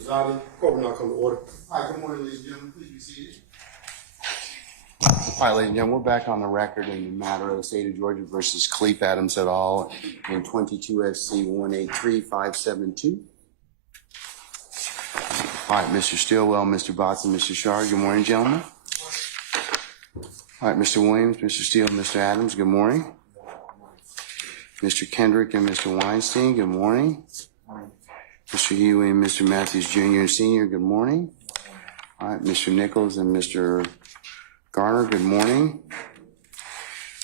Zada, court will now come to order. All right, good morning, ladies and gentlemen. Please be seated. All right, ladies and gentlemen, we're back on the record in the matter of the state of Georgia versus Cleep Adams et al. In 22 SC 183572. All right, Mr. Stillwell, Mr. Botts, and Mr. Shard, good morning, gentlemen. All right, Mr. Williams, Mr. Steele, Mr. Adams, good morning. Mr. Kendrick and Mr. Weinstein, good morning. Mr. Huey and Mr. Matthews Jr. and Sr., good morning. All right, Mr. Nichols and Mr. Garner, good morning.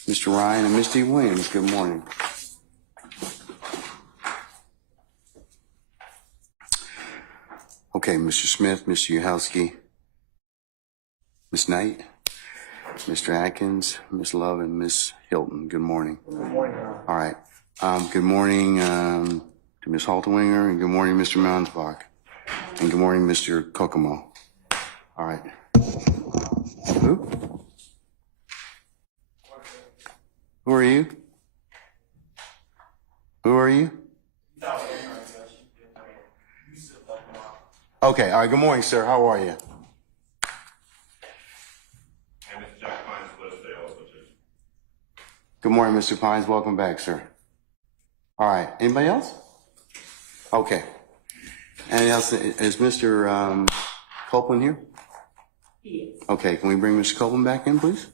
Mr. Ryan and Misty Williams, good morning. Okay, Mr. Smith, Mr. Uhowski, Ms. Knight, Mr. Atkins, Ms. Love, and Ms. Hilton, good morning. Good morning, Your Honor. All right. Good morning to Ms. Halterwinger, and good morning, Mr. Mounsbach. And good morning, Mr. Kokomo. All right. Who? Who are you? Who are you? Okay, all right, good morning, sir. How are you? And Mr. Jack Pines with us today also, too. Good morning, Mr. Pines. Welcome back, sir. All right, anybody else? Okay. Anything else? Is Mr. Copeland here? Yes. Okay, can we bring Mr. Copeland back in, please?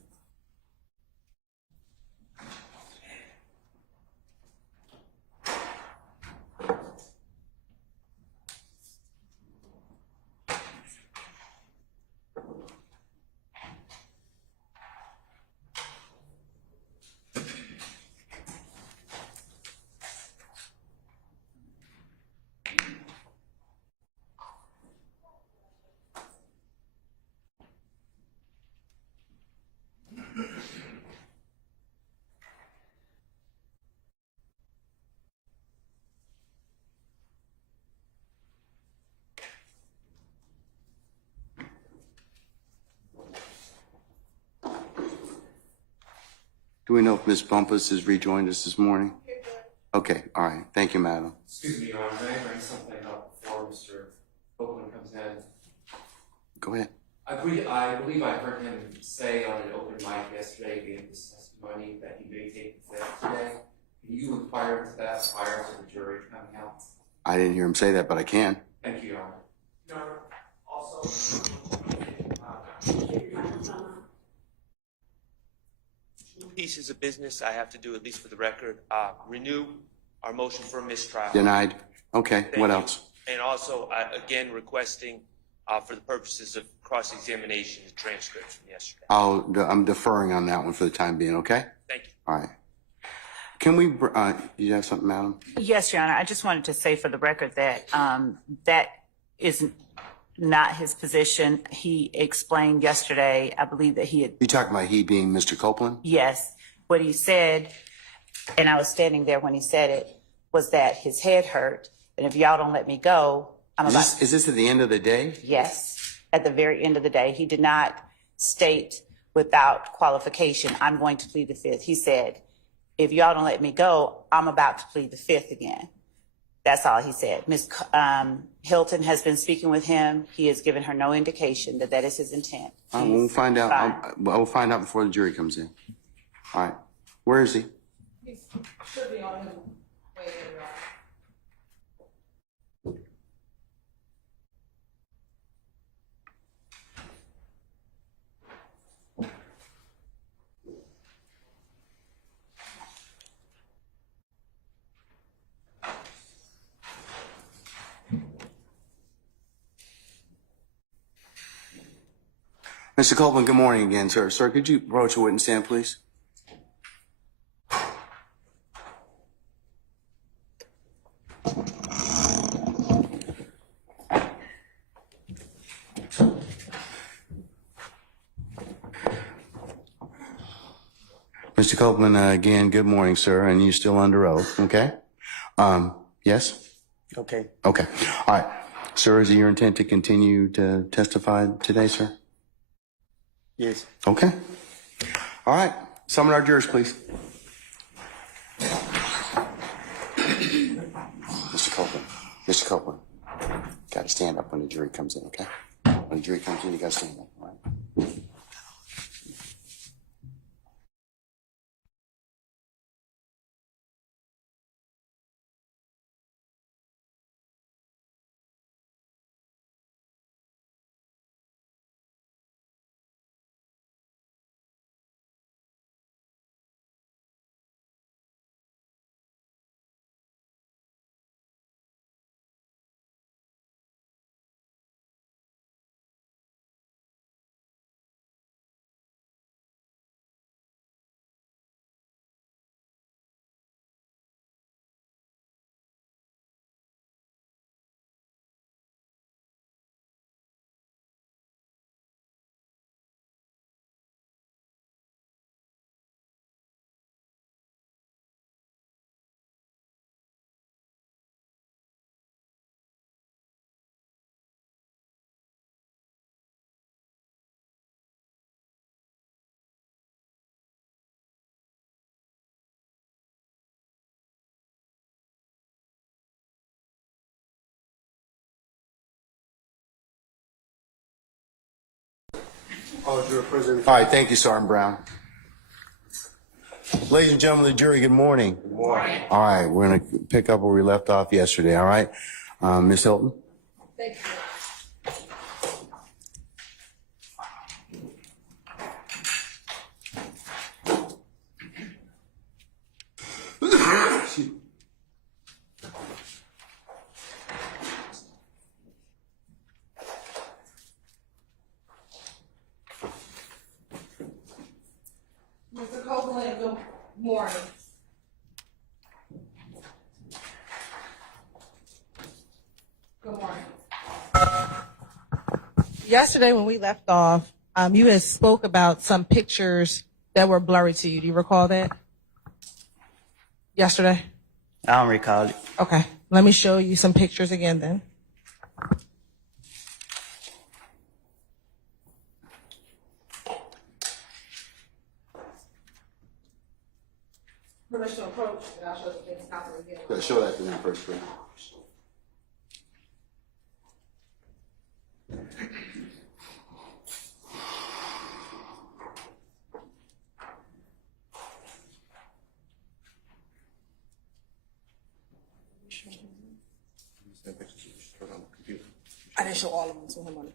Do we know if Ms. Bumpus has rejoined us this morning? Okay, all right. Thank you, madam. Excuse me, Your Honor, may I bring something up before Mr. Copeland comes in? Go ahead. I believe I heard him say on an open mic yesterday, gave his testimony that he may take the fifth today. Can you inquire into that prior to the jury coming out? I didn't hear him say that, but I can. Thank you, Your Honor. Your Honor, also, pieces of business I have to do, at least for the record. Renew our motion for a mistrial. Denied. Okay, Thank what you. else? And also, again, requesting for the purposes of cross-examination, the transcripts from yesterday. I'm deferring on that one for the time being, okay? Thank you. All right. Can we, you have something, madam? yes, Your Honor, I just wanted to say for the record that that is not his position. He explained yesterday, I believe that he had, You talking about he being Mr. Copeland? yes, what he said, and I was standing there when he said it, was that his head hurt, and if y'all don't let me go, I'm about Is this at the end of the day? Yes, at the very end of the day. He did not state without qualification, I'm going to plead the fifth. He said, if y'all don't let me go, I'm about to plead the fifth again. That's all he said. Ms. Hilton has been speaking with him. He has given her no indication that that is his intent. We'll find out. fine. We'll find out before the jury comes in. All right. Where is he? He should be on his way in. Mr. Copeland, good morning again, sir. Sir, could you approach the witness stand, please? Mr. Copeland, again, good morning, sir, and you're still under oath, okay? Yes? Okay. Okay. All right. Sir, is it your intent to continue to testify today, sir? Yes. Okay. All right. Summon our jurors, please. Mr. Copeland. Mr. Copeland. got to stand up when the jury comes in, okay? When the jury comes in, you got to stand up, all right? Oh, Juror President. All right, thank you, Sergeant Brown. Ladies and gentlemen of the jury, good morning. Good morning. All right, we're going to pick up where we left off yesterday, all right? Ms. Hilton? Thank you. Mr. Copeland, good morning. Good morning. Yesterday when we left off, you had spoke about some pictures that were blurry to you. Do you recall that? Yesterday? I don't recall it. Okay. Let me show you some pictures again then. Permission to approach, and I'll show the defense counsel again. Yeah, show that to them first, please. I didn't show all of them to him on it.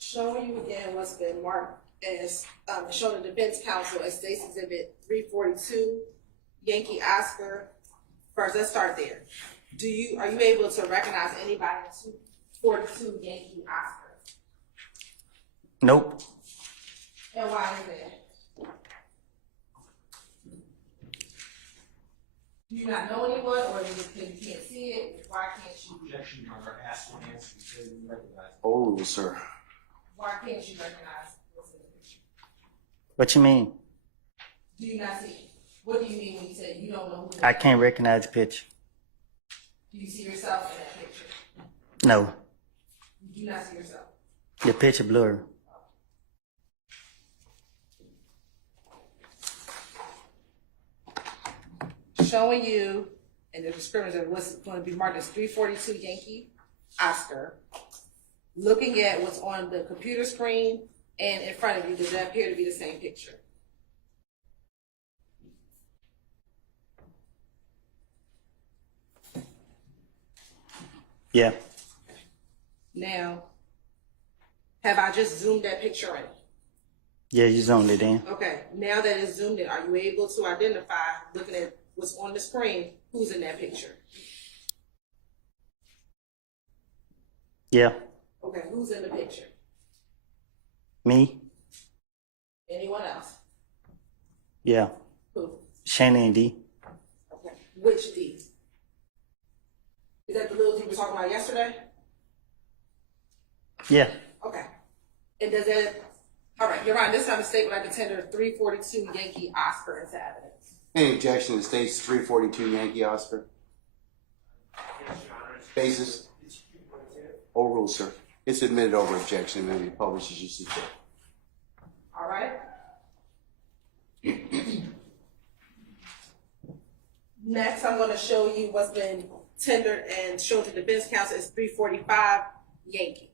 Showing you again what's been marked as, showing the defense counsel as State's Exhibit 342, Yankee Oscar. First, let's start there. Are you able to recognize anybody in 242 Yankee Oscar? Nope. And why is that? Do you not know anyone, or you just because you can't see it? Why can't you? Objection, Your Honor. Ask one answer. You said you recognize. Oh, sir. Why can't you recognize what's in the picture? What you mean? Do you not see it? What do you mean when you say you don't know who? I can't recognize the picture. Do you see yourself in that picture? No. You do not see yourself. The picture blurry. Showing you, and the description of what's going to be marked as 342 Yankee Oscar. Looking at what's on the computer screen and in front of you, does that appear to be the same picture? Yeah. Now, have I just zoomed that picture in? Yeah, you zoomed it in. Okay, now that it's zoomed in, are you able to identify, looking at what's on the screen, who's in that picture? Yeah. Okay, who's in the picture? Me? Anyone else? Yeah. Who? Shannon and D. Okay, which D? Is that the little D we were talking about yesterday? Yeah. Okay. And does that, all right, Your Honor, this time the state would like to tender 342 Yankee Oscar into evidence. Any objection to the state's 342 Yankee Oscar? Basis? Overruled, sir. It's admitted over objection and may be published as you see fit. All right? Next, I'm going to show you what's been tendered and shown to the defense counsel is 345 Yankee.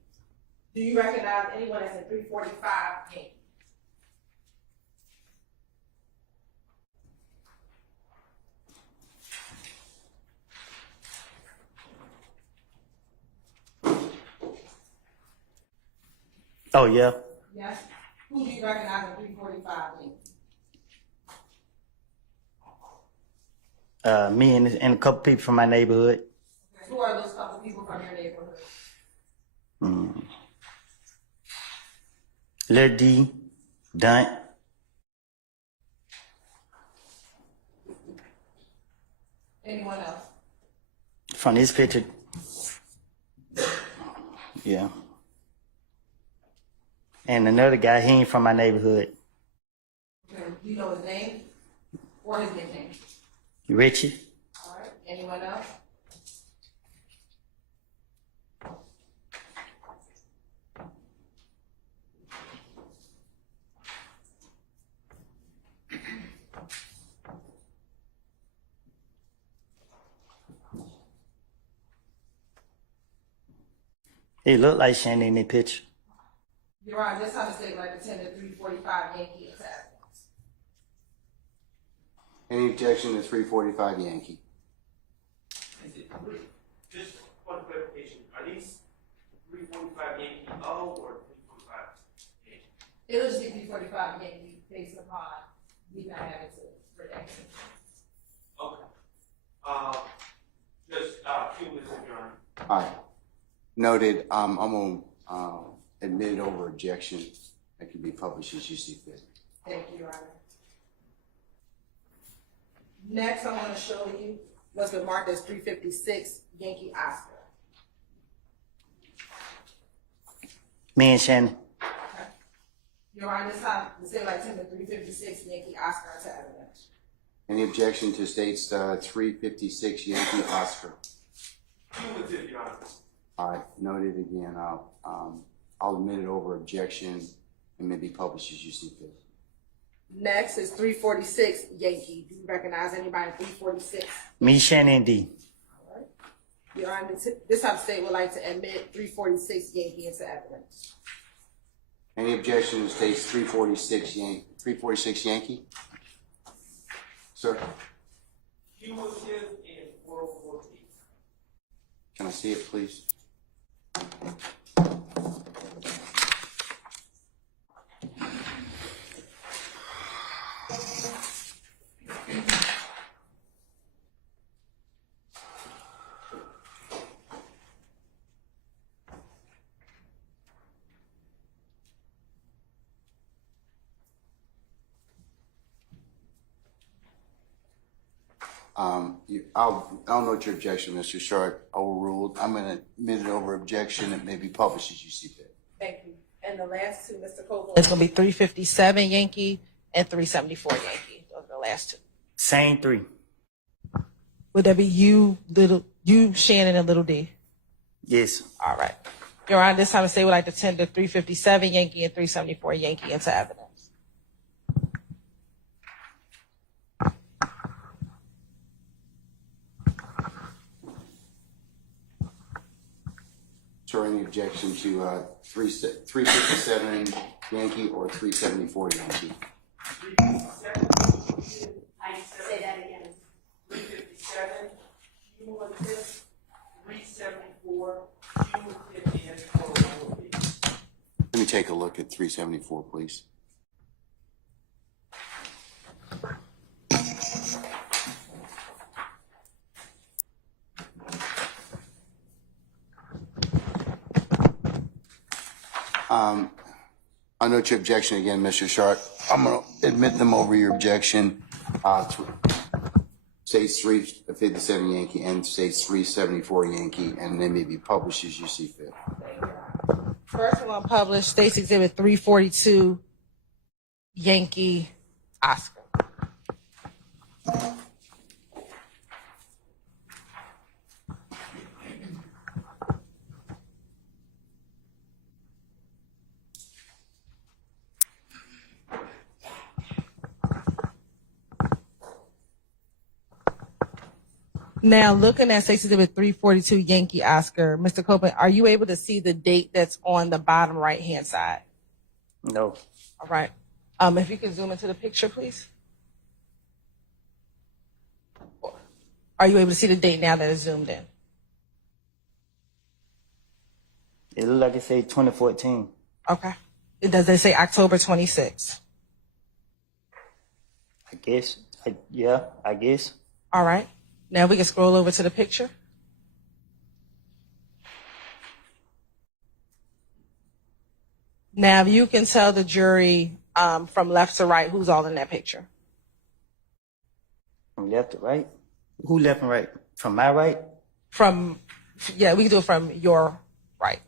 Do you recognize anyone as in 345 Yankee? Oh, yeah. Yes. Who do you recognize in 345 Yankee? Me and a couple people from my neighborhood. Okay. Who are those couple people from your neighborhood? Lil D, Dunt, Anyone else? from this picture. Yeah. And another guy, he ain't from my neighborhood. Okay. Do you know his name or his nickname? Richie. All right. Anyone else? He looked like Shannon in the picture. Your Honor, this time the state would like to tender 345 Yankee into evidence. Any objection to 345 Yankee? Just one clarification, are these 345 Yankee O or 345 Yankee? It'll just be 345 Yankee based upon we not having to redaction. Okay. Just cumulative, Your Honor. All right. Noted. I'm going to admit over objection. That can be published as you see fit. Thank you, Your Honor. Next, I want to show you what's been marked as 356 Yankee Oscar. Me and Shannon. Okay. Your Honor, this time the state would like to tender 356 Yankee Oscar into evidence. Any objection to state's 356 Yankee Oscar? Cumulative, Your Honor. All right. Noted again. I'll admit it over objection and may be published as you see fit. Next is 346 Yankee. Do you recognize anybody in 346? Me, Shannon, and D. All right. Your Honor, this time the state would like to admit 346 Yankee into evidence. Any objection to state's 346 Yankee? Sir, Cumulative and 404P. can I see it, please? I'll note your objection, Mr. Sharp. Overruled. I'm going to admit it over objection. It may be published as you see fit. Thank you. And the last two, Mr. Copeland. It's going to be 357 Yankee and 374 Yankee. Those are the last two. Same three. Would that be you, Shannon, and Little D? Yes. All right. Your Honor, this time the state would like to tender 357 Yankee and 374 Yankee into evidence. Sir, any objection to 357 Yankee or 374 Yankee? 357. I say that again. 357. Cumulative. 374. Cumulative and take a look at 374, please? I note your objection again, Mr. Sharp. I'm going to admit them over your objection. States 357 Yankee and States 374 Yankee, and they may be published as you see fit. First one published, State's Exhibit 342, Yankee Oscar. Now, looking at State's Exhibit 342, Yankee Oscar, Mr. Copeland, are you able to see the date that's on the bottom right-hand side? No. All right. If you can zoom into the picture, please. Are you able to see the date now that it's zoomed in? It look like it say 2014. Okay. Does it say October 26th? I guess. Yeah, I guess. All right. Now we can scroll over to the picture. Now you can tell the jury from left to right who's all in that picture. From left to right? Who left and right? From my right? Yeah, we can do it from your right.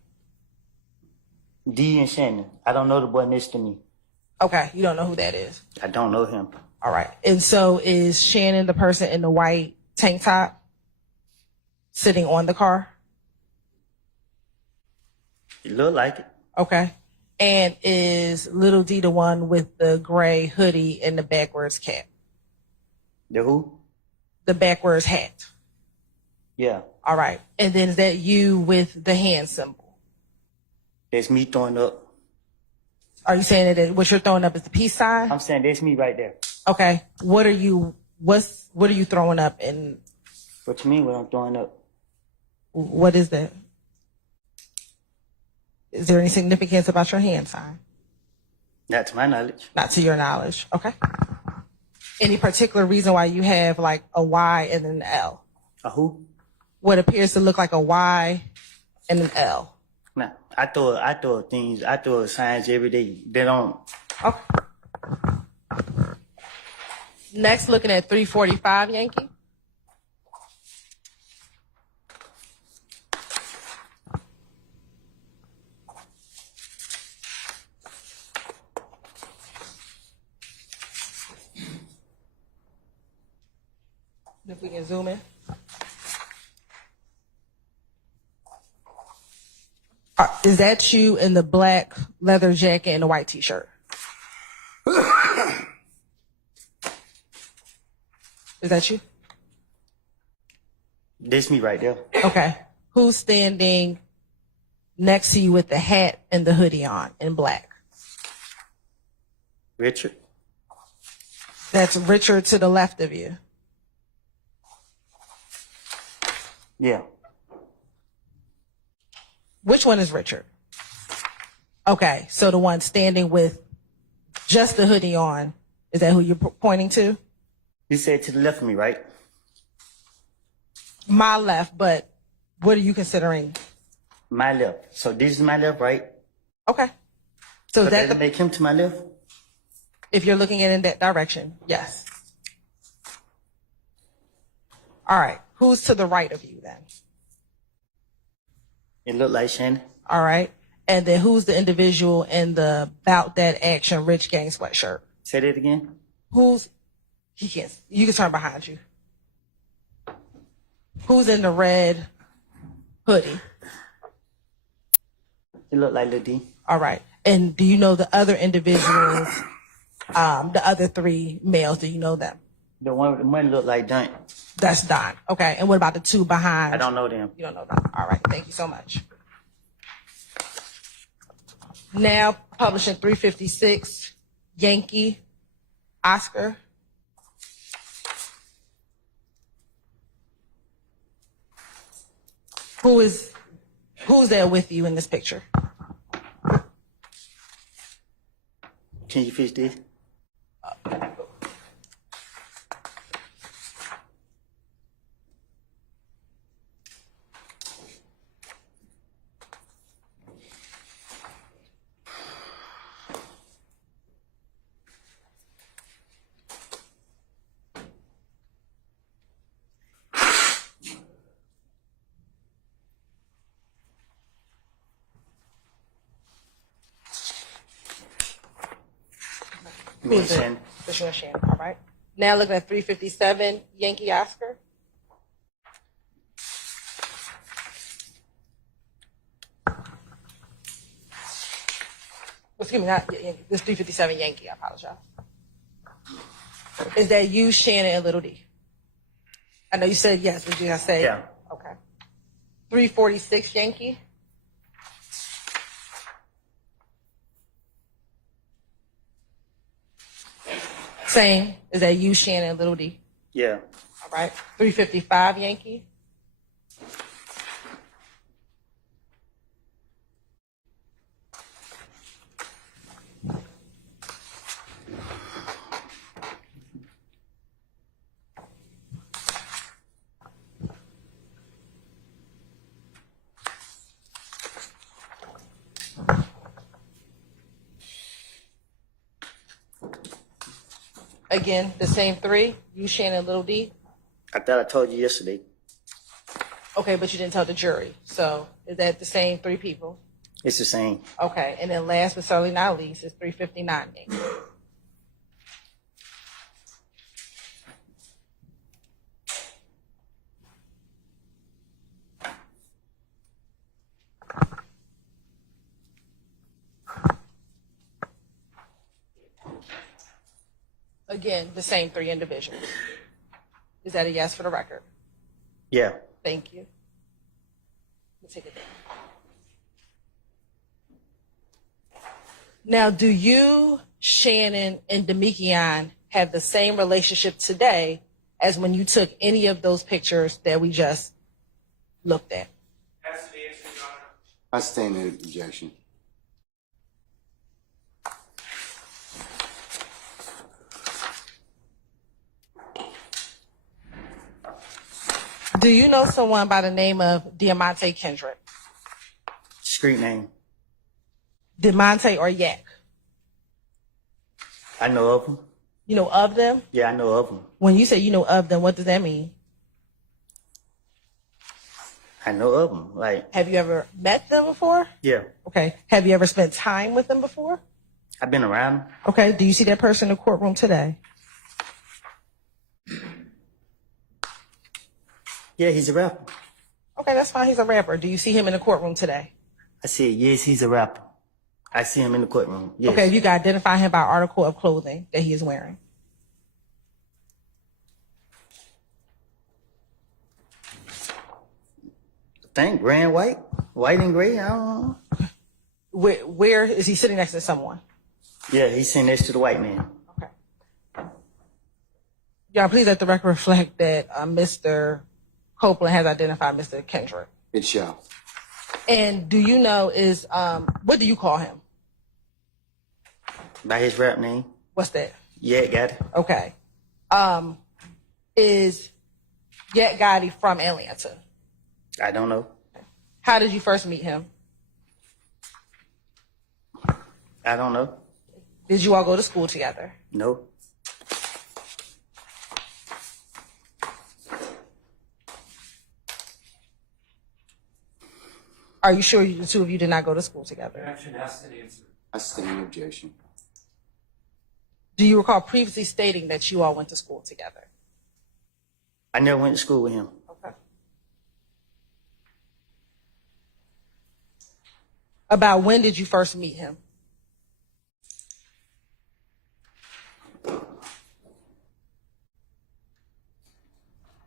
D and Shannon. I don't know the boy next to me. Okay, you don't know who that is. I don't know him. All right. And so is Shannon the person in the white tank top sitting on the car? It look like it. Okay. And is Little D the one with the gray hoodie and the backwards cap? The who? The backwards hat. Yeah. All right. And then is that you with the hand symbol? That's me throwing up. Are you saying that what you're throwing up is the peace sign? I'm saying that's me right there. Okay. What are you throwing up, and What you mean what I'm throwing up? what is that? Is there any significance about your hand sign? Not to my knowledge. Not to your knowledge. Okay. Any particular reason why you have like a Y and an L? A who? What appears to look like a Y and an L. Nah, I throw signs every day. They don't. Okay. Next, looking at 345 Yankee. If we can zoom in. Is that you in the black leather jacket and the white t-shirt? Is that you? That's me right there. Okay. Who's standing next to you with the hat and the hoodie on in black? Richard. That's Richard to the left of you. Yeah. Which one is Richard? Okay, so the one standing with just the hoodie on, is that who you're pointing to? You said to the left of me, right? My left, but what are you considering? My left. So this is my left, right? Okay. So So that that make him to my left? if you're looking at it in that direction, yes. All right. Who's to the right of you then? It looked like Shannon. All right. And then who's the individual in the Bout That Action Rich Gang sweatshirt? Say that again. He can't. You can turn behind you. Who's in the red hoodie? It looked like Lil D. All right. And do you know the other individuals, the other three males? Do you know them? The one looked like Dunk. That's Don. Okay. And what about the two behind? I don't know them. You don't know them. All right. Thank you so much. Now publishing 356, Yankee, Oscar. Who's there with you in this picture? Can you fix this? Who is it? This is Shannon, all right. Now looking at 357, Yankee Oscar. Excuse me, not Yankee. This 357 Yankee, I apologize. Is that you, Shannon, and Little D? I know you said yes, but did I say? Yeah. Okay. 346 Yankee. Same. Is that you, Shannon, and Little D? Yeah. All right. 355 Yankee. Again, the same three, you, Shannon, Little D. I thought I told you yesterday. Okay, but you didn't tell the jury. So is that the same three people? It's the same. Okay, and then last but certainly not least is 359 Yankee. Again, the same three individuals. Is that a yes for the record? Yeah. Thank you. Let's take it down. Now, do you, Shannon, and Demikian have the same relationship today as when you took any of those pictures that we just looked at? That's the answer, Your Honor. I stand in objection. Do you know someone by the name of Diamante Kendrick? Street name. Diamante or Yak? I know of them. You know of them? Yeah, I know of them. When you say you know of them, what does that mean? I know of them. Like, Have you ever met them before? yeah. Okay. Have you ever spent time with them before? I've been around them. Okay. Do you see that person in the courtroom today? Yeah, he's a rapper. Okay, that's fine. He's a rapper. Do you see him in the courtroom today? I said, yes, he's a rapper. I see him in the courtroom. Yes. Okay, you can identify him by article of clothing that he is wearing. I think gray and white. White and gray, I don't know. Where is he sitting next to someone? Yeah, he's sitting next to the white man. Okay. Y'all, please let the record reflect that Mr. Copeland has identified Mr. Kendrick. It shall. And do you know what do you call him? By his rap name. What's that? Yeah, got it. Okay. Is Yet Gotti from Atlanta? I don't know. How did you first meet him? I don't know. Did you all go to school together? No. Are you sure the two of you did not go to school together? Objection, ask and answer. I stand in objection. Do you recall previously stating that you all went to school together? I never went to school with him. Okay. About when did you first meet him?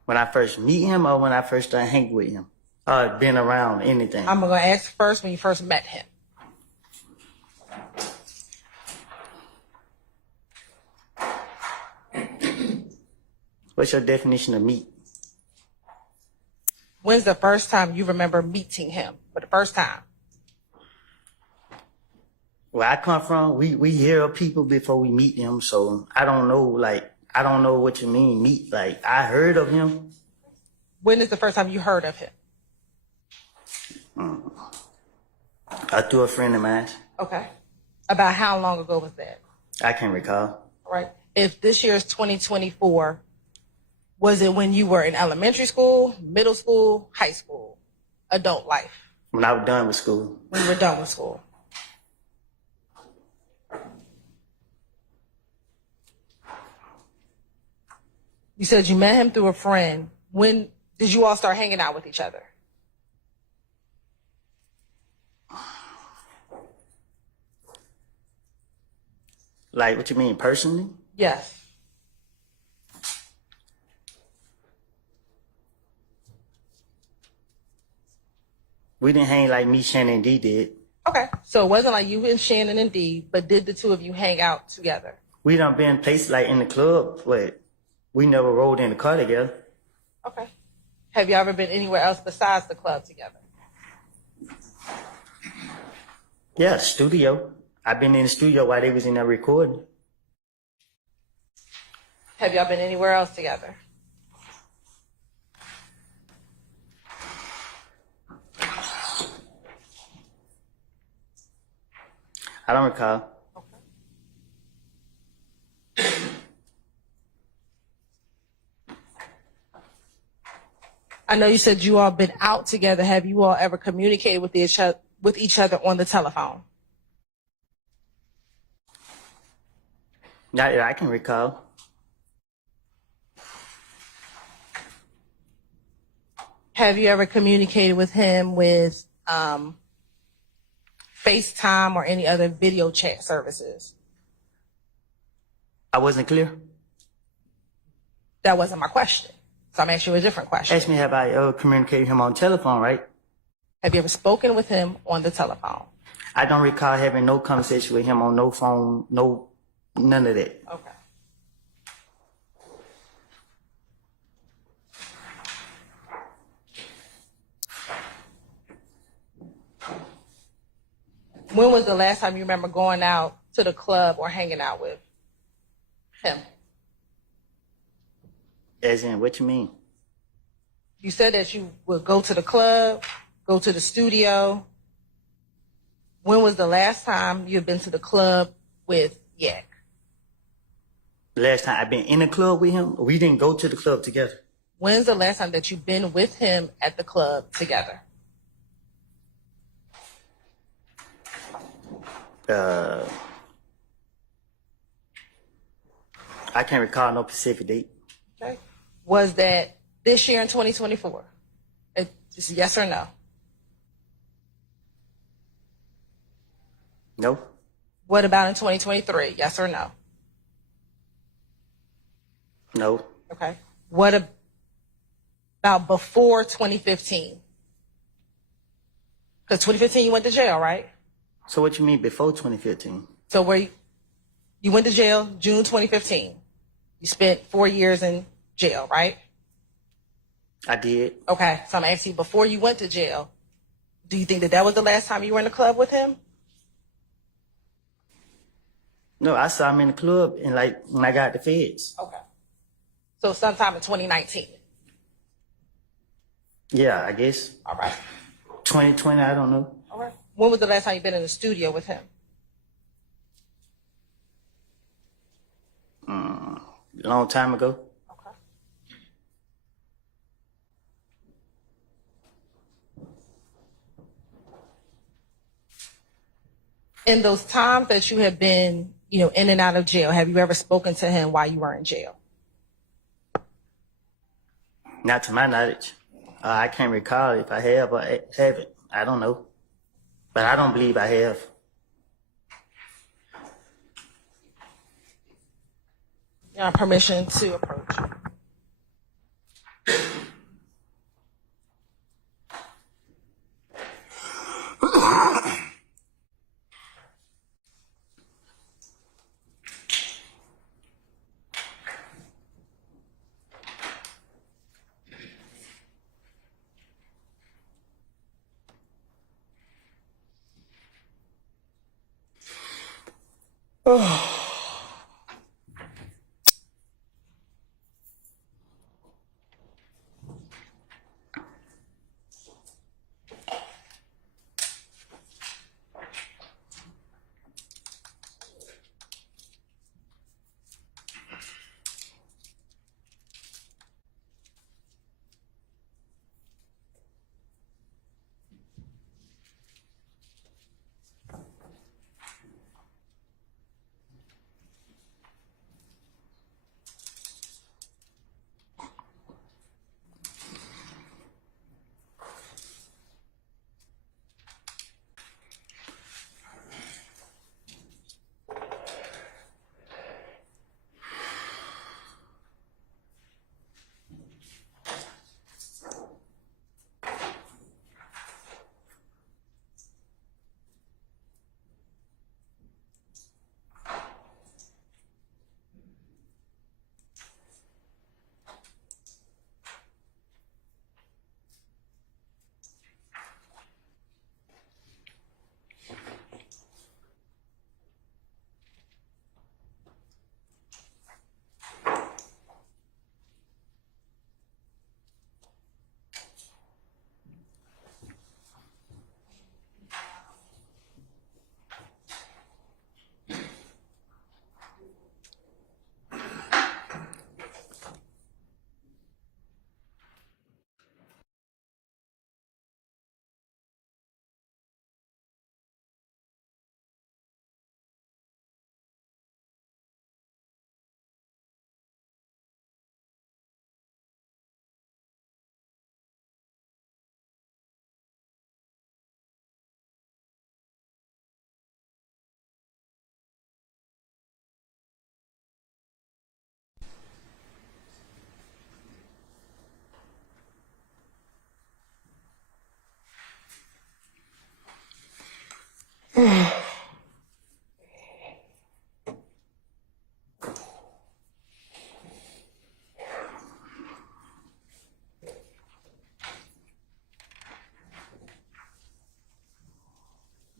When I first meet him or when I first started hanging with him? Been around anything. I'm going to ask first when you first met him. What's your definition of meet? When's the first time you remember meeting him for the first time? Where I come from, we hear of people before we meet them, so I don't know, I don't know what you mean, meet. Like, I heard of him. When is the first time you heard of him? Through a friend of mine. Okay. About how long ago was that? I can't recall. All right. If this year is 2024, was it when you were in elementary school, middle school, high school, adult life? When I was done with school. When you were done with school? You said you met him through a friend. When did you all start hanging out with each other? Like, what you mean, personally? Yes. We didn't hang like me, Shannon, and Dee did. Okay. So it wasn't like you and Shannon and Dee, but did the two of you hang out together? We done been places like in the club, but we never rode in the car together. Okay. Have you ever been anywhere else besides the club together? Yeah, studio. I've been in the studio while they was in there recording. Have y'all been anywhere else together? I don't recall. I know you said you all been out together. Have you all ever communicated with each other on the telephone? Not that I can recall. Have you ever communicated with him with FaceTime or any other video chat services? I wasn't clear. That wasn't my question. So I'm asking you a different question. Ask me, have I ever communicated with him on telephone, right? Have you ever spoken with him on the telephone? I don't recall having no conversation with him on no phone, none of that. Okay. When was the last time you remember going out to the club or hanging out with him? As in, what you mean? You said that you would go to the club, go to the studio. When was the last time you've been to the club with Yak? The last time I've been in a club with him, we didn't go to the club together. When's the last time that you've been with him at the club together? I can't recall no specific date. Okay. Was that this year in 2024? Just yes or no? No. What about in 2023? Yes or no? No. Okay. What about before 2015? Because 2015 you went to jail, right? So what you mean before 2015? So where you went to jail June 2015. You spent 4 years in jail, right? I did. Okay. So I'm asking you, before you went to jail, do you think that that was the last time you were in the club with him? No, I saw him in the club and like when I got the feds. Okay. So sometime in 2019. Yeah, I guess. All right. 2020, I don't know. All right. When was the last time you've been in the studio with him? A long time ago. Okay. In those times that you have been, in and out of jail, have you ever spoken to him while you were in jail? Not to my knowledge. I can't recall if I have or haven't. I don't know. But I don't believe I have. You have permission to approach.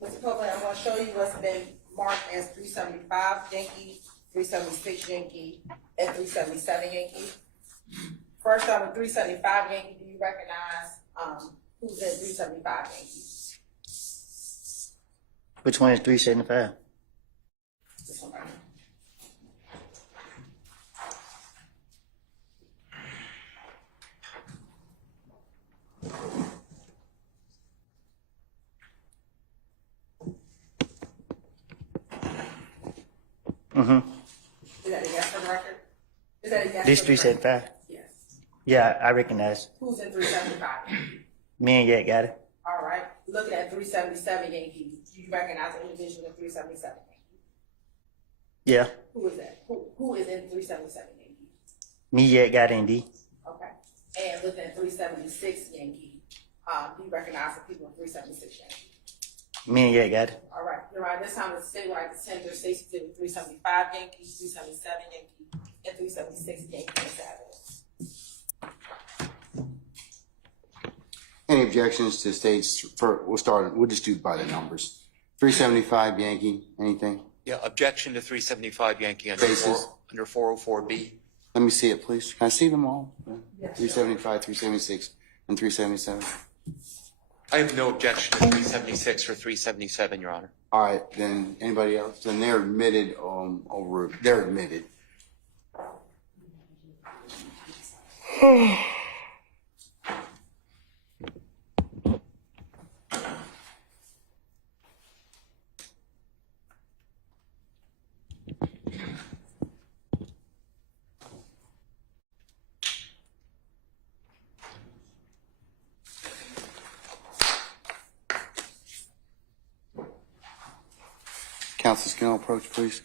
Mr. Copeland, I'm gonna show you what's been marked as 375 Yankee, 376 Yankee, and 377 Yankee. First, on the 375 Yankee, do you recognize, who's in 375 Yankee? Which one is 375? This one right here. Mm-hmm. Is that a yes for the record? Is that a yes? This for the record? 375? Yes. Yeah, I recognize. Who's in 375? Me and Yak got it. All right. Looking at 377 Yankee, do you recognize the individual in 377 Yankee? Yeah. Who is that? Who is in 377 Yankee? Me, Yak got it, D. Okay. And looking at 376 Yankee, do you recognize the people in 376 Yankee? Me and Yak got it. All right. You're right. This time the statewide contender states to 375 Yankee, 377 Yankee, and 376 Yankee on Saturday. Any objections to states? We'll just do by the numbers. 375 Yankee, anything? Yeah, objection to 375 Yankee under Basis. under 404B. Let me see it, please. Can I see them all? 375, 376, and 377. I have no objection to 376 or 377, Your Honor. All right, then anybody else? Then they're admitted they're admitted. Counsel, can I approach, please?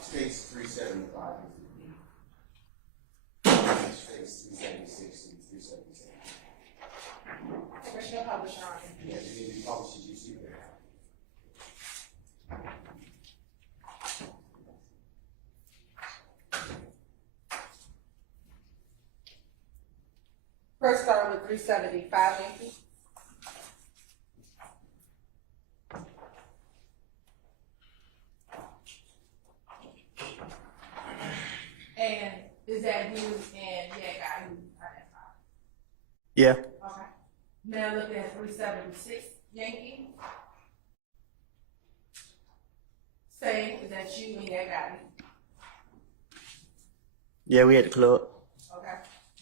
States 375. States 376 and 377. Commissioner Publisher. Yeah, they need to be published as you see there. First start with 375 Yankee. And is that you and guy who identified? Yeah. Okay. Now looking at 376 Yankee. Same, is that you and guy? Yeah, we at the club. Okay.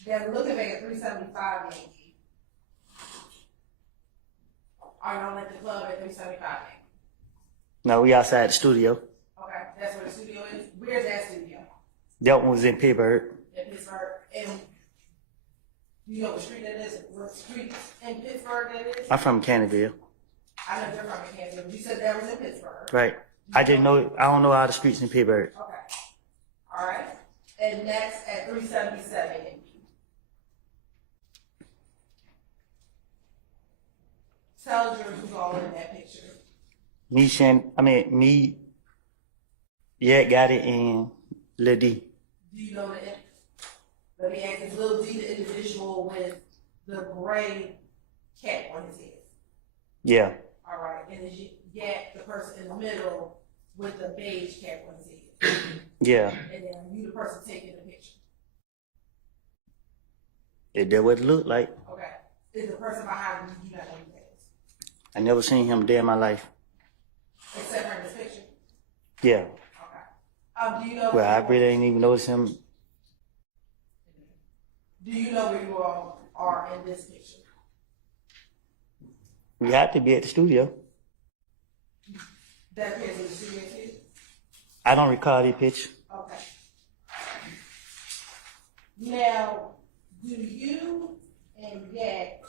Then looking back at 375 Yankee. Are y'all at the club at 375 Yankee? No, we outside the studio. Okay, that's where the studio is. Where's that studio? That one was in Pittsburgh. In Pittsburgh. And you know what street that is? What street in Pittsburgh that is? I'm from Canterville. I know you're from Kansas, but you said that was in Pittsburgh. Right. I don't know all the streets in Pittsburgh. Okay. All right. And next at 377 Yankee. Tell Drew who's all in that picture. Me, yeah, got it, and Lil D. Do you know the, let me ask, is Lil D the individual with the gray cap on his head? Yeah. All right. And is Yak the person in the middle with the beige cap on his head? Yeah. And then you the person taking the picture? Is that what it looked like? Okay. Is the person behind you not know who that is? I never seen him a day in my life. Except for in this picture? Yeah. Okay. Do you know? Well, I really ain't even noticed him. Do you know where you all are in this picture? We have to be at the studio. That appears in the studio too? I don't recall the picture. Okay. Now, do you and Yak,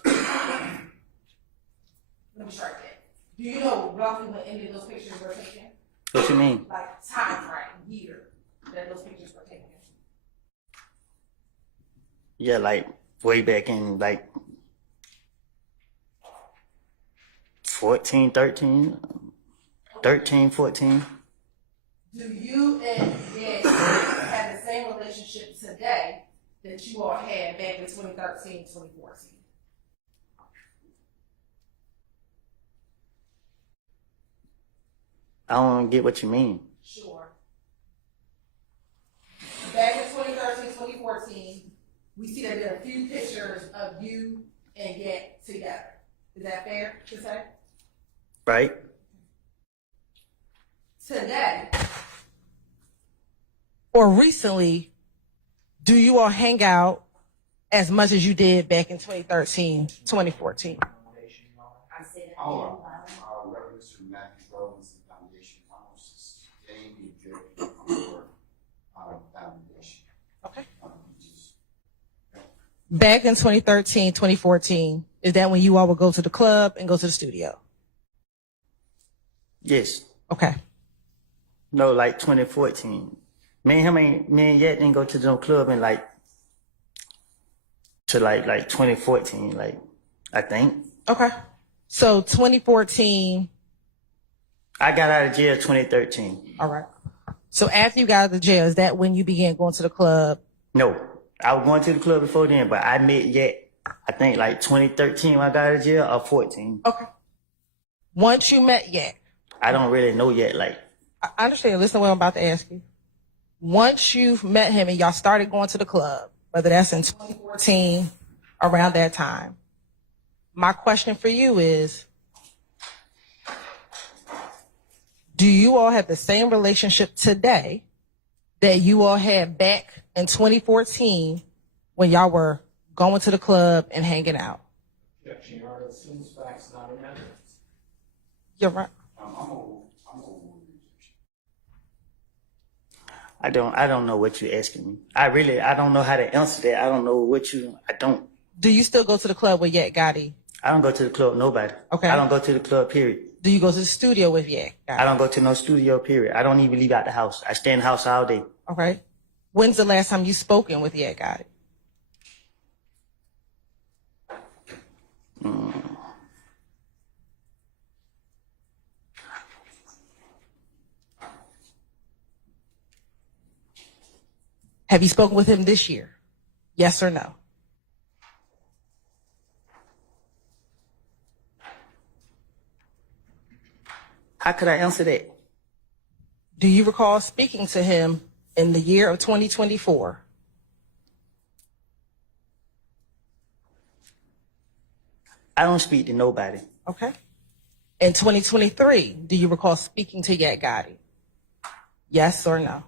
let me start that. Do you know roughly when any of those pictures were taken? What you mean? Like time frame, year that those pictures were taken? Yeah, like way back in like 14, 13, 14. Do you and Yak have the same relationship today that you all had back in 2013, 2014? I don't get what you mean. Sure. Back in 2013, 2014, we see that there are a few pictures of you and Yak together. Is that fair to say? Right? Today, or recently, do you all hang out as much as you did back in 2013, 2014? Our reference to Matthew Rollins and Foundation Councils, getting the objective for our foundation. Okay. Back in 2013, 2014, is that when you all would go to the club and go to the studio? Yes. Okay. No, like 2014. Me and Yak didn't go to no club in like 2014, like I think. Okay. So 2014. I got out of jail 2013. All right. So after you got out of jail, is that when you began going to the club? No, I was going to the club before then, but I met Yak, I think like 2013 when I got out of jail, or 14. Okay. Once you met Yak. I don't really know yet, like. I understand. Listen to what I'm about to ask you. Once you've met him and y'all started going to the club, whether that's in 2014, around that time, my question for you is, do you all have the same relationship today that you all had back in 2014 when y'all were going to the club and hanging out? Objection, Your Honor, assumes facts not in evidence. You're right. I don't know what you're asking me. I don't know how to answer that. I don't know what I don't. Do you still go to the club with Yak Gotti? I don't go to the club, nobody. Okay. I don't go to the club, period. Do you go to the studio with Yak? I don't go to no studio, period. I don't even leave out the house. I stay in the house all day. Okay. When's the last time you spoken with Yak Gotti? Have you spoken with him this year? Yes or no? How could I answer that? Do you recall speaking to him in the year of 2024? I don't speak to nobody. Okay. In 2023, do you recall speaking to Yak Gotti? Yes or no?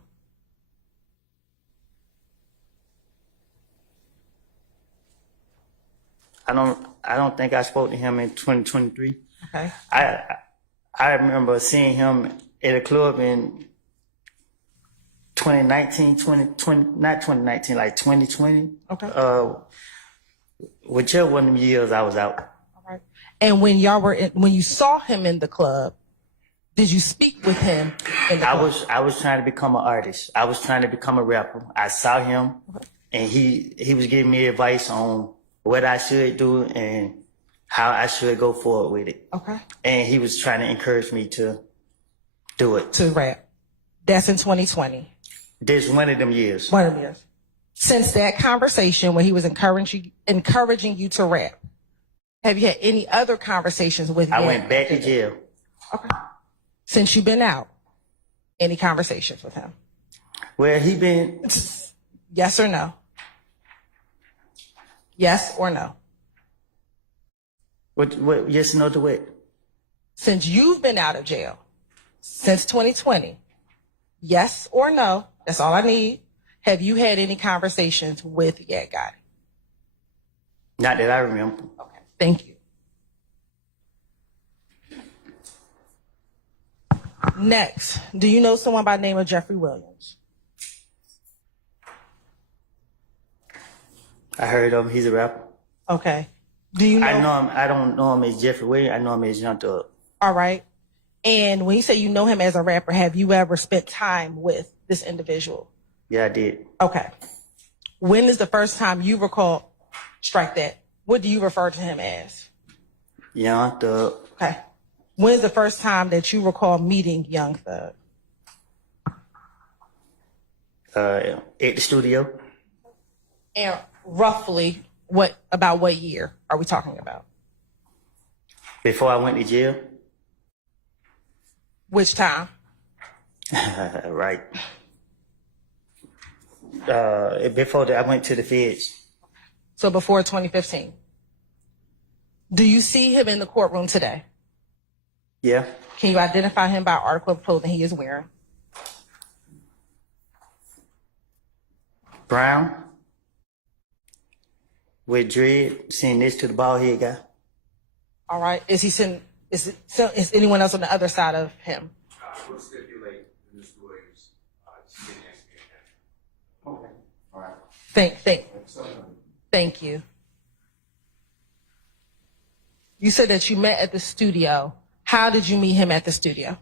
I don't think I spoke to him in 2023. Okay. I remember seeing him at a club in 2019, 2020, not 2019, like 2020. Okay. Whichever one of them years I was out. All right. And when when you saw him in the club, did you speak with him in the club? I was trying to become an artist. I was trying to become a rapper. I saw him, and he was giving me advice on what I should do and how I should go forward with it. Okay. And he was trying to encourage me to do it. To rap. That's in 2020. This one of them years. One of them years. Since that conversation when he was encouraging you to rap, have you had any other conversations with him? I went back to jail. Okay. Since you've been out, any conversations with him? Well, he been... Yes or no? Yes or no? What, yes or no to what? Since you've been out of jail, since 2020, yes or no, that's all I need. Have you had any conversations with Yak Gotti? Not that I remember. Okay, thank you. Next, do you know someone by the name of Jeffrey Williams? I heard of him. He's a rapper. Okay. Do you know? I know him. I don't know him as Jeffrey Williams. I know him as Young Thug. All right. And when you say you know him as a rapper, have you ever spent time with this individual? Yeah, I did. Okay. When is the first time you recall, strike that, what do you refer to him as? Young Thug. Okay. When is the first time that you recall meeting Young Thug? At the studio. And roughly, about what year are we talking about? Before I went to jail. Which time? Right. Before that, I went to the feds. So before 2015. Do you see him in the courtroom today? Yeah. Can you identify him by article of clothing he is wearing? Brown. With dread, sitting next to the bald head guy. All right. Is anyone else on the other side of him? We'll stipulate Mr. Williams sitting next to him. Okay. All right. Thank you. You said that you met at the studio. How did you meet him at the studio?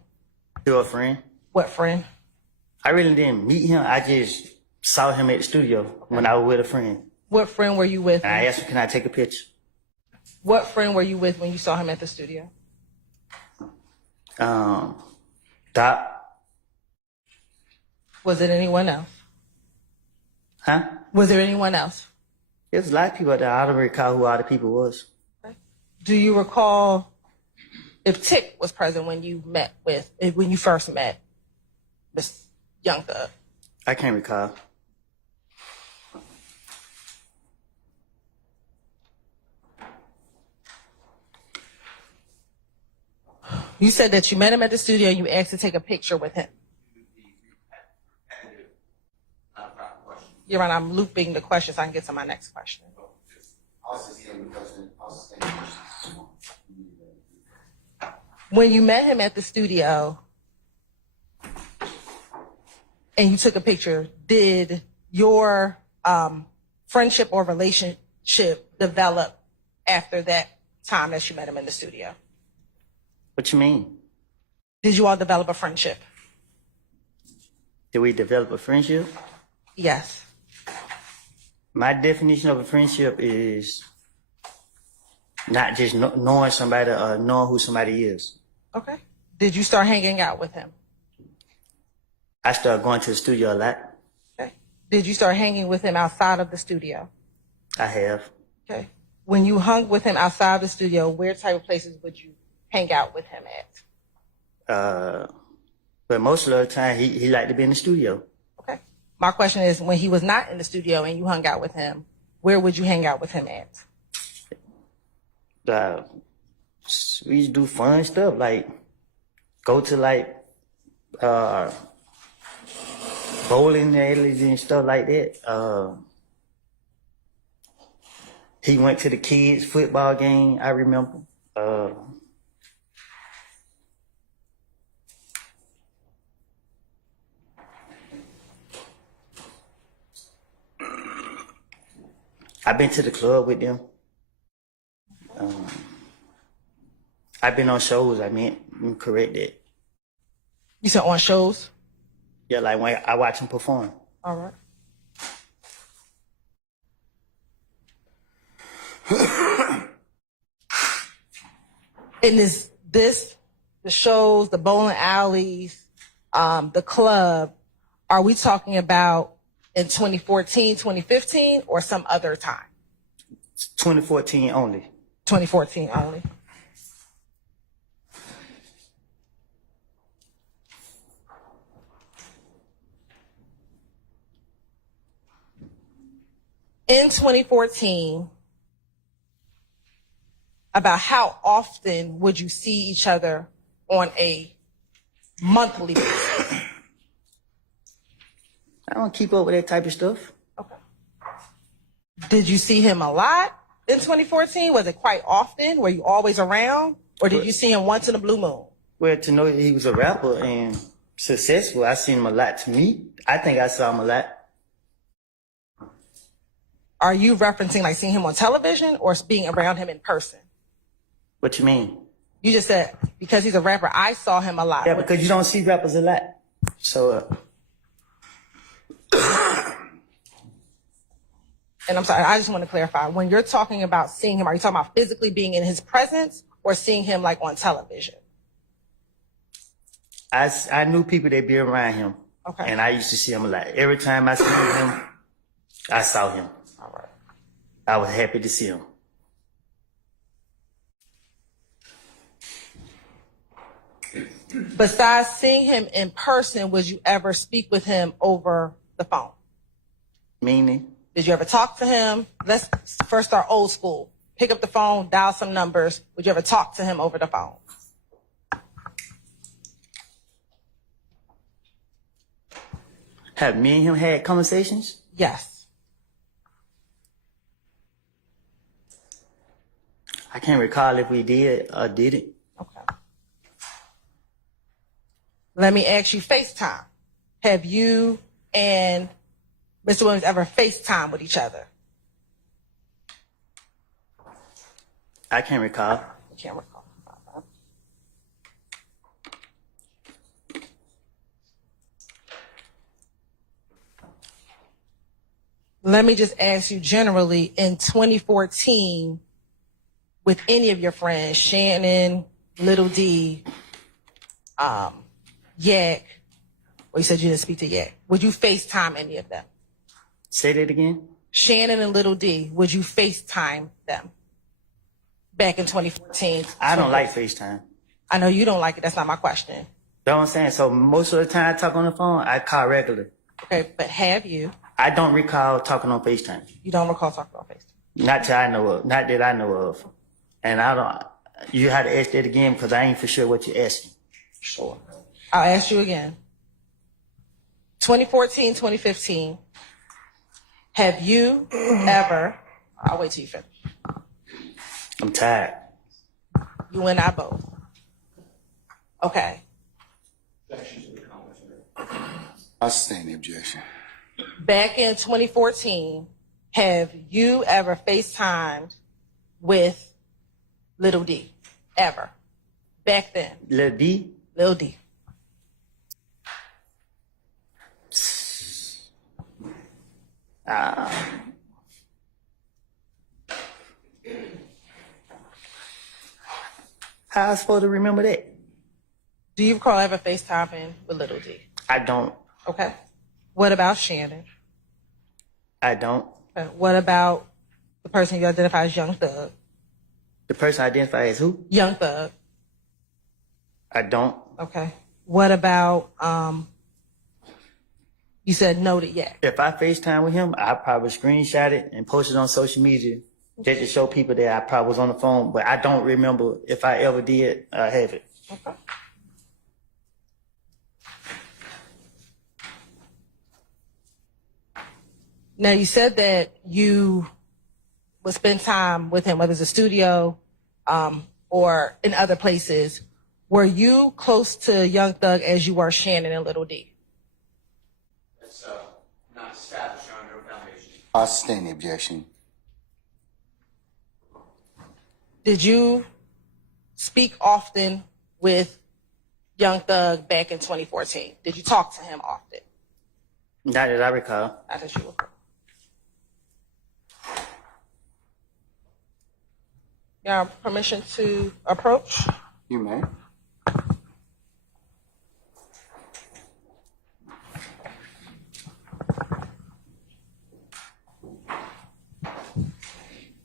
Through a friend. What friend? I really didn't meet him. I just saw him at the studio when I was with a friend. What friend were you with? And I asked him, can I take a picture? What friend were you with when you saw him at the studio? Doc. Was it anyone else? Huh? Was there anyone else? There's a lot of people there. I don't recall who all the people was. Do you recall if Tick was present when you first met Miss Young Thug? I can't recall. You said that you met him at the studio and you asked to take a picture with him. You're right, I'm looping the question so I can get to my next question. When you met him at the studio and you took a picture, did your friendship or relationship develop after that time that you met him in the studio? What you mean? Did you all develop a friendship? Did we develop a friendship? Yes. My definition of a friendship is not just knowing somebody or knowing who somebody is. Okay. Did you start hanging out with him? I started going to the studio a lot. Okay. Did you start hanging with him outside of the studio? I have. Okay. When you hung with him outside the studio, where type of places would you hang out with him at? But most of the time, he liked to be in the studio. Okay. My question is, when he was not in the studio and you hung out with him, where would you hang out with him at? We used to do fun stuff, like go to like bowling alleys and stuff like that. He went to the kids' football game, I remember. I've been to the club with them. I've been on shows, I meant, correct that. You said on shows? Yeah, like when I watch him perform. All right. And the shows, the bowling alleys, the club, are we talking about in 2014, 2015, or some other time? 2014 only. 2014 only. In 2014, about how often would you see each other on a monthly basis? I don't keep up with that type of stuff. Okay. Did you see him a lot in 2014? Was it quite often? Were you always around? Or did you see him once in a blue moon? Well, to know that he was a rapper and successful, I seen him a lot. To me, I think I saw him a lot. Are you referencing like seeing him on television or being around him in person? What you mean? You just said, because he's a rapper, I saw him a lot. Yeah, because you don't see rappers a lot. So, and I'm sorry, I just want to clarify. When you're talking about seeing him, are you talking about physically being in his presence or seeing him like on television? I knew people that be around him. Okay. And I used to see him a lot. Every time I saw him, I saw him. All right. I was happy to see him. Besides seeing him in person, would you ever speak with him over the phone? Meaning? Did you ever talk to him? Let's first start old school. Pick up the phone, dial some numbers. Would you ever talk to him over the phone? Have me and him had conversations? Yes. I can't recall if we did or didn't. Okay. Let me ask you FaceTime. Have you and Mr. Williams ever FaceTime with each other? I can't recall. You can't recall. Let me just ask you generally, in 2014, with any of your friends, Shannon, Little D, Yak, well, you said you didn't speak to Yak. Would you FaceTime any of them? Say that again? Shannon and Little D, would you FaceTime them back in 2014? I don't like FaceTime. I know you don't like it. That's not my question. You know what I'm saying? So most of the time I talk on the phone, I call regular. Okay, but have you? I don't recall talking on FaceTime. You don't recall talking on FaceTime? Not that I know of. Not that I know of. And I don't, you had to ask that again because I ain't for sure what you're asking. Sure. I'll ask you again. 2014, 2015, have you ever, I'll wait till you finish. I'm tired. You and I both. Okay. I'll sustain the objection. Back in 2014, have you ever FaceTimed with Little D, ever, back then? Lil D, Lil D. how I supposed to remember that? Do you recall ever FaceTiming with Little D? I don't. Okay. What about Shannon? I don't. Okay. What about the person you identify as Young Thug? The person identified as who? Young Thug. I don't. Okay. What about you said Noted Yak? If I FaceTime with him, I probably screenshot it and post it on social media just to show people that I probably was on the phone, but I don't remember if I ever did have it. Okay. Now you said that you would spend time with him, whether it's a studio or in other places. Were you close to Young Thug as you were Shannon and Little D? That's not established on no foundation. I sustain the objection. Did you speak often with Young Thug back in 2014? Did you talk to him often? Not that I recall. Not that you recall. You have permission to approach? You may.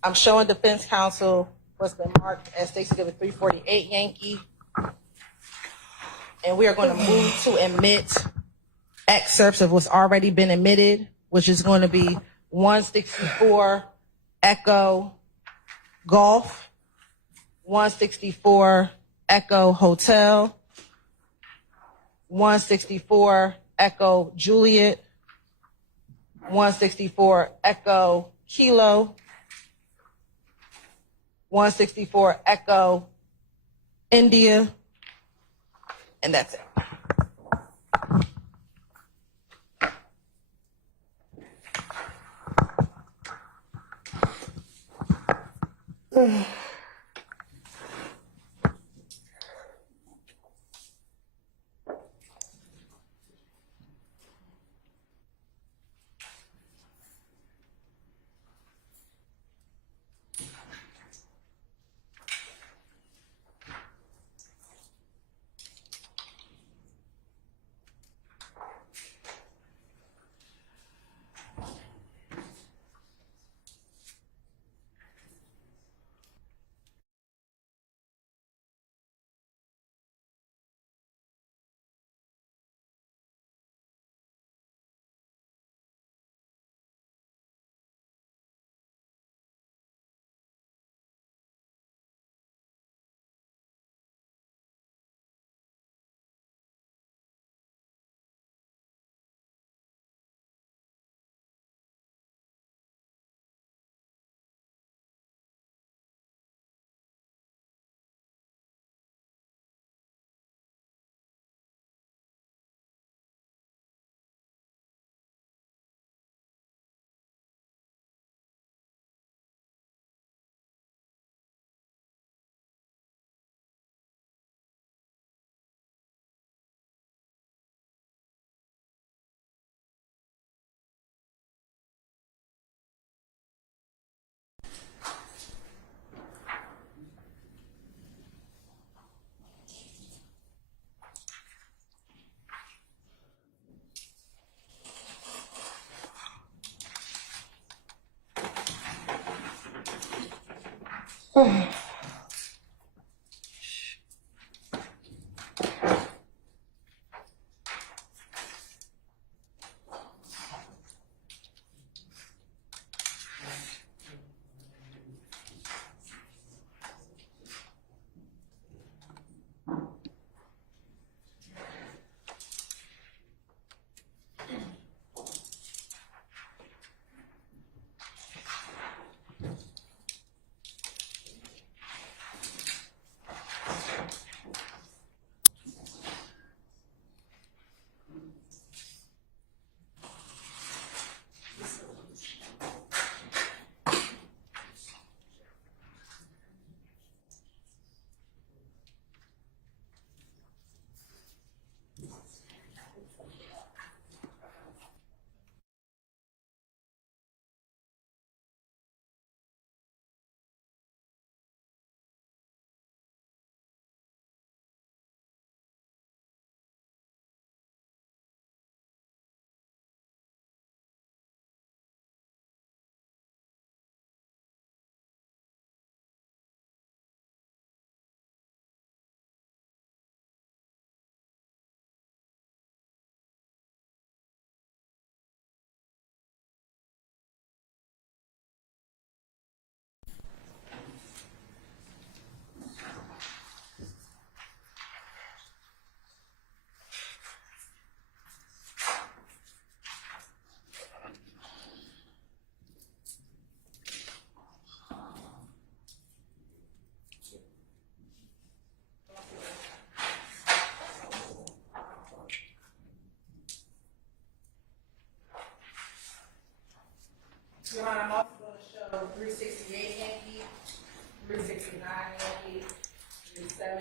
I'm showing defense counsel what's been marked as State's Exhibit 348 Yankee. And we are going to move to admit excerpts of what's already been admitted, which is going to be 164 Echo Golf, 164 Echo Hotel, 164 Echo Juliet, 164 Echo Kilo, 164 Echo India, and that's it.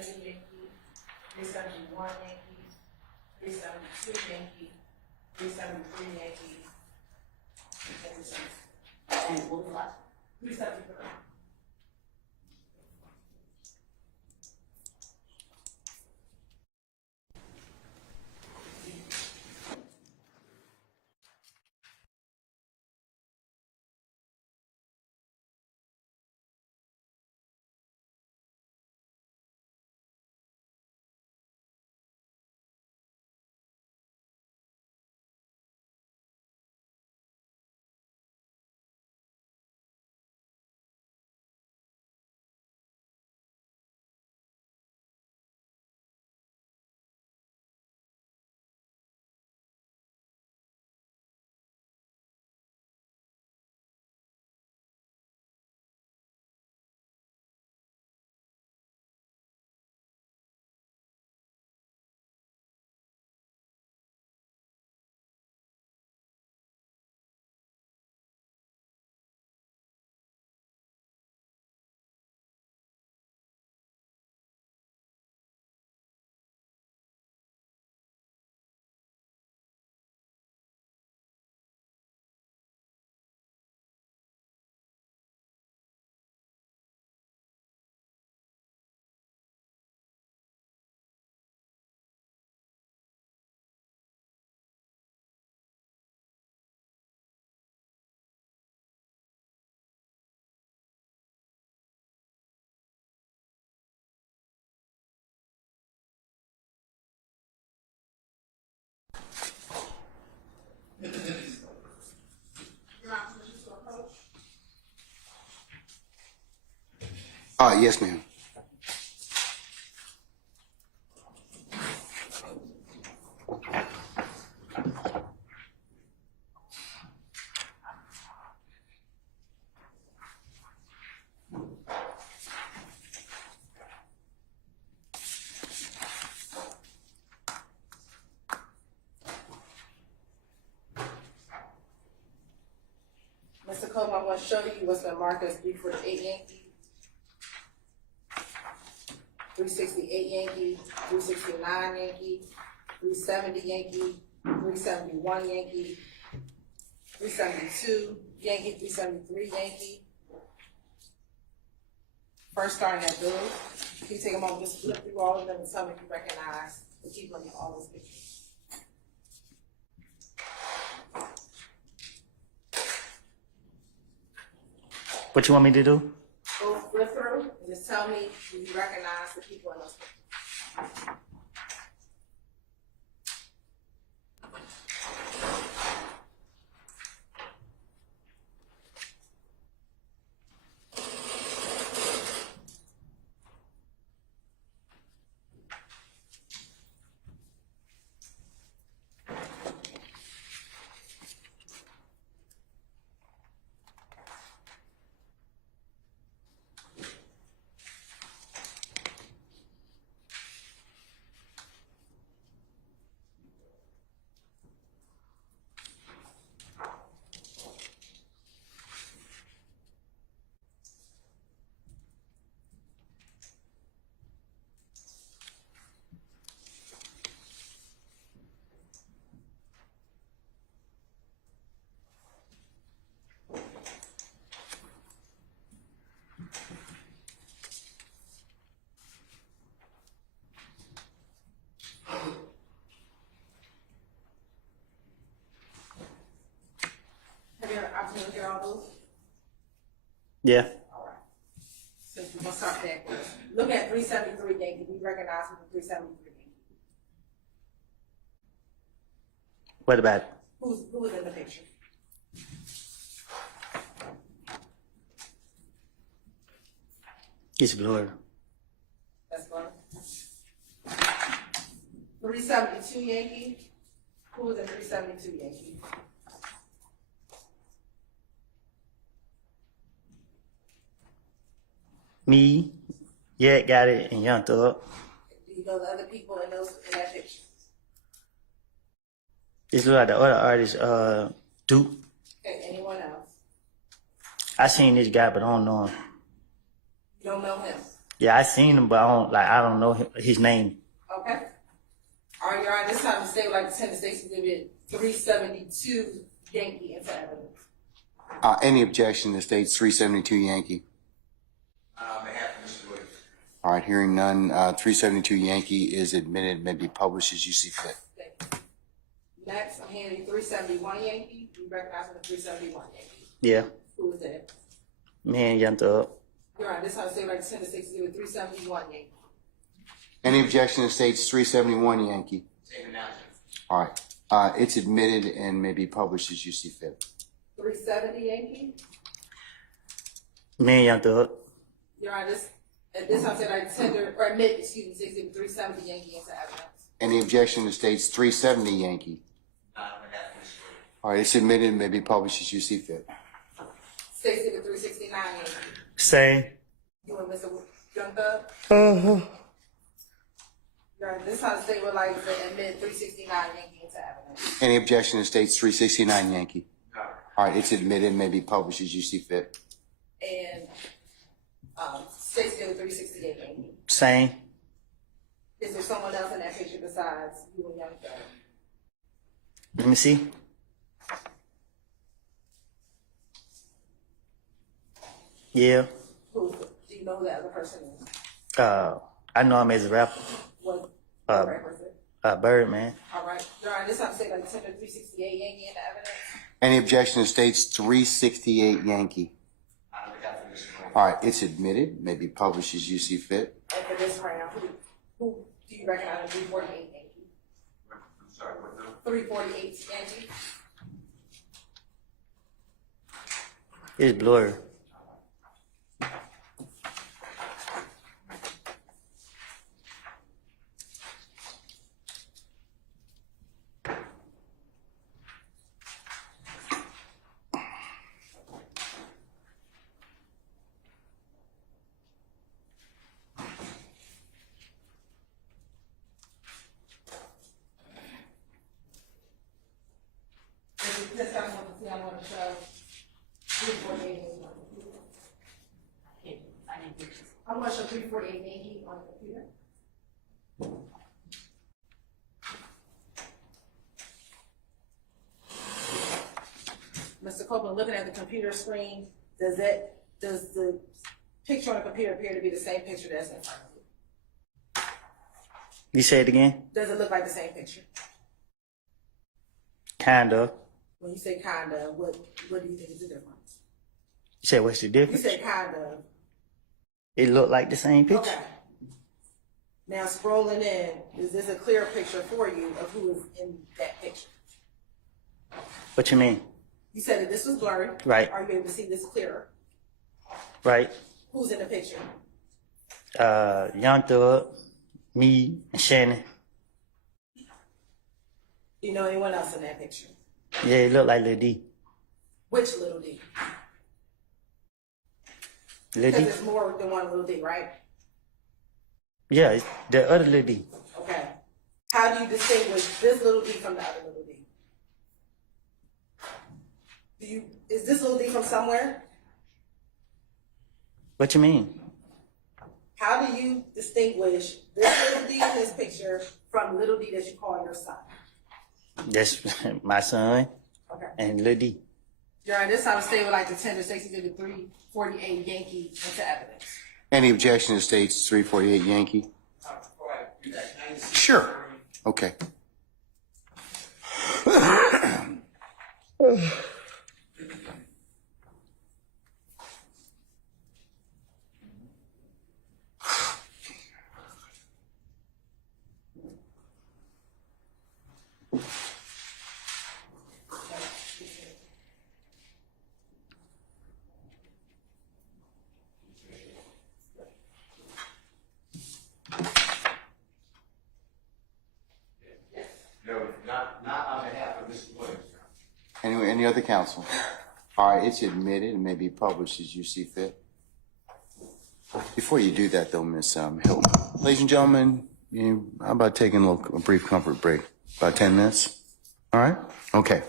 Yankee, 371 Yankee, 372 Yankee, 373 Yankee, and 373. And what was the last? 373. Yes, ma'am. Mr. Coleman, I want to show you what's been marked as 348 Yankee, 368 Yankee, 369 Yankee, 370 Yankee, 371 Yankee, 372 Yankee, 373 Yankee. First starting at Bill. Can you take a moment, just flip through all of them and tell me if you recognize the people in all those pictures? What you want me to do? Go flip through and just tell me if you recognize the people in those pictures. Have you had an opportunity to look at all those? Yeah. All right. So we're gonna start backwards. Look at 373 Yankee. We recognize who the 373 Yankee. What about it? Who was in the picture? It's blurred. That's fine. 372 Yankee. Who was in 372 Yankee? Me, yeah, got it, and Young Thug. Do you know the other people in that picture? This look like the other artist, Duke. Okay, anyone else? I seen this guy, but I don't know him. You don't know him. Yeah, I seen him, but I don't know his name. Okay. All right, Your Honor, this time the state would like to send the state's exhibit 372 Yankee into evidence. Any objection to states 372 Yankee? On behalf of Mr. Williams. All right, hearing none, 372 Yankee is admitted, may be published as you see fit. Thank you. Next, I'm handing 371 Yankee. You recognize the 371 Yankee. Yeah, Who is that? me and Young Thug. Your Honor, this time the state would like to send the state's exhibit 371 Yankee. Any objection to states 371 Yankee? Same announcement. All right, it's admitted and may be published as you see fit. 370 Yankee. Me and Young Thug. Your Honor, at this time, I tender or admit, excuse me, exhibit 370 Yankee into evidence. Any objection to states 370 Yankee? On behalf of Mr. Williams. All right, it's admitted and may be published as you see fit. State exhibit 369 Yankee. Same. You and Mr. Young Thug. Your Honor, this time the state would like to admit 369 Yankee into evidence. Any objection to states 369 Yankee? No. All right, it's admitted and may be published as you see fit. And state exhibit 368 Yankee. Same. Is there someone else in that picture besides you and Young Thug? Let me see. Yeah. Do you know who that other person is? I know him as a rapper. What Uh, rapper is it? Birdman. All right. Your Honor, this time state like tender 368 Yankee into evidence. Any objection to states 368 Yankee? On behalf of Mr. Williams. All right, it's admitted, may be published as you see fit. And for this round, who do you recognize in 348 Yankee? I'm sorry, what number? 348 Yankee. It's blurry. This time I want to show 348 Yankee. I want to show 348 Yankee on the computer. Mr. Copeland, looking at the computer screen, does the picture on the computer appear to be the same picture that's in front of you? You say it again? Does it look like the same picture? Kind of. When you say kinda, what do you think is the difference? You said what's the You difference? say kinda. It looked like the same picture. Okay. Now scrolling in, is this a clear picture for you of who is in that picture? What you mean? You said that this was blurry. Right. Are you able to see this clearer? Right. Who's in the picture? Young Thug, me, and Shannon. Do you know anyone else in that picture? Yeah, it looked like Lil D. Which little D? Lil Because D? there's more than one little D, right? Yeah, it's the other Lil D. Okay. How do you distinguish this little D from the other little D? Is this little D from somewhere? What you mean? How do you distinguish this little D in this picture from little D that you call your son? That's my son Okay. and Lil D. Your Honor, this time the state would like to tender 348 Yankee into evidence. Any objection to states 348 Yankee? Before I do that, can I see? Sure. Okay. No, not on behalf of Mr. Williams. Any other counsel? All right, it's admitted and may be published as you see fit. Before you do that, though, Miss Hilton, ladies and gentlemen, how about taking a brief comfort break? About 10 minutes? All right? Okay.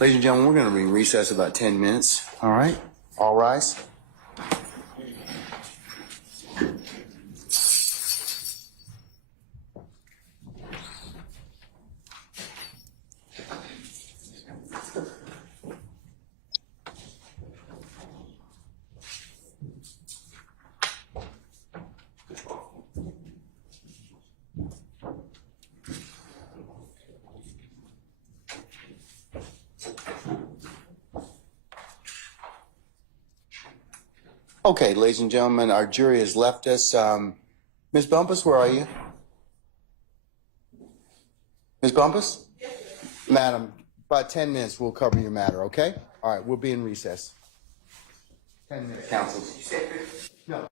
Ladies and gentlemen, we're going to be in recess about 10 minutes. All right? All rise. Okay, ladies and gentlemen, our jury has left us. Ms. Bumpus, where are you? Ms. Bumpus? Madam, about 10 minutes, we'll cover your matter, okay? All right, we'll be in recess. 10 minutes, counsel. No.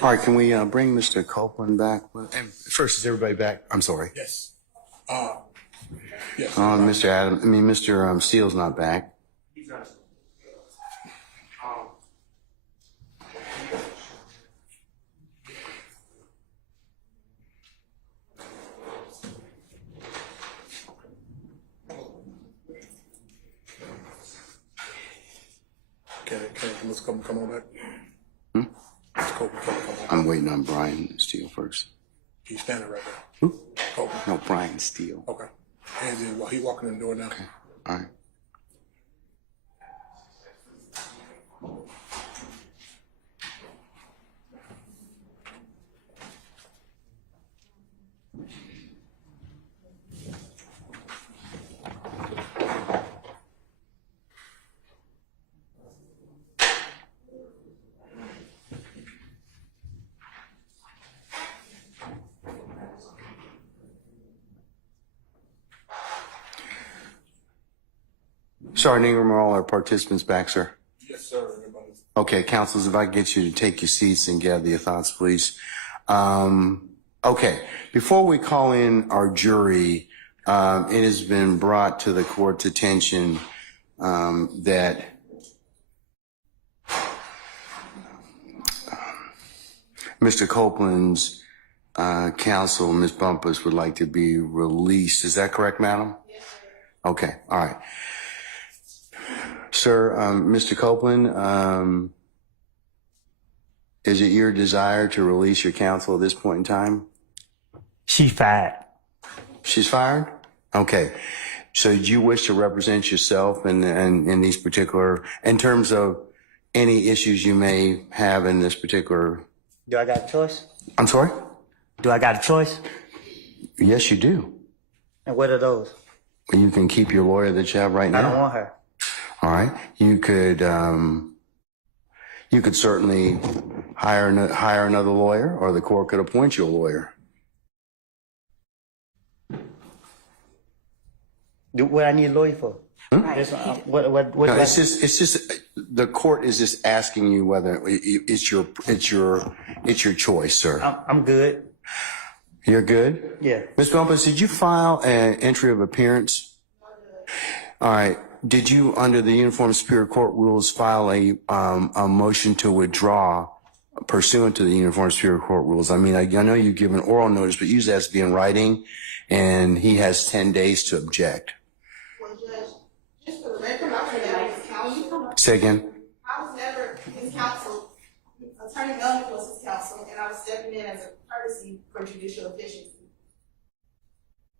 All right, can we bring Mr. Copeland back? And first, is everybody back? I'm sorry. Yes. Yes. Mr. Steele's not back. He's not. Can Mr. Copeland come on back? Mr. Copeland, come on back. I'm waiting on Brian Steele first. He's standing right there. Who? Copeland. No, Brian Steele. Okay. Hands in while he walking in the door now. Okay. All right. Sergeant Ingram, are all our participants back, sir? Yes, sir. Everybody's Okay, councilors, if I could get you to take your seats and gather your thoughts, please. Okay, before we call in our jury, it has been brought to the court's attention that Mr. Copeland's counsel, Ms. Bumpus, would like to be released. Is that correct, madam? Yes, sir. Okay, all right. Sir, Mr. Copeland, is it your desire to release your counsel at this point in time? She fired. She's fired? Okay. So do you wish to represent yourself in these particular, in terms of any issues you may have in this particular? Do I got a choice? I'm sorry? Do I got a choice? Yes, you do. And what are those? You can keep your lawyer that you have right now. I don't want her. All right. You could certainly hire another lawyer, or the court could appoint you a lawyer. What I need a lawyer for? What? No, it's just the court is just asking you whether it's your choice, sir. I'm good. You're good? Yeah. Ms. Bumpus, did you file an entry of appearance? All right. Did you, under the Uniform Superior Court rules, file a motion to withdraw pursuant to the Uniform Superior Court rules? I mean, I know you give an oral notice, but usually it has to be in writing, and he has 10 days to object. Well, Judge, just for the record, I was never his counsel. Say again? I was never his counsel. Attorney Donovan was his counsel, and I was stepping in as a courtesy for judicial efficiency.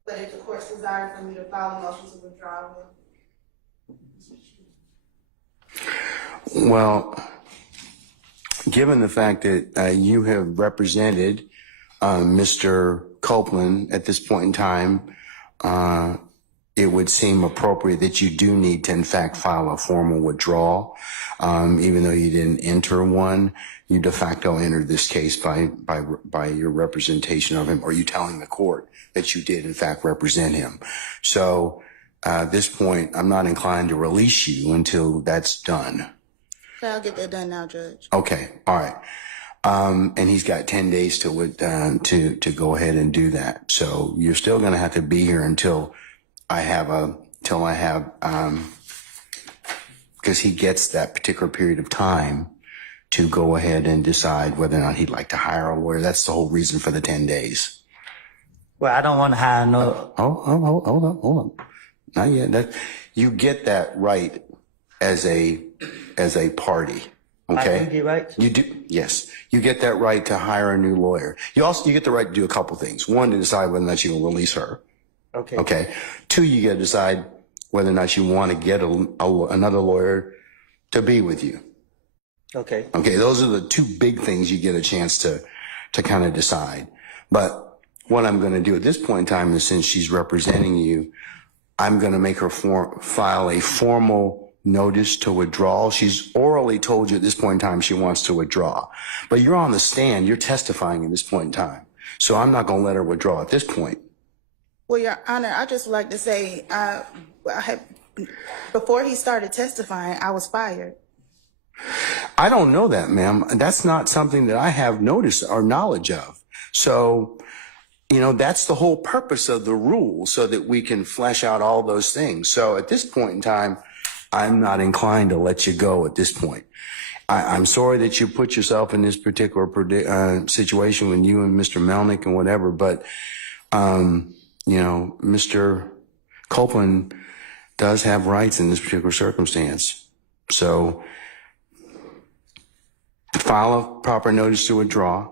But if the court's desire for me to file a motion to withdraw, I will. Well, given the fact that you have represented Mr. Copeland at this point in time, it would seem appropriate that you do need to, in fact, file a formal withdrawal. Even though you didn't enter one, you de facto entered this case by your representation of him, or you telling the court that you did, in fact, represent him. So at this point, I'm not inclined to release you until that's done. Okay, I'll get that done now, Judge. Okay, all right. And he's got 10 days to go ahead and do that. So you're still going to have to be here until I have because he gets that particular period of time to go ahead and decide whether or not he'd like to hire a lawyer. That's the whole reason for the 10 days. Well, I don't want to hire no. Hold on. Not yet. You get that right as a party. Okay. I do get right. You do. Yes. You get that right to hire a new lawyer. You get the right to do a couple things. One, to decide whether or not you will release her. Okay. Okay. Two, you got to decide whether or not you want to get another lawyer to be with you. Okay. Okay. Those are the two big things you get a chance to kind of decide. But what I'm going to do at this point in time is, since she's representing you, I'm going to make her file a formal notice to withdraw. She's orally told you at this point in time she wants to withdraw. But you're on the stand. You're testifying at this point in time. So I'm not going to let her withdraw at this point. Well, Your Honor, I just like to say, before he started testifying, I was fired. I don't know that, ma'am. That's not something that I have notice or knowledge of. So, you know, that's the whole purpose of the rule, so that we can flesh out all those things. So at this point in time, I'm not inclined to let you go at this point. I'm sorry that you put yourself in this particular situation with you and Mr. Melnick and whatever, but, you know, Mr. Copeland does have rights in this particular circumstance. So file a proper notice to withdraw.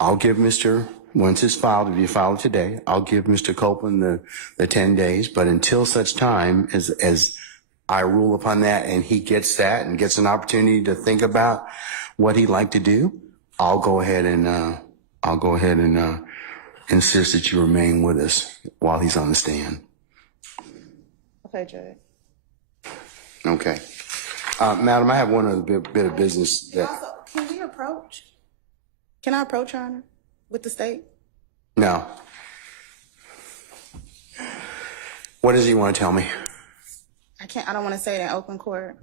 I'll give once it's filed, if you file it today, I'll give Mr. Copeland the 10 days, but until such time as I rule upon that and he gets that and gets an opportunity to think about what he'd like to do, I'll go ahead and insist that you remain with us while he's on the stand. Okay, Judge. Okay. Madam, I have one other bit of business that... Also, can I approach, Your Honor, with the state? No. What does he want to tell me? I don't want to say it in open court.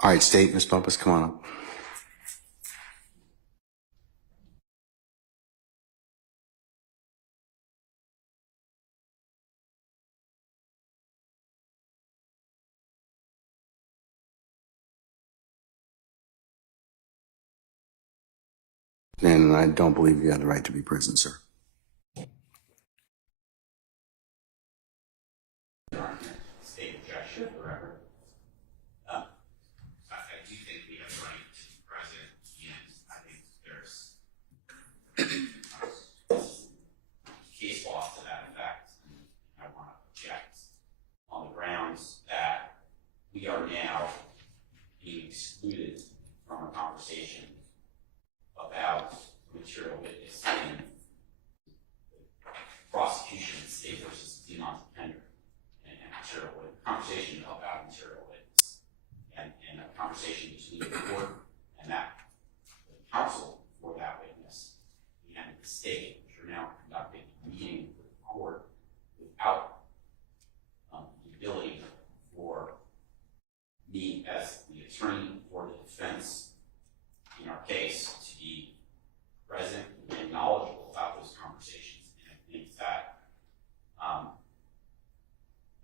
All right, State, Ms. Bumpus, come on up. And I don't believe you have the right to be present, sir. State objection for the record. I do think we have the right to be present, and I think there's case law to that effect. I want to object on the grounds that we are now being excluded from a conversation about material witness in the prosecution of state versus Denon Defender and material witness, conversation about material witness and a conversation between the court and the counsel for that witness and the state, which are now conducting a meeting with the court without the ability for me as the attorney for the defense in our case to be present and knowledgeable about those conversations. And I think that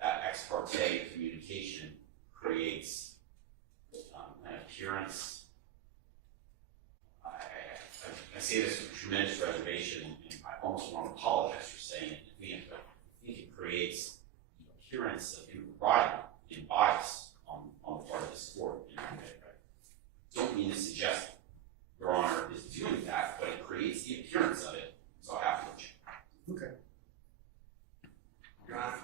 that ex parte communication creates an appearance. I say this with tremendous reservation, and I almost want to apologize for saying it. I think it creates the appearance of impropriety and bias on the part of this court. And I don't mean to suggest Your Honor is doing that, but it creates the appearance of it, so I have to check. Okay. Your Honor,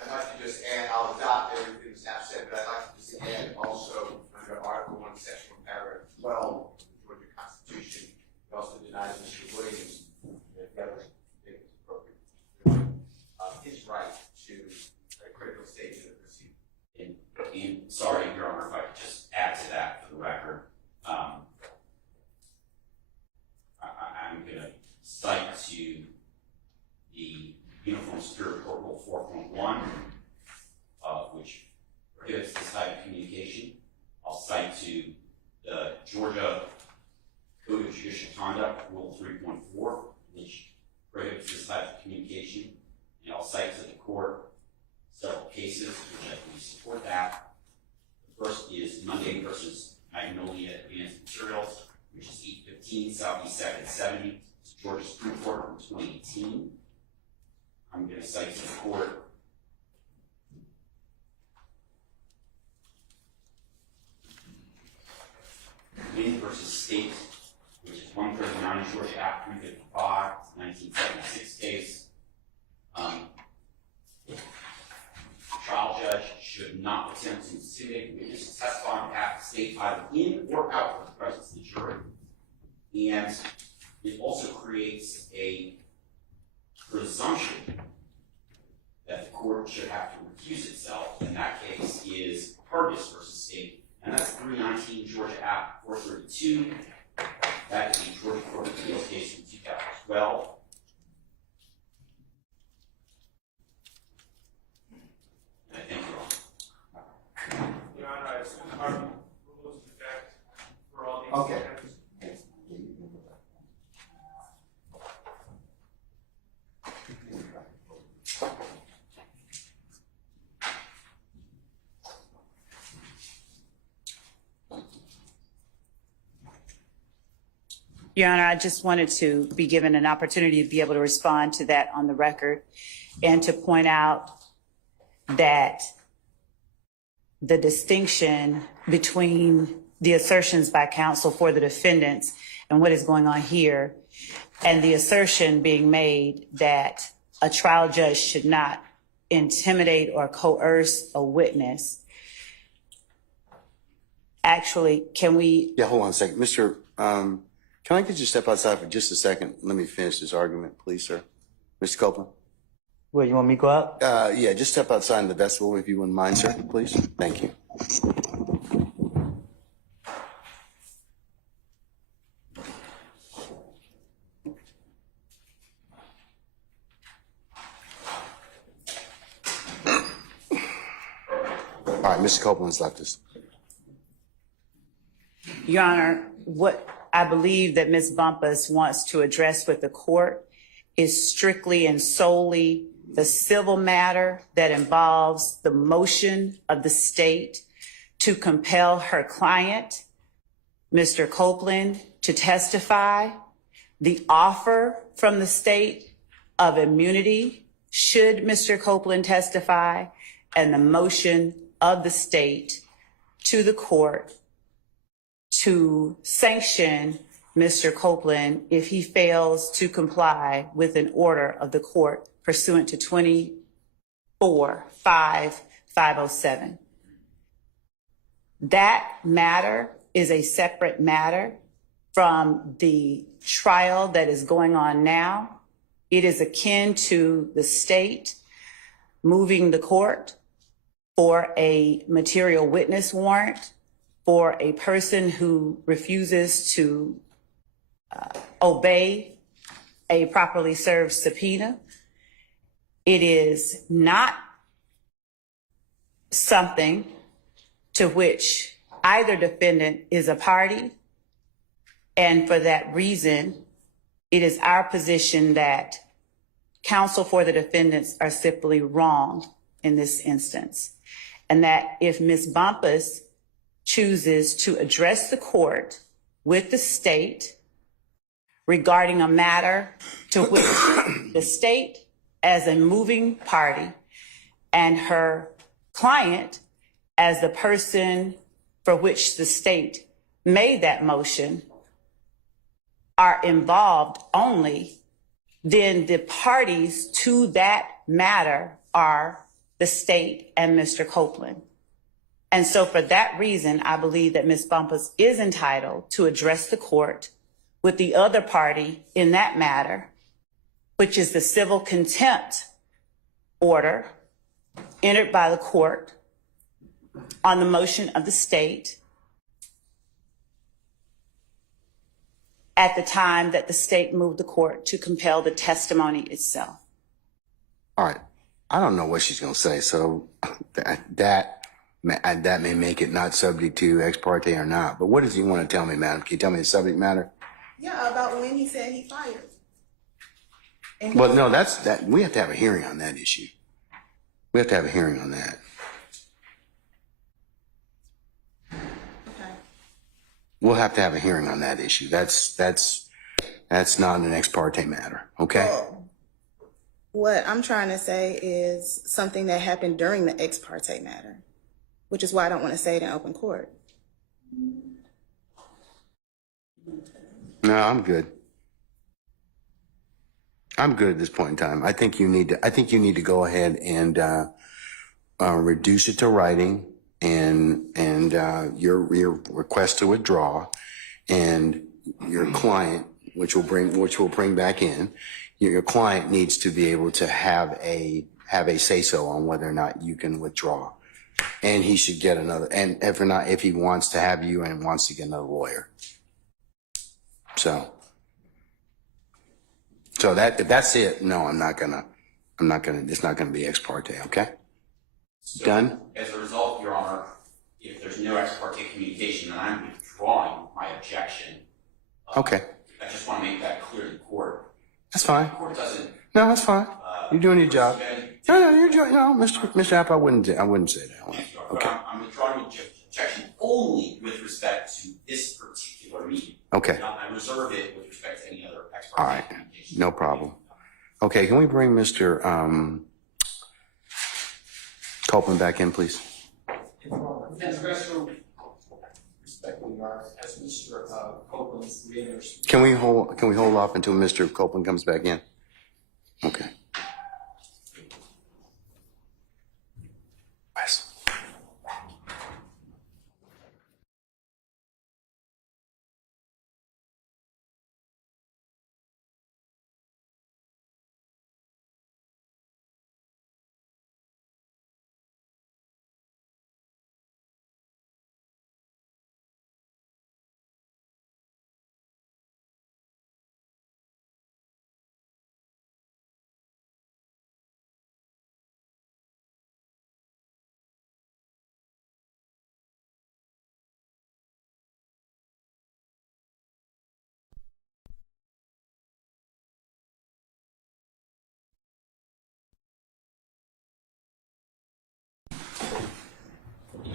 I'd like to just add, I'll adopt everything the staff said, but I'd like to just add also under Article 1, Section 1, Paragraph 12 of the Georgia Constitution, it also denies Mr. Williams, if the other thing is appropriate, his right to a critical stage of the proceeding. And sorry, Your Honor, if I could just add to that for the record. I'm going to cite to the Uniform Security Court Rule 4.1, which prohibits this type of communication. I'll cite to the Georgia Code of Judicial Conduct, Rule 3.4, which prohibits this type of communication. And I'll cite to the court several cases which I believe support that. The first is Monday versus Magnolia Advanced Materials, which is 815 Southeast 2nd 70. It's Georgia Supreme Court from 2018. I'm going to cite to the court versus State, which is 139 Georgia Act 355, 1976 case. The trial judge should not attempt to intimidate witnesses to testify on behalf of the state, either in or out of the presence of the jury. And it also creates a presumption that the court should have to recuse itself. In that case is parte versus State, and that's 319 Georgia Act 432. That is a Georgia Court of Appeals case from 2012. I thank you all. Your Honor, I assume our rules in effect for all these. Okay. matters. Your Honor, I just wanted to be given an opportunity to be able to respond to that on the record and to point out that the distinction between the assertions by counsel for the defendants and what is going on here, and the assertion being made that a trial judge should not intimidate or coerce a witness. Actually, can we? Yeah, hold on a second. Can I get you to step outside for just a second? Let me finish this argument, please, sir. Mr. Copeland? Where, you want me to go out? Yeah, just step outside in the vestibule if you wouldn't mind, sir, please. Thank you. All right, Mr. Copeland's left us. Your Honor, what I believe that Ms. Bumpus wants to address with the court is strictly and solely the civil matter that involves the motion of the state to compel her client, Mr. Copeland, to testify, the offer from the state of immunity should Mr. Copeland testify, and the motion of the state to the court to sanction Mr. Copeland if he fails to comply with an order of the court pursuant to 24-5-507. That matter is a separate matter from the trial that is going on now. It is akin to the state moving the court for a material witness warrant for a person who refuses to obey a properly served subpoena. It is not something to which either defendant is a party, and for that reason, it is our position that counsel for the defendants are simply wrong in this instance, and that if Ms. Bumpus chooses to address the court with the state regarding a matter to which the state as a moving party and her client as the person for which the state made that motion are involved only, then the parties to that matter are the state and Mr. Copeland. And so for that reason, I believe that Ms. Bumpus is entitled to address the court with the other party in that matter, which is the civil contempt order entered by the court on the motion of the state at the time that the state moved the court to compel the testimony itself. All right. I don't know what she's going to say, so that may make it not subject to ex parte or not. But what does he want to tell me, madam? Can you tell me the subject matter? Yeah, about when he said he fired. Well, no, that we have to have a hearing on that issue. We have to have a hearing on that. Okay. We'll have to have a hearing on that issue. That's not an ex parte matter, okay? Well, what I'm trying to say is something that happened during the ex parte matter, which is why I don't want to say it in open court. No, I'm good. I'm good at this point in time. I think you need to go ahead and reduce it to writing and your request to withdraw, and your client, which will bring back in, your client needs to be able to have a say so on whether or not you can withdraw, and he should get another. And if he wants to have you and wants to get another lawyer, so that if that's it, no, I'm not gonna. It's not gonna be ex parte. Okay. So, Done? as a result, Your Honor, if there's no ex parte communication, then I'm withdrawing my objection. Okay. I just want to make that clear to the court. That's fine. The court doesn't. No, that's fine. You're doing your job. No, you're doing. No, Mr. App, I wouldn't say that. Okay. I'm withdrawing objection only with respect to this particular meeting. Okay. I reserve it with respect to any other ex All parte right. communication. No problem. Okay. Can we bring Mr. Copeland back in, please? As respectfully, as Mr. Copeland's readers. Can we hold off until Mr. Copeland comes back in? Okay. Nice.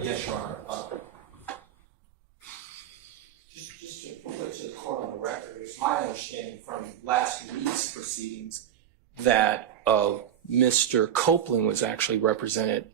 Yes, Your Honor. Just to put to the court on the record, it's my understanding from last week's proceedings that Mr. Copeland was actually represented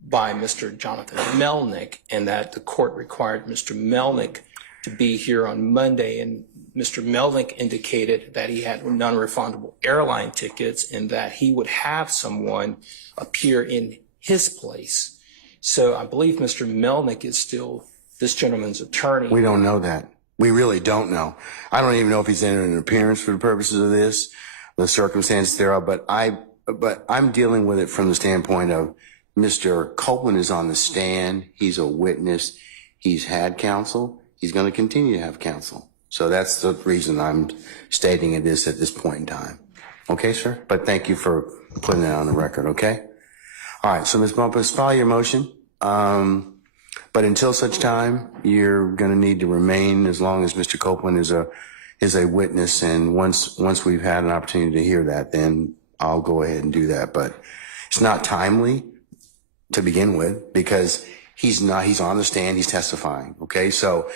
by Mr. Jonathan Melnick, and that the court required Mr. Melnick to be here on Monday. And Mr. Melnick indicated that he had non-refundable airline tickets and that he would have someone appear in his place. So I believe Mr. Melnick is still this gentleman's attorney. We don't know that. We really don't know. I don't even know if he's entered an appearance for the purposes of this, the circumstances thereof, but I'm dealing with it from the standpoint of Mr. Copeland is on the stand. He's a witness. He's had counsel. He's going to continue to have counsel. So that's the reason I'm stating it is at this point in time. Okay, sir? But thank you for putting that on the record, okay? All right, so Ms. Bumpus, file your motion. But until such time, you're going to need to remain as long as Mr. Copeland is a witness. And once we've had an opportunity to hear that, then I'll go ahead and do that. But it's not timely to begin with because he's on the stand, he's testifying. Okay, so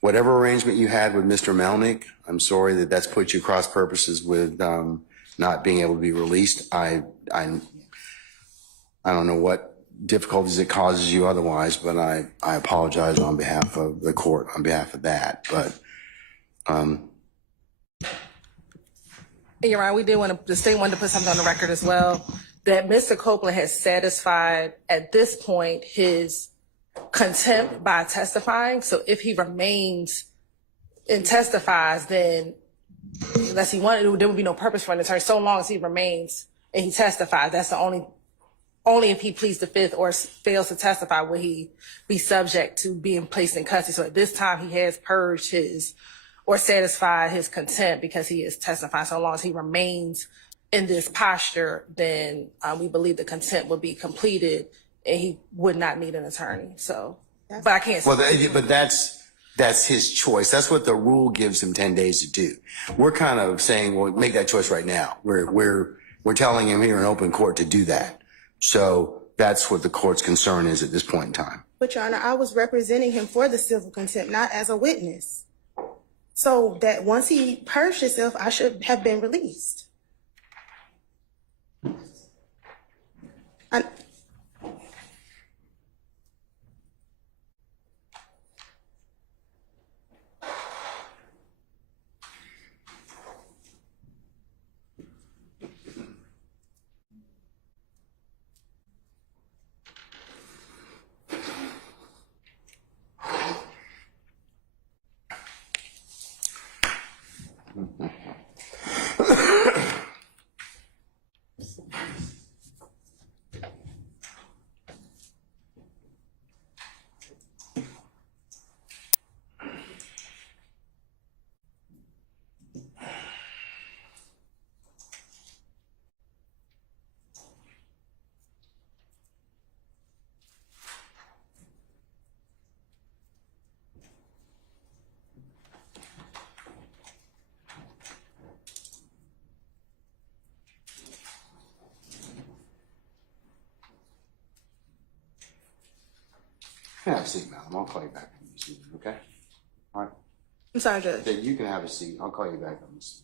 whatever arrangement you had with Mr. Melnick, I'm sorry that that's put you cross purposes with not being able to be released. I don't know what difficulties it causes you otherwise, but I apologize on behalf of the court, on behalf of that. But Your Honor, we did want to, the state wanted to put something on the record as well, that Mr. Copeland has satisfied at this point his contempt by testifying. So if he remains and testifies, then unless he wanted to, there would be no purpose for an attorney. So long as he remains and he testifies, that's the only if he pleads the fifth or fails to testify will he be subject to being placed in custody. So at this time, he has purged his or satisfied his contempt because he is testifying. So long as he remains in this posture, then we believe the contempt will be completed and he would not need an attorney. So, but I can't. Well, but that's his choice. That's what the rule gives him 10 days to do. We're kind of saying, well, make that choice right now. We're telling him here in open court to do that. So that's what the court's concern is at this point in time. But Your Honor, I was representing him for the civil contempt, not as a witness. So that once he purged himself, I should have been released. Have a seat, madam. I'll call you back on this evening, okay? All right. I'm sorry, Judge. Then you can have a seat. I'll call you back on this.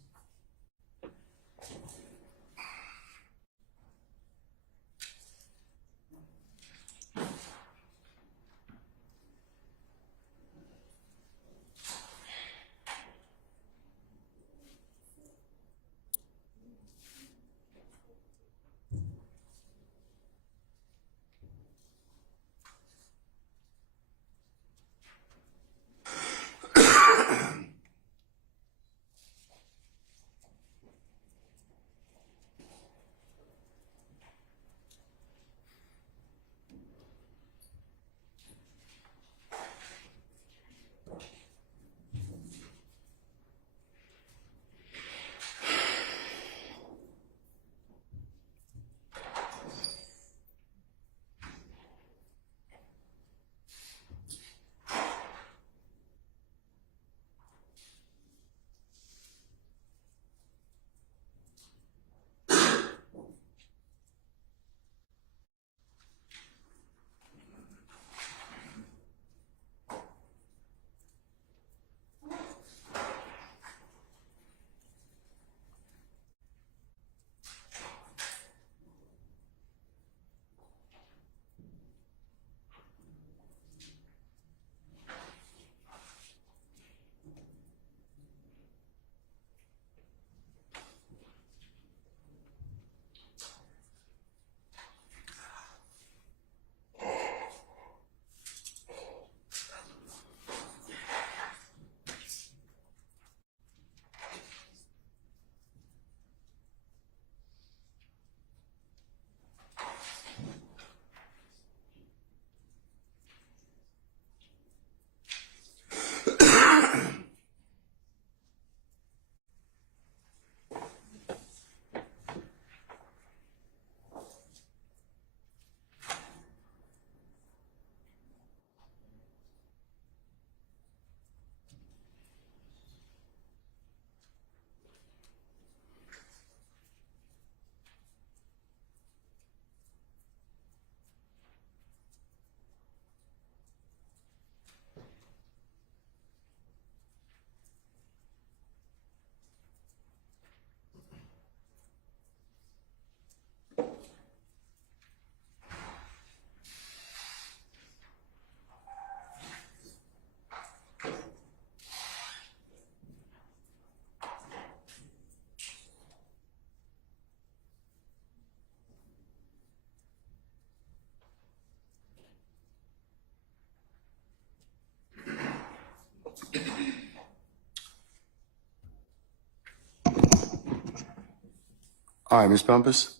All right, Ms. Bumpus.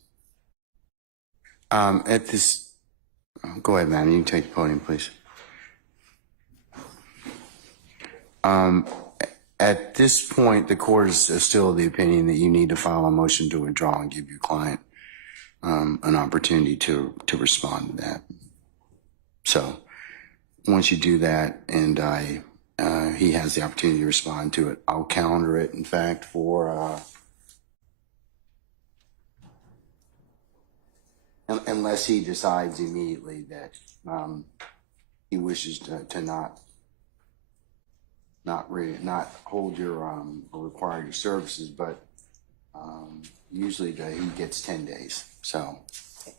At this, go ahead, man. You can take the podium, please. At this point, the court is still of the opinion that you need to file a motion to withdraw and give your client an opportunity to respond to that. So once you do that, and he has the opportunity to respond to it, I'll calendar it, in fact, for unless he decides immediately that he wishes to not hold your or require your services, but usually he gets 10 days. So.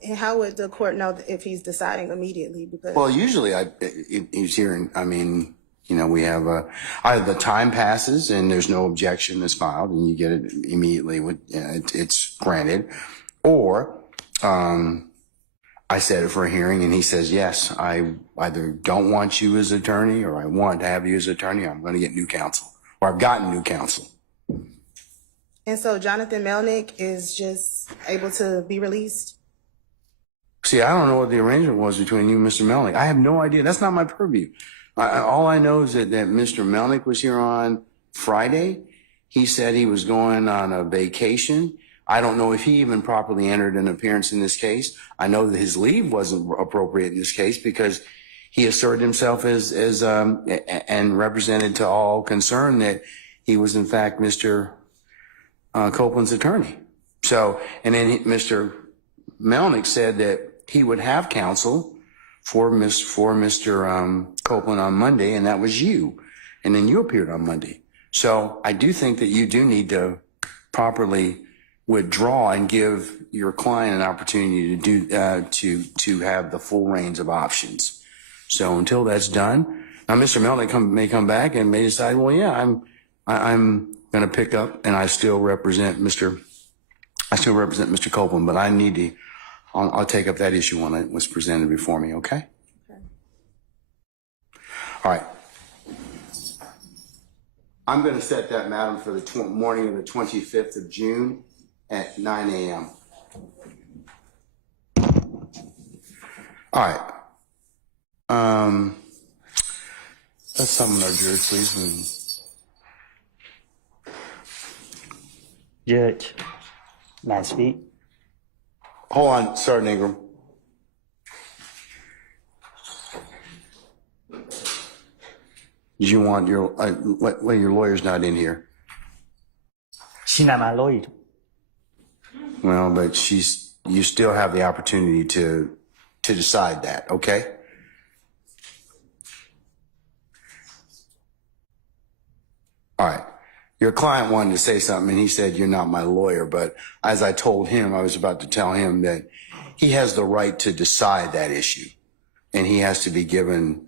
And how would the court know if he's deciding immediately? Because Well, usually he's hearing. I mean, you know, we have either the time passes and there's no objection that's filed, and you get it immediately with it's granted, or I set it for a hearing and he says, yes, I either don't want you as attorney or I want to have you as attorney. I'm going to get new counsel, or I've gotten new counsel. and so Jonathan Melnick is just able to be released. See, I don't know what the arrangement was between you and Mr. Melnick. I have no idea. That's not my purview. All I know is that Mr. Melnick was here on Friday. He said he was going on a vacation. I don't know if he even properly entered an appearance in this case. I know that his leave wasn't appropriate in this case because he asserted himself as and represented to all concerned that he was in fact Mr. Copeland's attorney. So, and then Mr. Melnick said that he would have counsel for Mr. Copeland on Monday, and that was you. And then you appeared on Monday. So I do think that you do need to properly withdraw and give your client an opportunity to do to have the full range of options. So until that's done, now Mr. Melnick may come back and may decide, well, yeah, I'm going to pick up, and I still represent Mr. Copeland, but I need to. I'll take up that issue when it was presented before me. Okay. All right. I'm going to set that, madam, for the morning of the 25th of June at 9 a.m. All right. Let's summon our judge, please. Judge, may I speak? Hold on, Sergeant Ingram. Did you want your, your lawyer's not in here? She's not my lawyer. Well, but you still have the opportunity to decide that, okay? All right. Your client wanted to say something, and he said, you're not my lawyer. But as I told him, I was about to tell him that he has the right to decide that issue, and he has to be given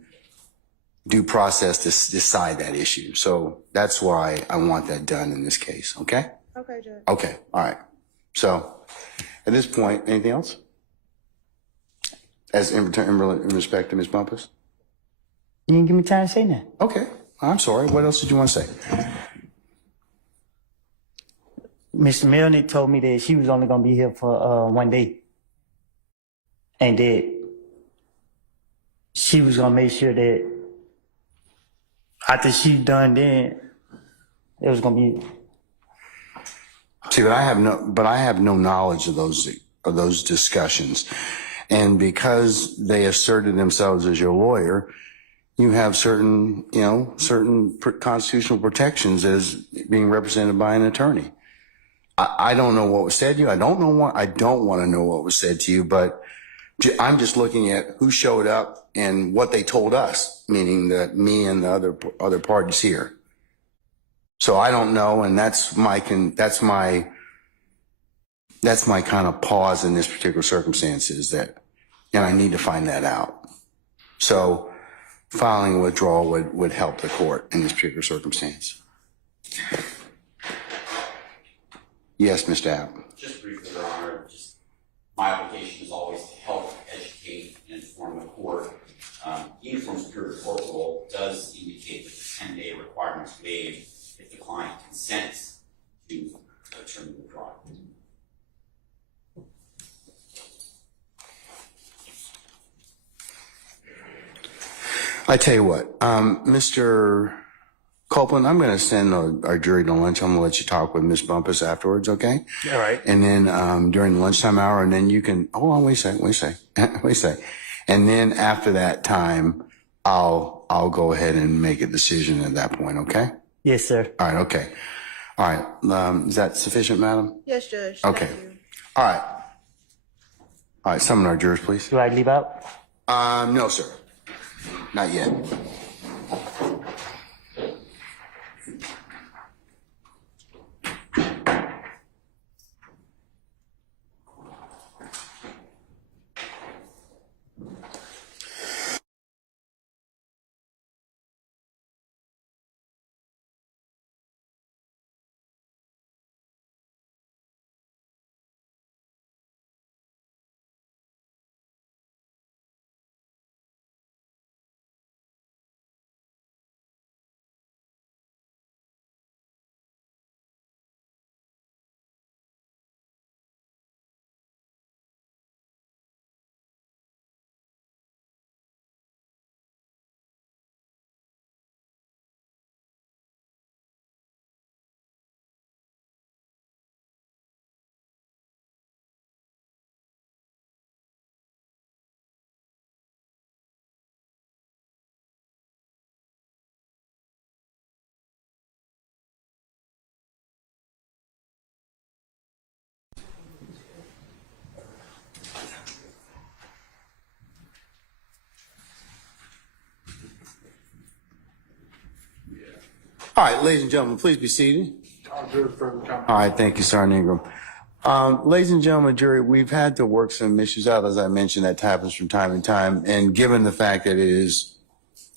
due process to decide that issue. So that's why I want that done in this case, okay? Okay, Judge. Okay, all right. So at this point, anything else? As in respect to Ms. Bumpus? You didn't give me time to say that. Okay, I'm sorry. What else did you want to say? Mr. Melnick told me that she was only going to be here for 1 day. And that she was going to make sure that after she done then, it was going to be. See, but I have no knowledge of those discussions. And because they asserted themselves as your lawyer, you have certain constitutional protections as being represented by an attorney. I don't know what was said to you. I don't want to know what was said to you, but I'm just looking at who showed up and what they told us, meaning that me and the other parties here. So I don't know, and that's my kind of pause in this particular circumstance is that, and I need to find that out. So filing a withdrawal would help the court in this particular circumstance. Yes, Mr. App. Just briefly, Your Honor, my application is always to help educate and inform the court. Uniform Superior Court rule does indicate that the 10-day requirement is waived if the client consents to attorney withdrawal. I tell you what, Mr. Copeland, I'm going to send our jury to lunch. I'm going to let you talk with Ms. Bumpus afterwards, okay? All right. And then during the lunchtime hour, and then you can, hold on, wait a second. And then after that time, I'll go ahead and make a decision at that point, okay? Yes, sir. All right, okay. All right, is that sufficient, madam? Yes, Judge. Okay. Thank you. All right. All right, summon our jurors, please. Do I leave out? No, sir. Not yet. All right, ladies and gentlemen, please be seated. I'll do it further comment. All right, thank you, Sergeant Ingram. Ladies and gentlemen, jury, we've had to work some issues out, as I mentioned, that happens from time to time. And given the fact that it is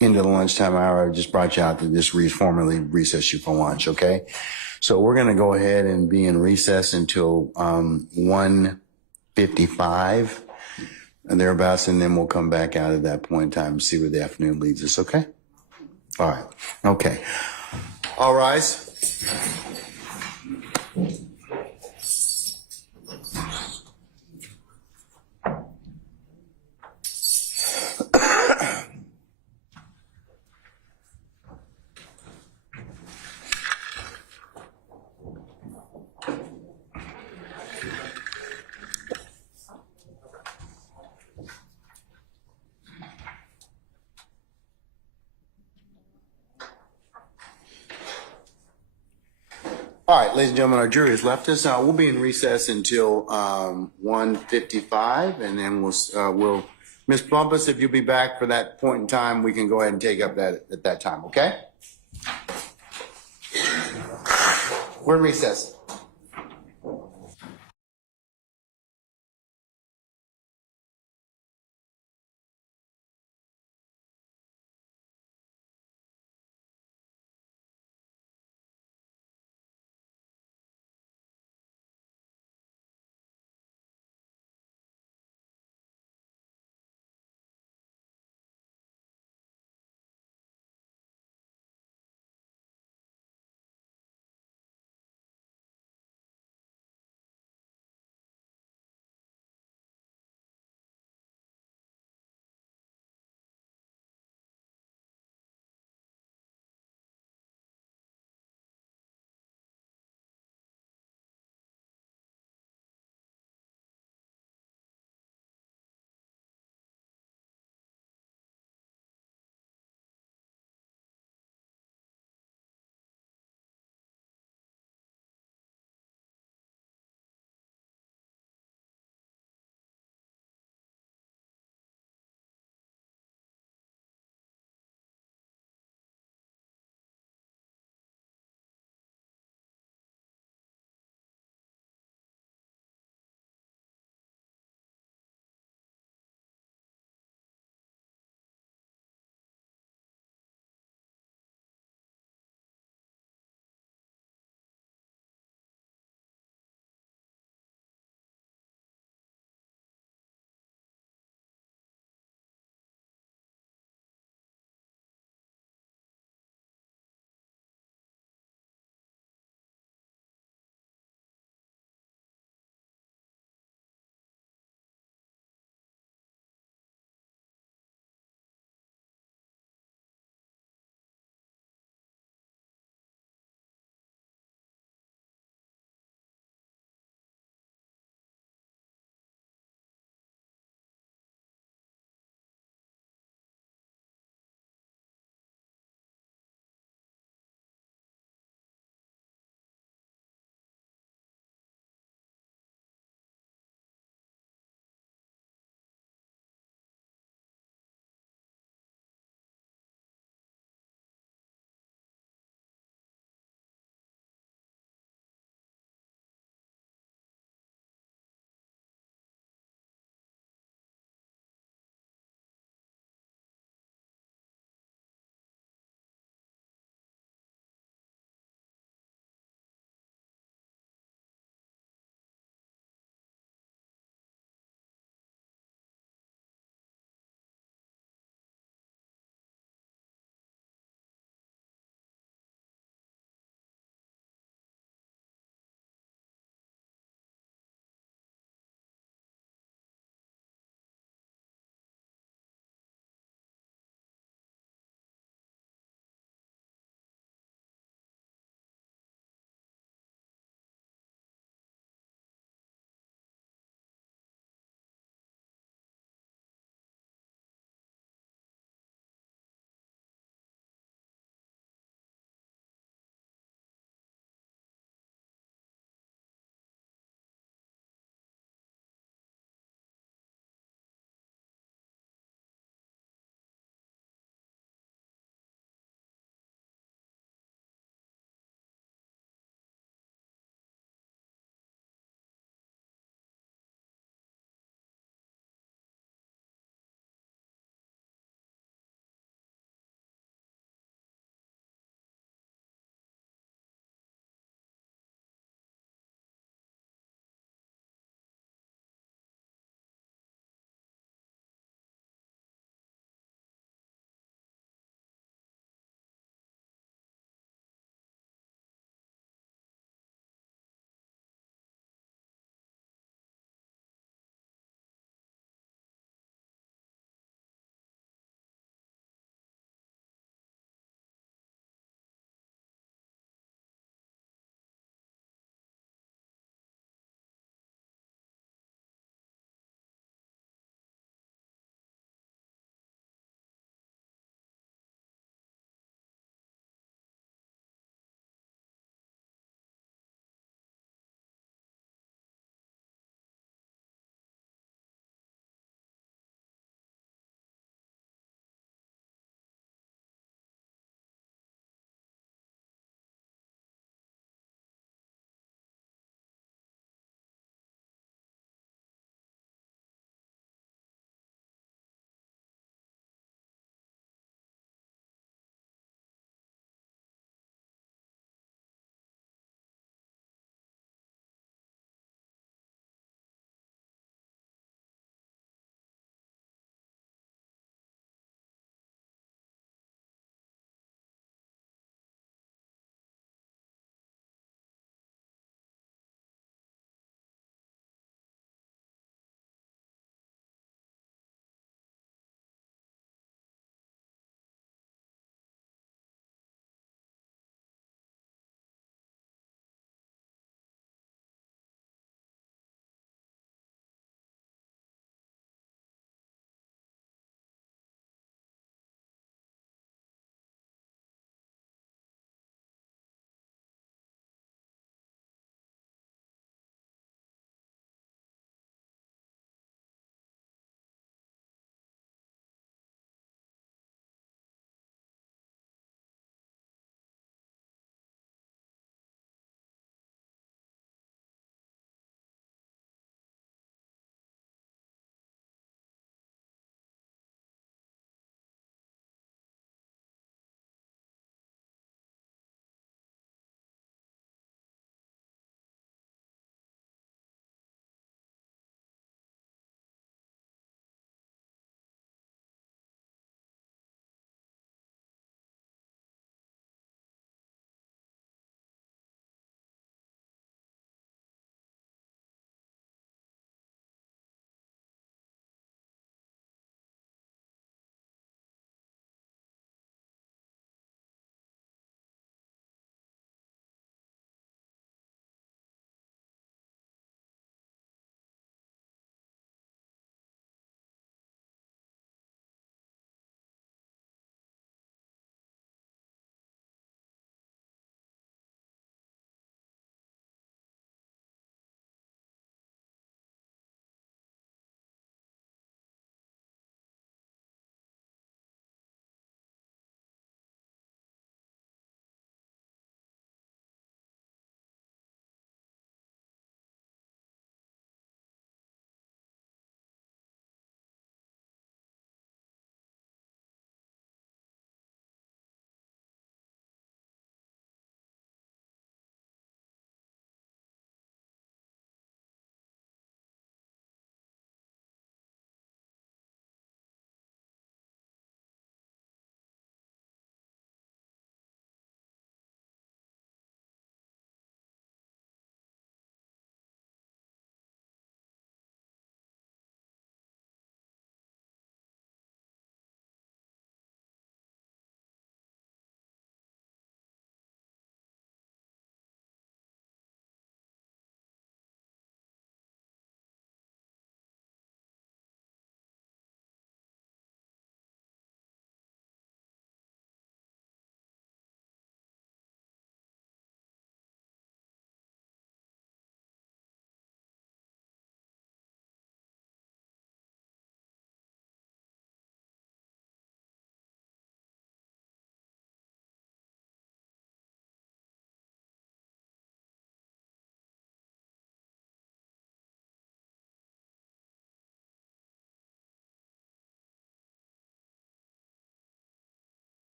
into the lunchtime hour, I just brought you out to just formally recess you for lunch, okay? So we're going to go ahead and be in recess until 1:55 and thereabouts, and then we'll come back out at that point in time and see where the afternoon leads us, okay? All right, okay. All rise. All right, ladies and gentlemen, our jury has left us. We'll be in recess until 1:55, and then we'll Ms. Bumpus, if you'll be back for that point in time, we can go ahead and take up that at that time, okay? We're in recess.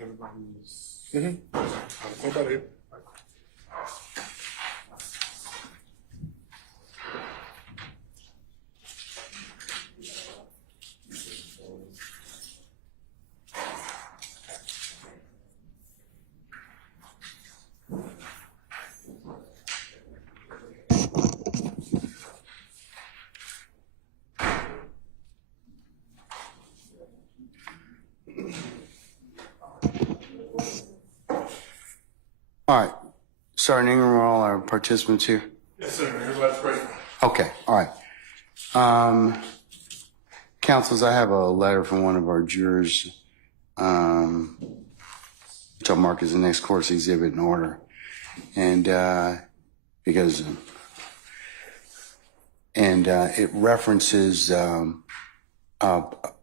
Everybody's. What about it? All right. Sergeant Ingram, are all our participants here? Yes, sir. Everybody's great. Okay, all right. Councils, I have a letter from one of our jurors, which I'll mark as the next course exhibit in order. And it references, I'm not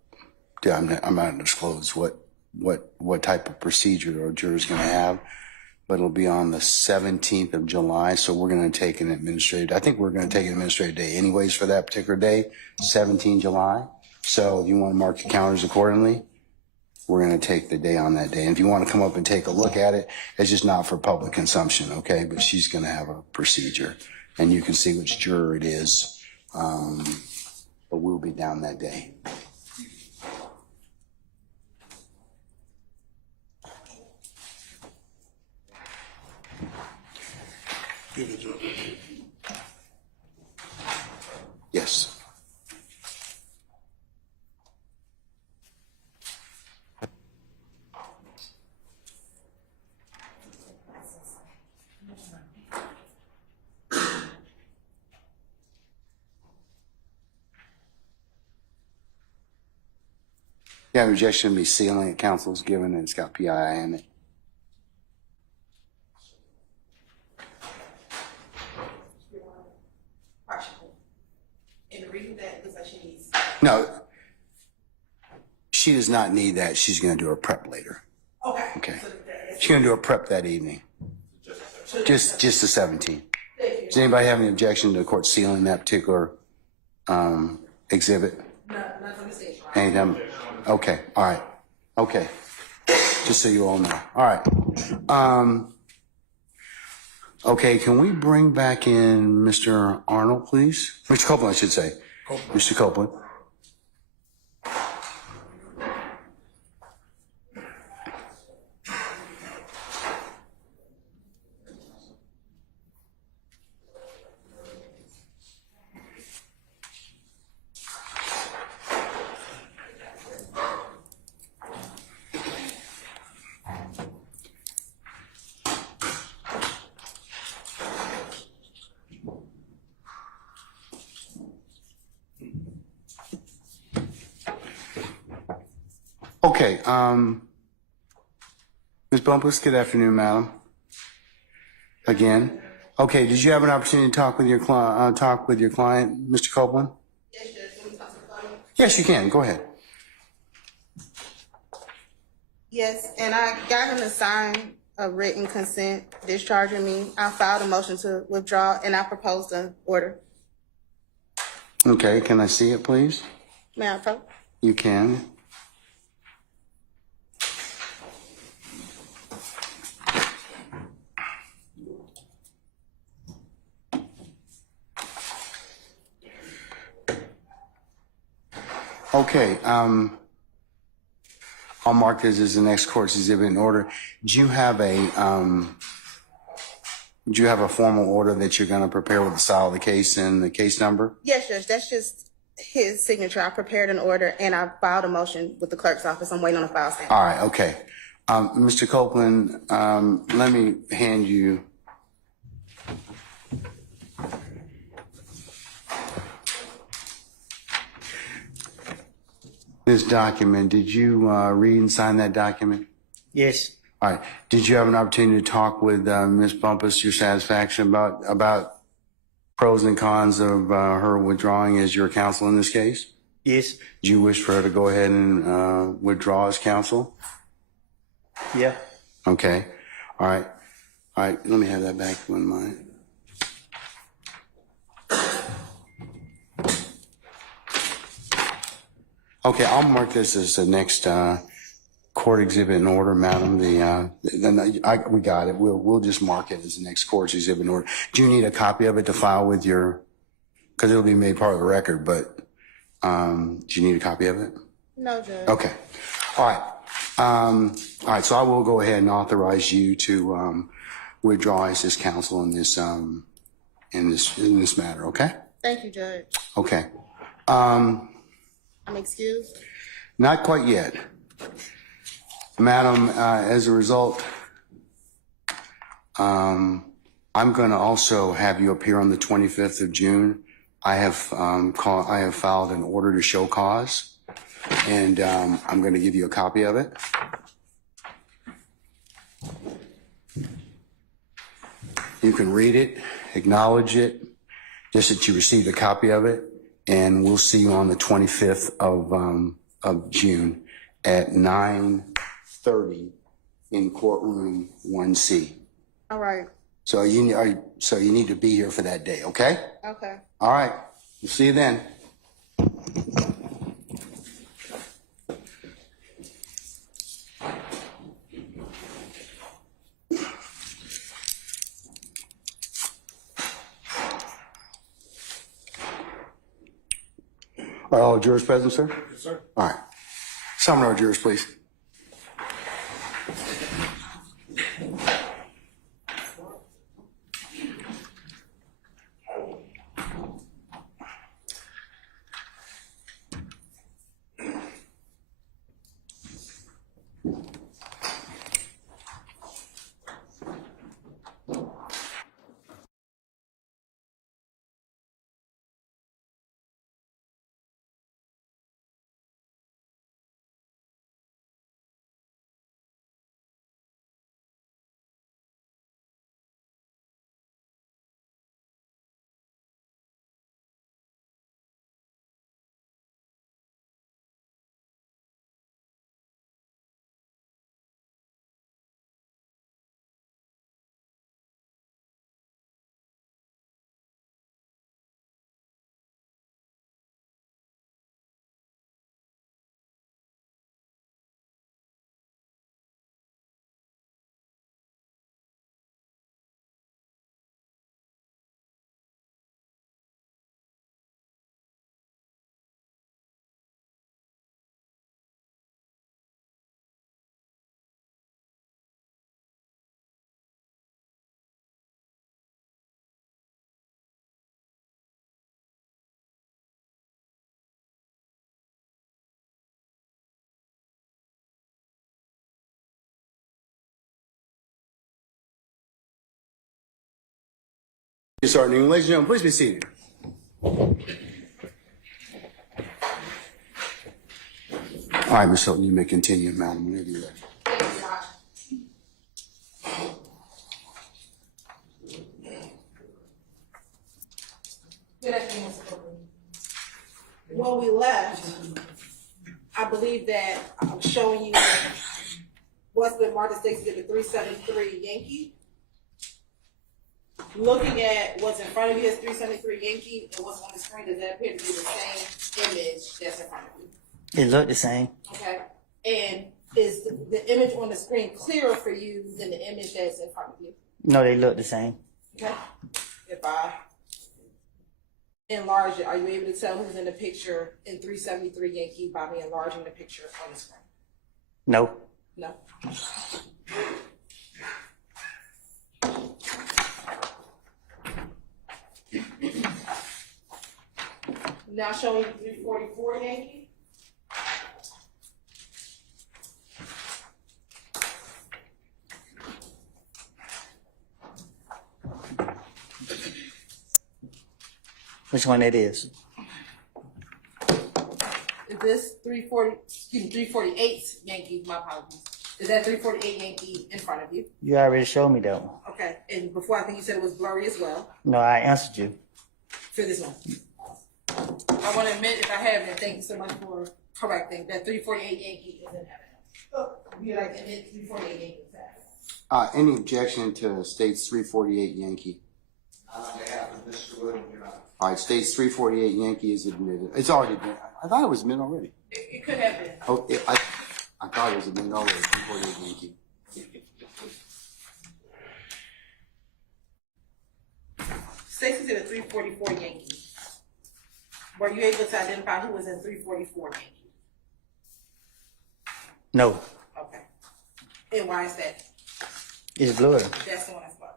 gonna disclose what type of procedure our juror's gonna have, but it'll be on the 17th of July. So we're going to take an administrative, I think we're going to take an administrative day anyways for that particular day, 17 July. So if you want to mark your calendars accordingly, we're going to take the day on that day. And if you want to come up and take a look at it, it's just not for public consumption, okay? But she's going to have a procedure and you can see which juror it is. But we'll be down that day. Yes. Yeah, rejection to be sealing at council's given and it's got PII in it. No, she does not need that. She's going to do her prep later. Okay. Okay. She's going to do her prep that evening. Just the 17th. Does anybody have any objection to the court sealing that particular exhibit? No, not from the stage. Anytime? Okay. All right. Okay. Just so you all know. All right. Okay. Can we bring back in Mr. Arnold, please? Mr. Copeland, I should say. Mr. Copeland. Okay, Ms. Bumpus, good afternoon, madam. Again. Okay, did you have an opportunity to talk with your client, Mr. Copeland? Yes, Judge. Can we talk to the client? Yes, you can. Go ahead. Yes, and I got him to sign a written consent discharging me. I filed a motion to withdraw and I proposed an order. Okay, can I see it, please? May I approach? You can. Okay, I'll mark this as the next court's exhibit in order. Do you have a formal order that you're going to prepare with the style of the case and the case number? Yes, Judge. That's just his signature. I prepared an order and I filed a motion with the clerk's office. I'm waiting on a file stamp. All right, okay. Mr. Copeland, let me hand you. This document, did you read and sign that document? Yes. All right. Did you have an opportunity to talk with Ms. Bumpus, your satisfaction about pros and cons of her withdrawing as your counsel in this case? Yes. Do you wish for her to go ahead and withdraw as counsel? Yeah. Okay. All right. All right. Let me have that back if you wouldn't mind. Okay, I'll mark this as the next, court exhibit in order, madam. We got it. We'll just mark it as the next court exhibit in order. Do you need a copy of it to file with your, because it'll be made part of the record, but, do you need a copy of it? No, Judge. Okay. All right. All right. So I will go ahead and authorize you to, withdraw as his counsel in this matter. Okay. Thank you, Judge. Okay. I'm excused. Not quite yet. Madam, as a result, I'm going to also have you appear on the 25th of June. I have filed an order to show cause, and I'm going to give you a copy of it. You can read it, acknowledge it, just that you received a copy of it, and we'll see you on the 25th of June at 9:30 in courtroom 1C. All right. So you need to be here for that day, okay? Okay. All right. We'll see you then. Are all jurors present, sir? Yes, sir. All right. Summon our jurors, please. Starting, ladies and gentlemen, please be seated. All right, Ms. Hilton, you may continue, madam, whenever you're ready. Good afternoon, Mr. Copeland. When we left, I believe that I'm showing you what's been marked as Exhibit 373 Yankee. Looking at what's in front of you as 373 Yankee and what's on the screen, does that appear to be the same image that's in front of you? It looked the same. Okay. And is the image on the screen clearer for you than the image that's in front of you? No, they look the same. Okay. If I enlarge it, are you able to tell who's in the picture in 373 Yankee by me enlarging the picture on the screen? No. No. Now showing you 344 Yankee. Which one it is? Is this 348 Yankee? My apologies. Is that 348 Yankee in front of you? You already showed me that one. Okay. And before, I think you said it was blurry as well. No, I answered you. For this one. I want to admit if I haven't, thank you so much for correcting that 348 Yankee is in evidence. Oh, you like to admit 348 Yankee is evidence. Any objection to states 348 Yankee? On behalf of Mr. Woody, Your Honor. All right, states 348 Yankee is admitted. It's already been, I thought it was admitted already. It could have been. Oh, I thought it was admitted already before the Yankee. Stacy's in a 344 Yankee. Were you able to identify who was in 344 Yankee? No, Okay. And why is that? it's blurry. That's the one that's about.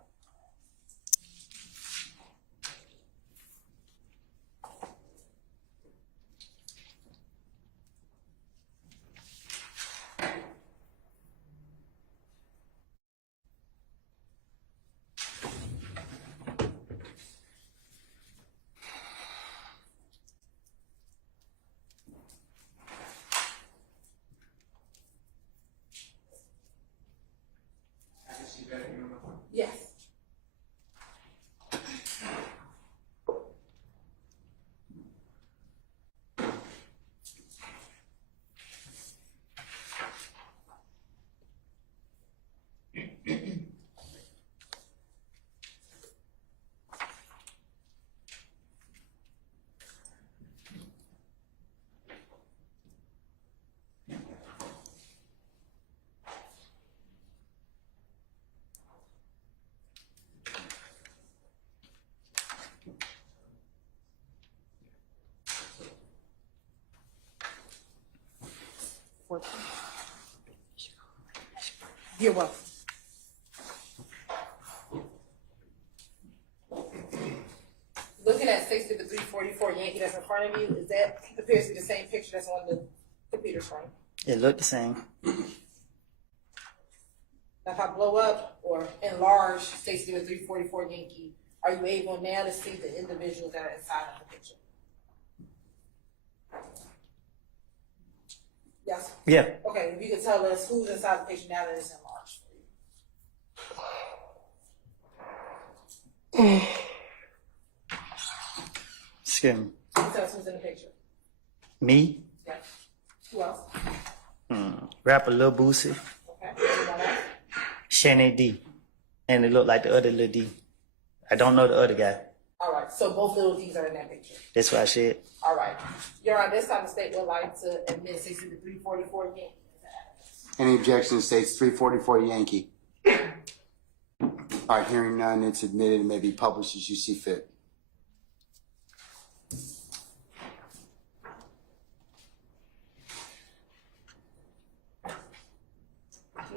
Yes. You're welcome. Looking at 60 to 344 Yankee that's in front of you, is that appears to be the same picture that's on the computer screen? It looked the same. Now, if I blow up or enlarge Stacy with 344 Yankee, are you able now to see the individuals that are inside of the picture? Yes? Yeah. Okay, if you could tell us who's inside the picture now that it's enlarged. Excuse me. Can you tell us who's in the picture? Me? Yes. Who else? Rapper Lil Boosie, Okay. Anyone else? Shannon D. And it looked like the other Lil D. I don't know the other guy. All right, so both little D's are in that picture. That's what I said. All right. Your Honor, this time the state would like to admit 60 to 344 Yankee. Any objection states 344 Yankee. All right, hearing none, it's admitted and may be published as you see fit.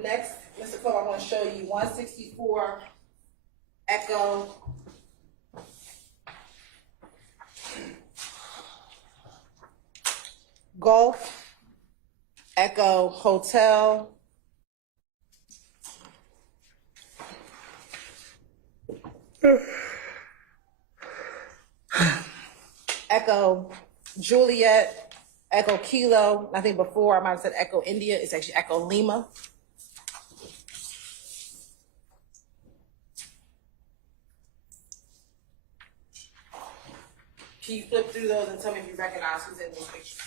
Next, Mr. Cole, I want to show you 164 Echo Golf, Echo Hotel, Echo Juliet, Echo Kilo. I think before I might have said Echo India. It's actually Echo Lima. Can you flip through those and tell me if you recognize who's in these pictures?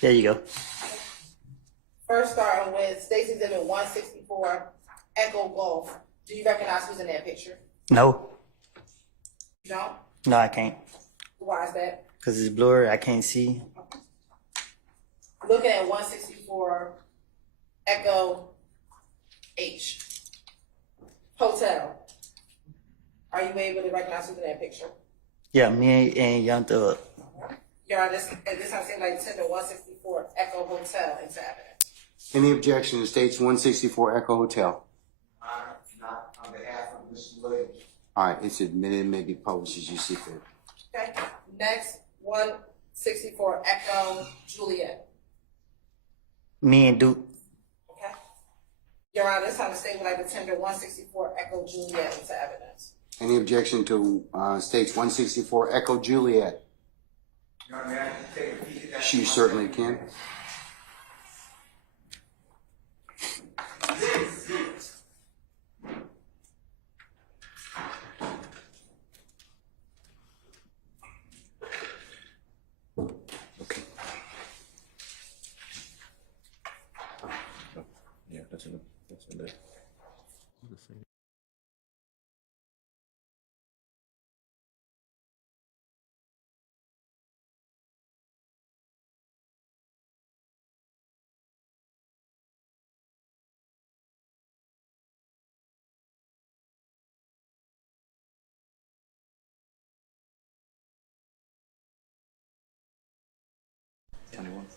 There you go. First, starting with Stacy Exhibit 164, Echo Golf. Do you recognize who's in that picture? No. You don't? No, I can't. Why is that? Because it's blurry. I can't see. Looking at 164, Echo H. Hotel. Are you able to recognize who's in that picture? Yeah, me and Young Thug. Your Honor, this has seemed like tender 164 Echo Hotel into evidence. Any objection to states 164 Echo Hotel? Not on behalf of Mr. Williams. All right, it's admitted and may be published as you see fit. Okay. Next, 164 Echo Juliet. Me and Duke. Okay. Your Honor, this time the state would like to tender 164 Echo Juliet into evidence. Any objection to states 164 Echo Juliet? Your Honor, may I take a peek at that? She certainly can. Okay. Yeah, that's in there.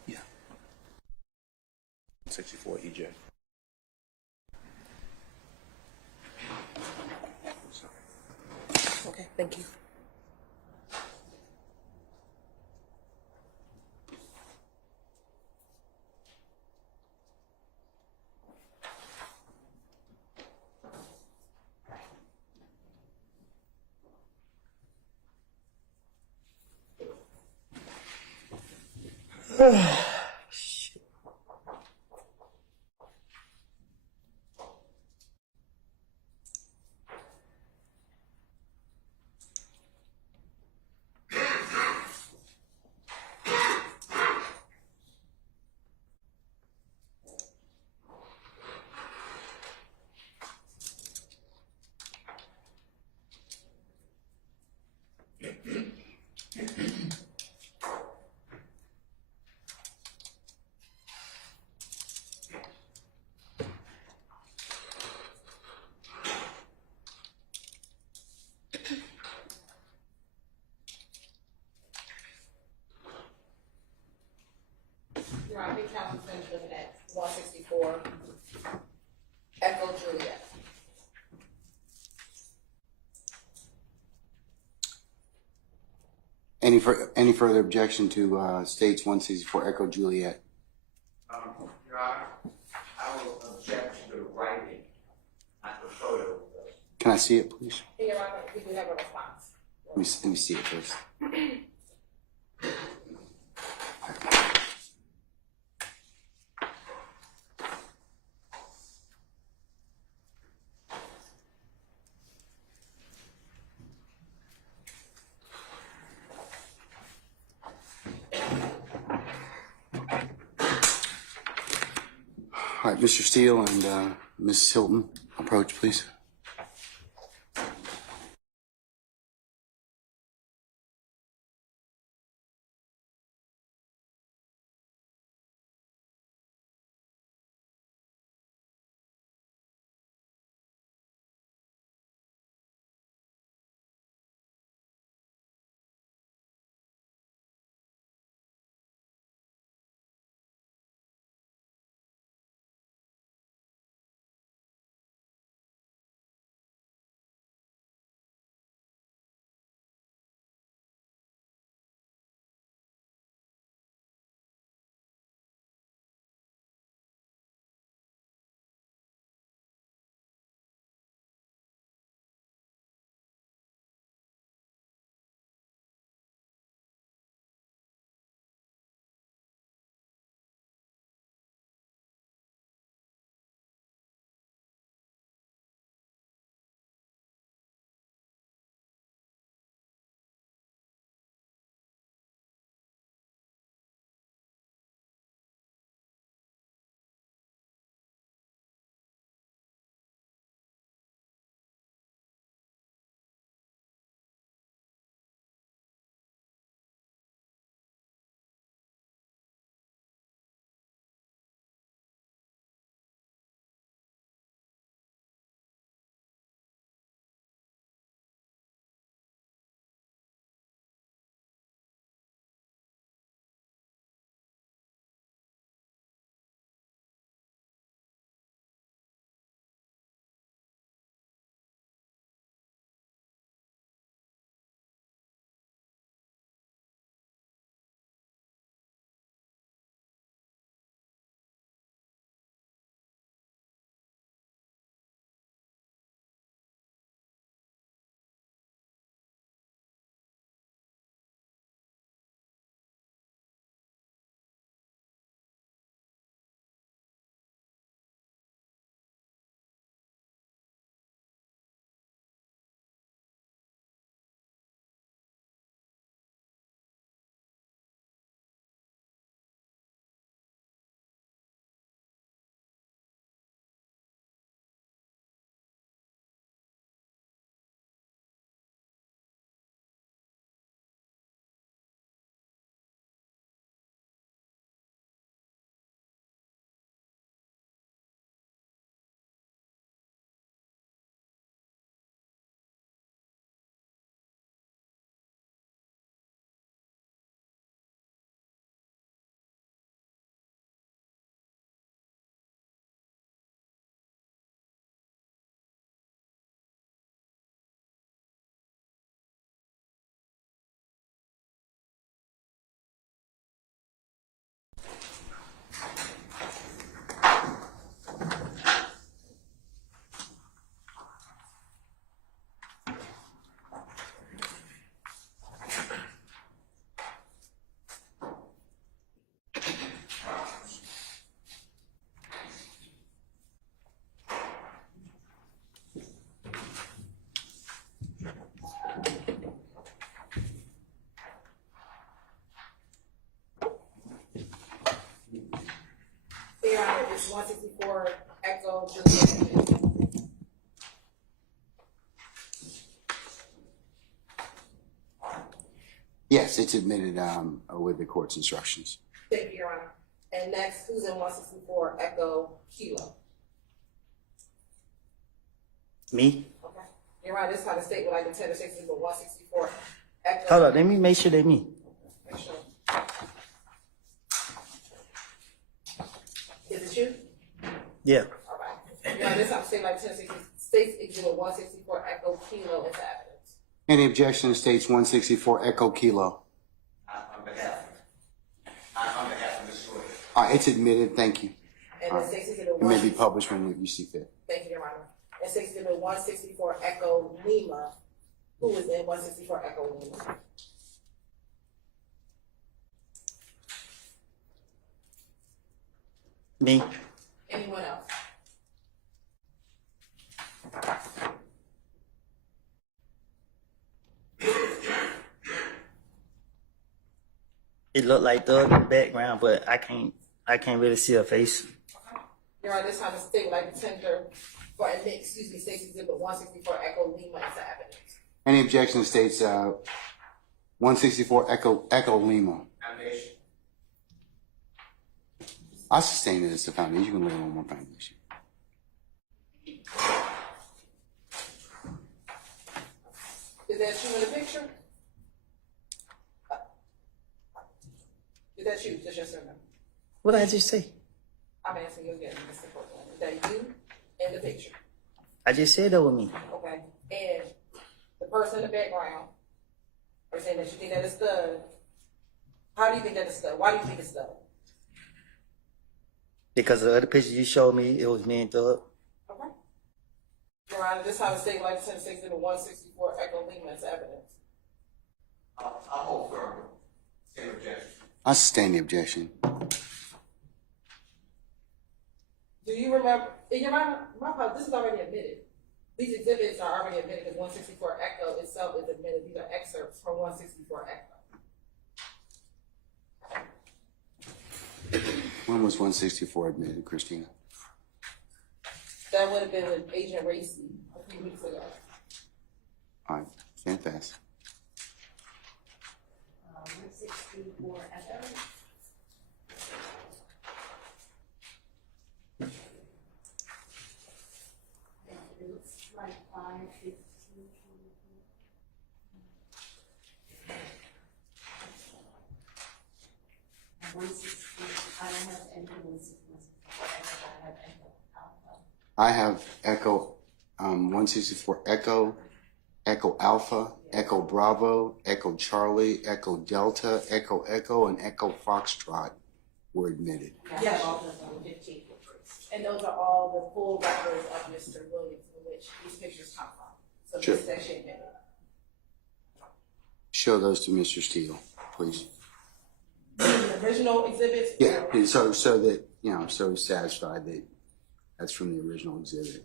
Yeah. 64 EJ. Okay, thank you. Your Honor, big counsel finished looking at 164 Echo Juliet. Any further objection to states 164 Echo Juliet? Your Honor, I will object to the writing, not the photo. Can I see it, please? Your Honor, we do have a response. Let me see it first. All right, Mr. Steele and Ms. Hilton, approach, please. is 164 Echo Juliet. Yes, it's admitted with the court's instructions. Thank you, Your Honor. And next, who's in 164 Echo Kilo? Me? Okay. Your Honor, this is how the state would like to tell the state but 164 Echo. Hold up, let me make sure they me. Make sure. Is it you? Yeah. All right. Your Honor, this is how the state like to tell the state's exhibit 164 Echo Kilo into evidence. Any objection to states 164 Echo Kilo? On behalf of Ms. Woody. It's admitted, thank you. And the state's exhibit It may be published when you see fit. Thank you, Your Honor. And state's exhibit 164 Echo Lima. Who is in 164 Echo Lima? Me? Anyone else? It looked like the other background, but I can't really see her face. Your Honor, this time the state would like to tender for state's exhibit 164 Echo Lima into evidence. Any objection to states 164 Echo Lima? Foundation. I sustain it as the foundation. You can lay one more foundation. Is that you in the picture? Is that you? Just yes or no? What did I just say? I'm asking you again, Mr. Copeland. Is that you in the picture? I just said that was me. Okay. And the person in the background are saying that you think that it's Stud. How do you think that it's Stud? Why do you think it's Stud? Because the other picture you showed me, it was me and Thug. Okay. Your Honor, this is how the state like to send states into 164 Echo Lima as evidence. I'll hold firm. Same objection. I sustain the objection. Do you remember, Your Honor, my apologies, this is already admitted. These exhibits are already admitted because 164 Echo itself is admitted. These are excerpts from 164 Echo. When was 164 admitted, Christina? That would have been with Agent Racy a few weeks ago. All right, stand fast. 164 Echo. It looks like 5:15. I have Echo 164 Echo, Echo Alpha, Echo Bravo, Echo Charlie, Echo Delta, Echo Echo, and Echo Foxtrot were admitted. Yes. And those are all the full records of Mr. Williams in which these pictures come from. So Sure. this section admitted. Show those to Mr. Steele, please. The original exhibits? Yeah, so that, so he's satisfied that that's from the original exhibit.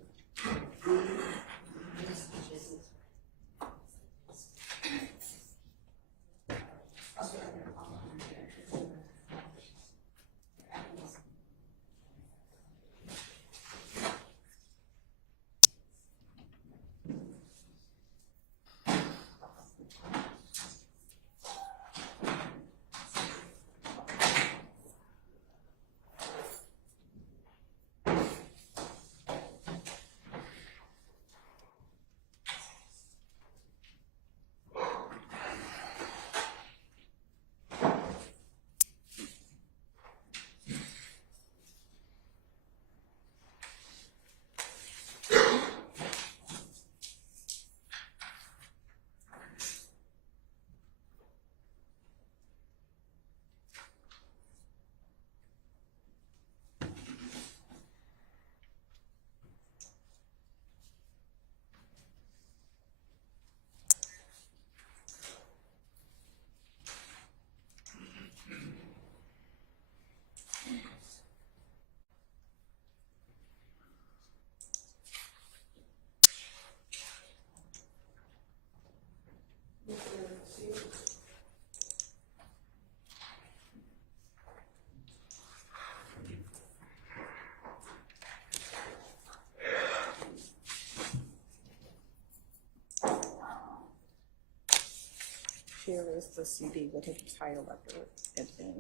purchase the CD with his entire record, and then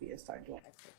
we start doing access.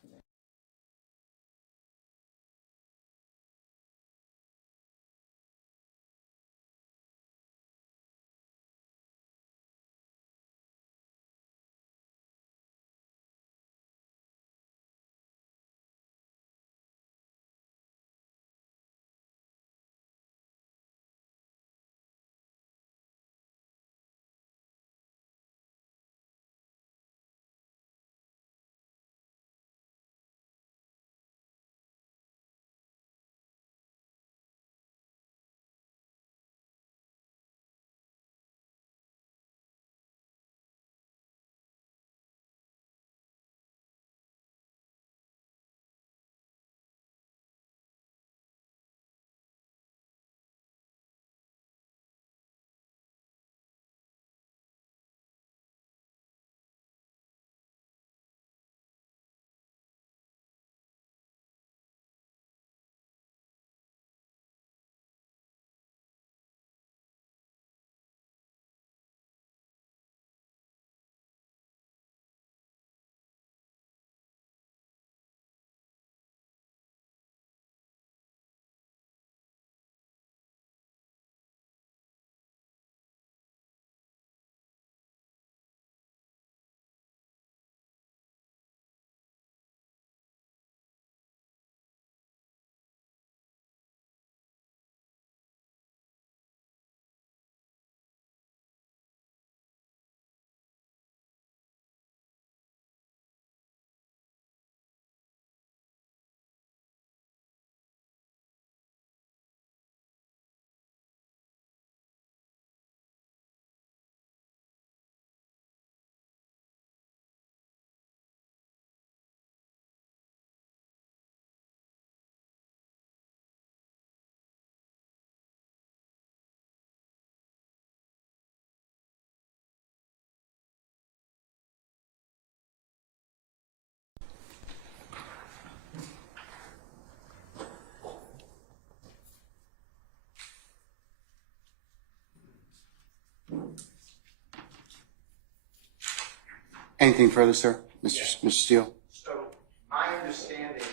Anything further, sir? Mr. Steele? So my understanding,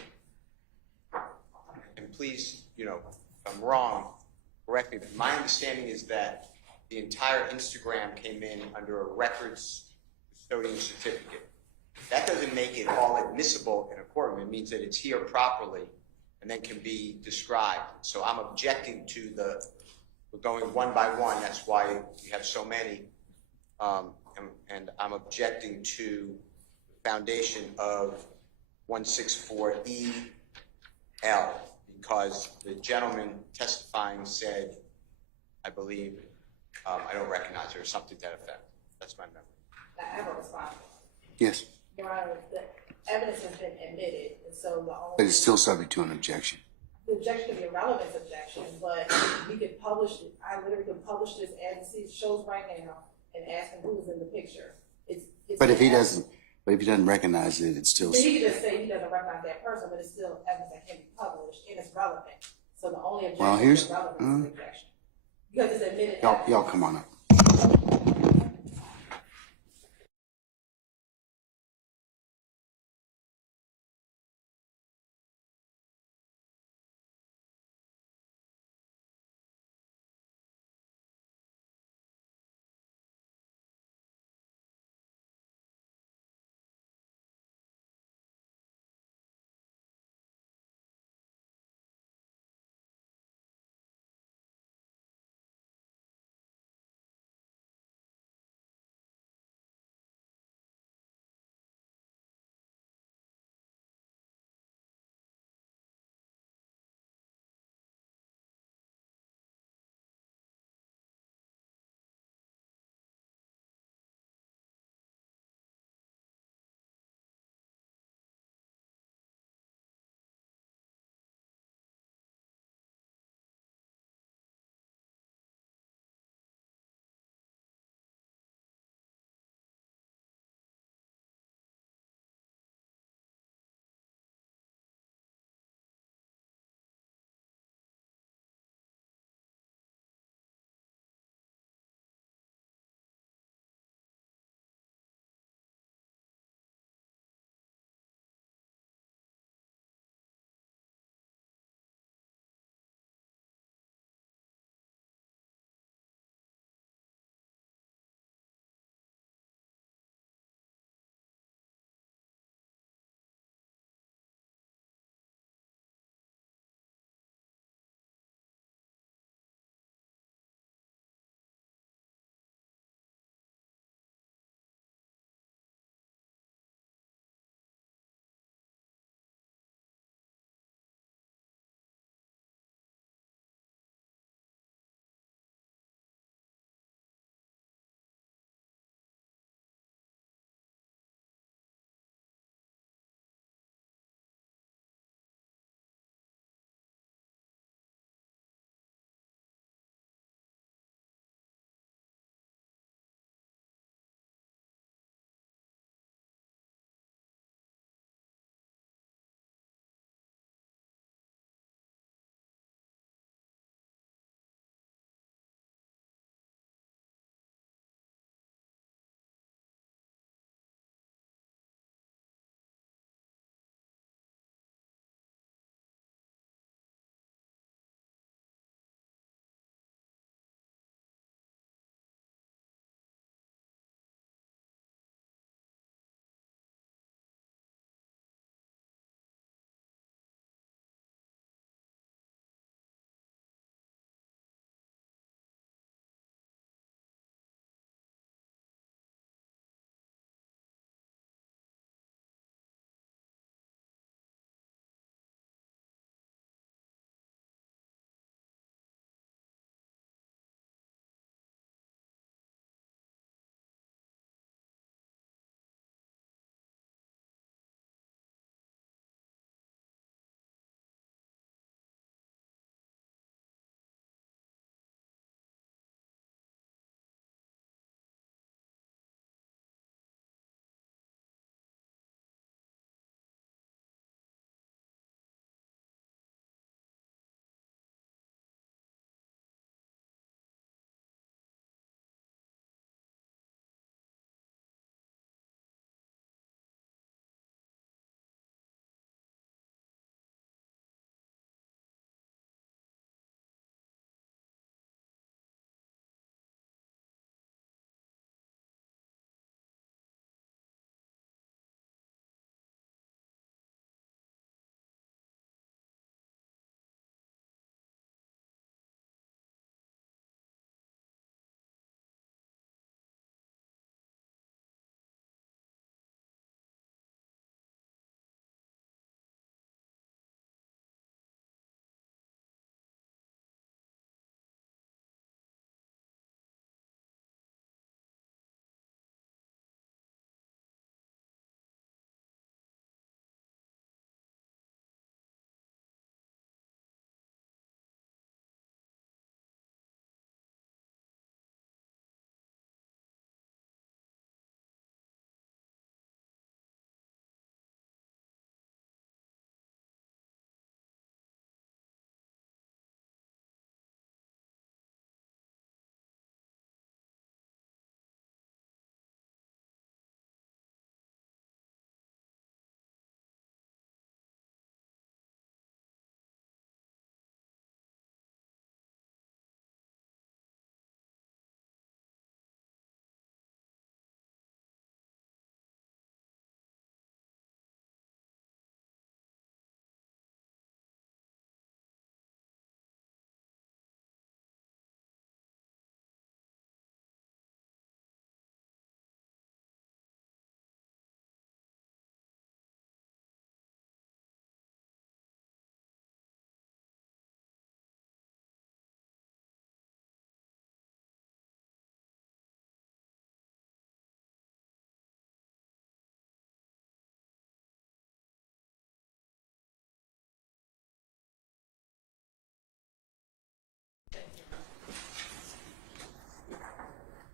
and please, if I'm wrong, correct me, but my understanding is that the entire Instagram came in under a records custodian certificate. That doesn't make it all admissible in a courtroom. It means that it's here properly and then can be described. So I'm objecting to we're going one by one. That's why we have so many. And I'm objecting to the foundation of 164EL because the gentleman testifying said, I believe, I don't recognize her or something to that effect. That's my memory. I have a response. Yes. Your Honor, the evidence has been admitted, and so the only. But it's still subject to an objection. The objection could be a relevance objection, but we could publish it. I literally could publish this as it shows right now and ask him who's in the picture. But if he doesn't recognize it, it's still. Then he could just say he doesn't recognize that person, but it's still evidence that can be published and it's relevant. So the only objection is a relevance objection. Because it's admitted. Y'all come on up.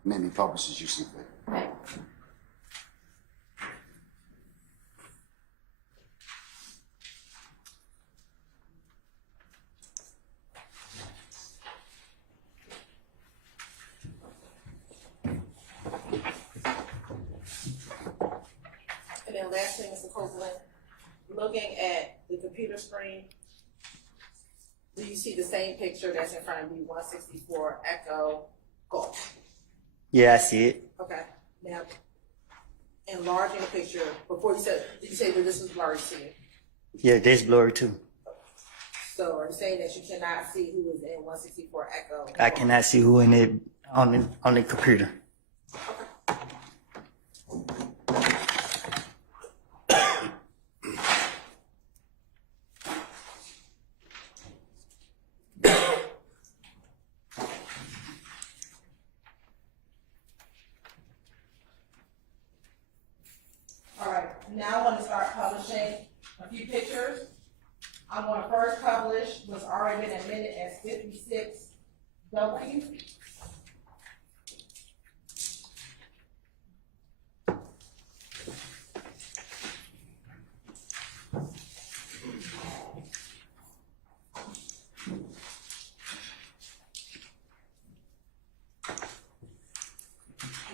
Maybe publish as you see fit. Okay. And then last thing, Mr. Copeland, looking at the computer screen, do you see the same picture that's in front of you, 164 Echo Golf? Yeah, I see it. Okay, now, enlarging the picture, before you said, did you say that this was blurry to you? Yeah, that's blurry too. So are you saying that you cannot see who is in 164 Echo? I cannot see who in it on the computer. All right, now I want to start publishing a few pictures. I'm going to first publish what's already been admitted as 56W.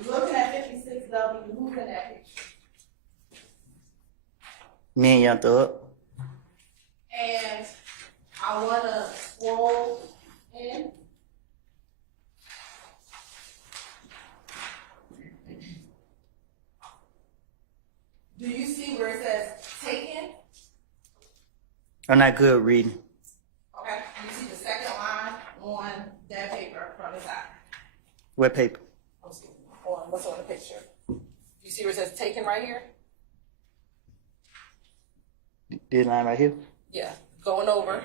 Looking at 56W, who's in that picture? Me and Young Thug. And I want to scroll in. Do you see where it says taken? I'm not good at reading. Okay, you see the second line on that paper from the side. What paper? On what's on the picture. You see where it says taken right here? This line right here? Yeah, going over.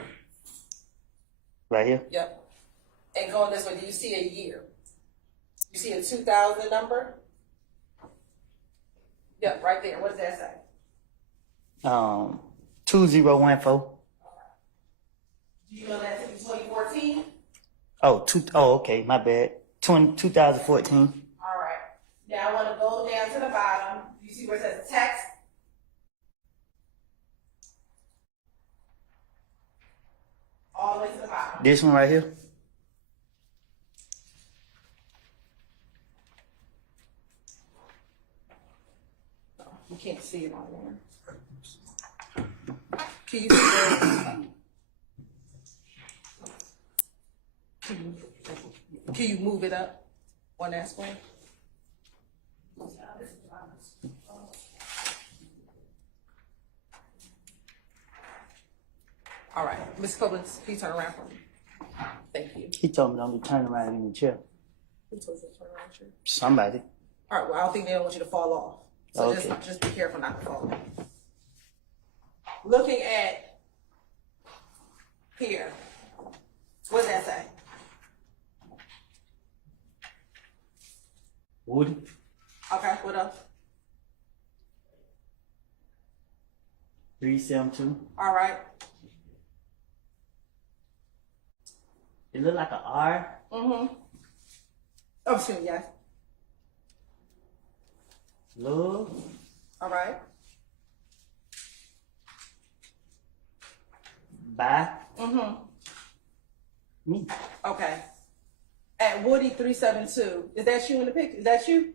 Right here? Yep. And going this way, do you see a year? You see a 2000 number? Yep, right there. What does that say? 2014. Do you know that to be 2014? Oh, okay, my bad. 2014. All right. Now I want to go down to the bottom. You see where it says text? All the way to the bottom. This one right here? You can't see it on there. Can you see Can you move it up on that screen? All right, Ms. Copeland, please turn around for me. Thank you. He told me don't be turning around in the chair. Who told you to turn around, chair? Somebody. All right, well, I don't think they don't want you to fall off. So Okay. just be careful not to fall off. Looking at here, what does that say? Woody? Okay, what else? 372. All right. It look like an R. Mm-hmm. Oh, excuse me, yes. Love. All right. Bye. Mm-hmm. Me. Okay. At Woody 372. Is that you in the picture? Is that you?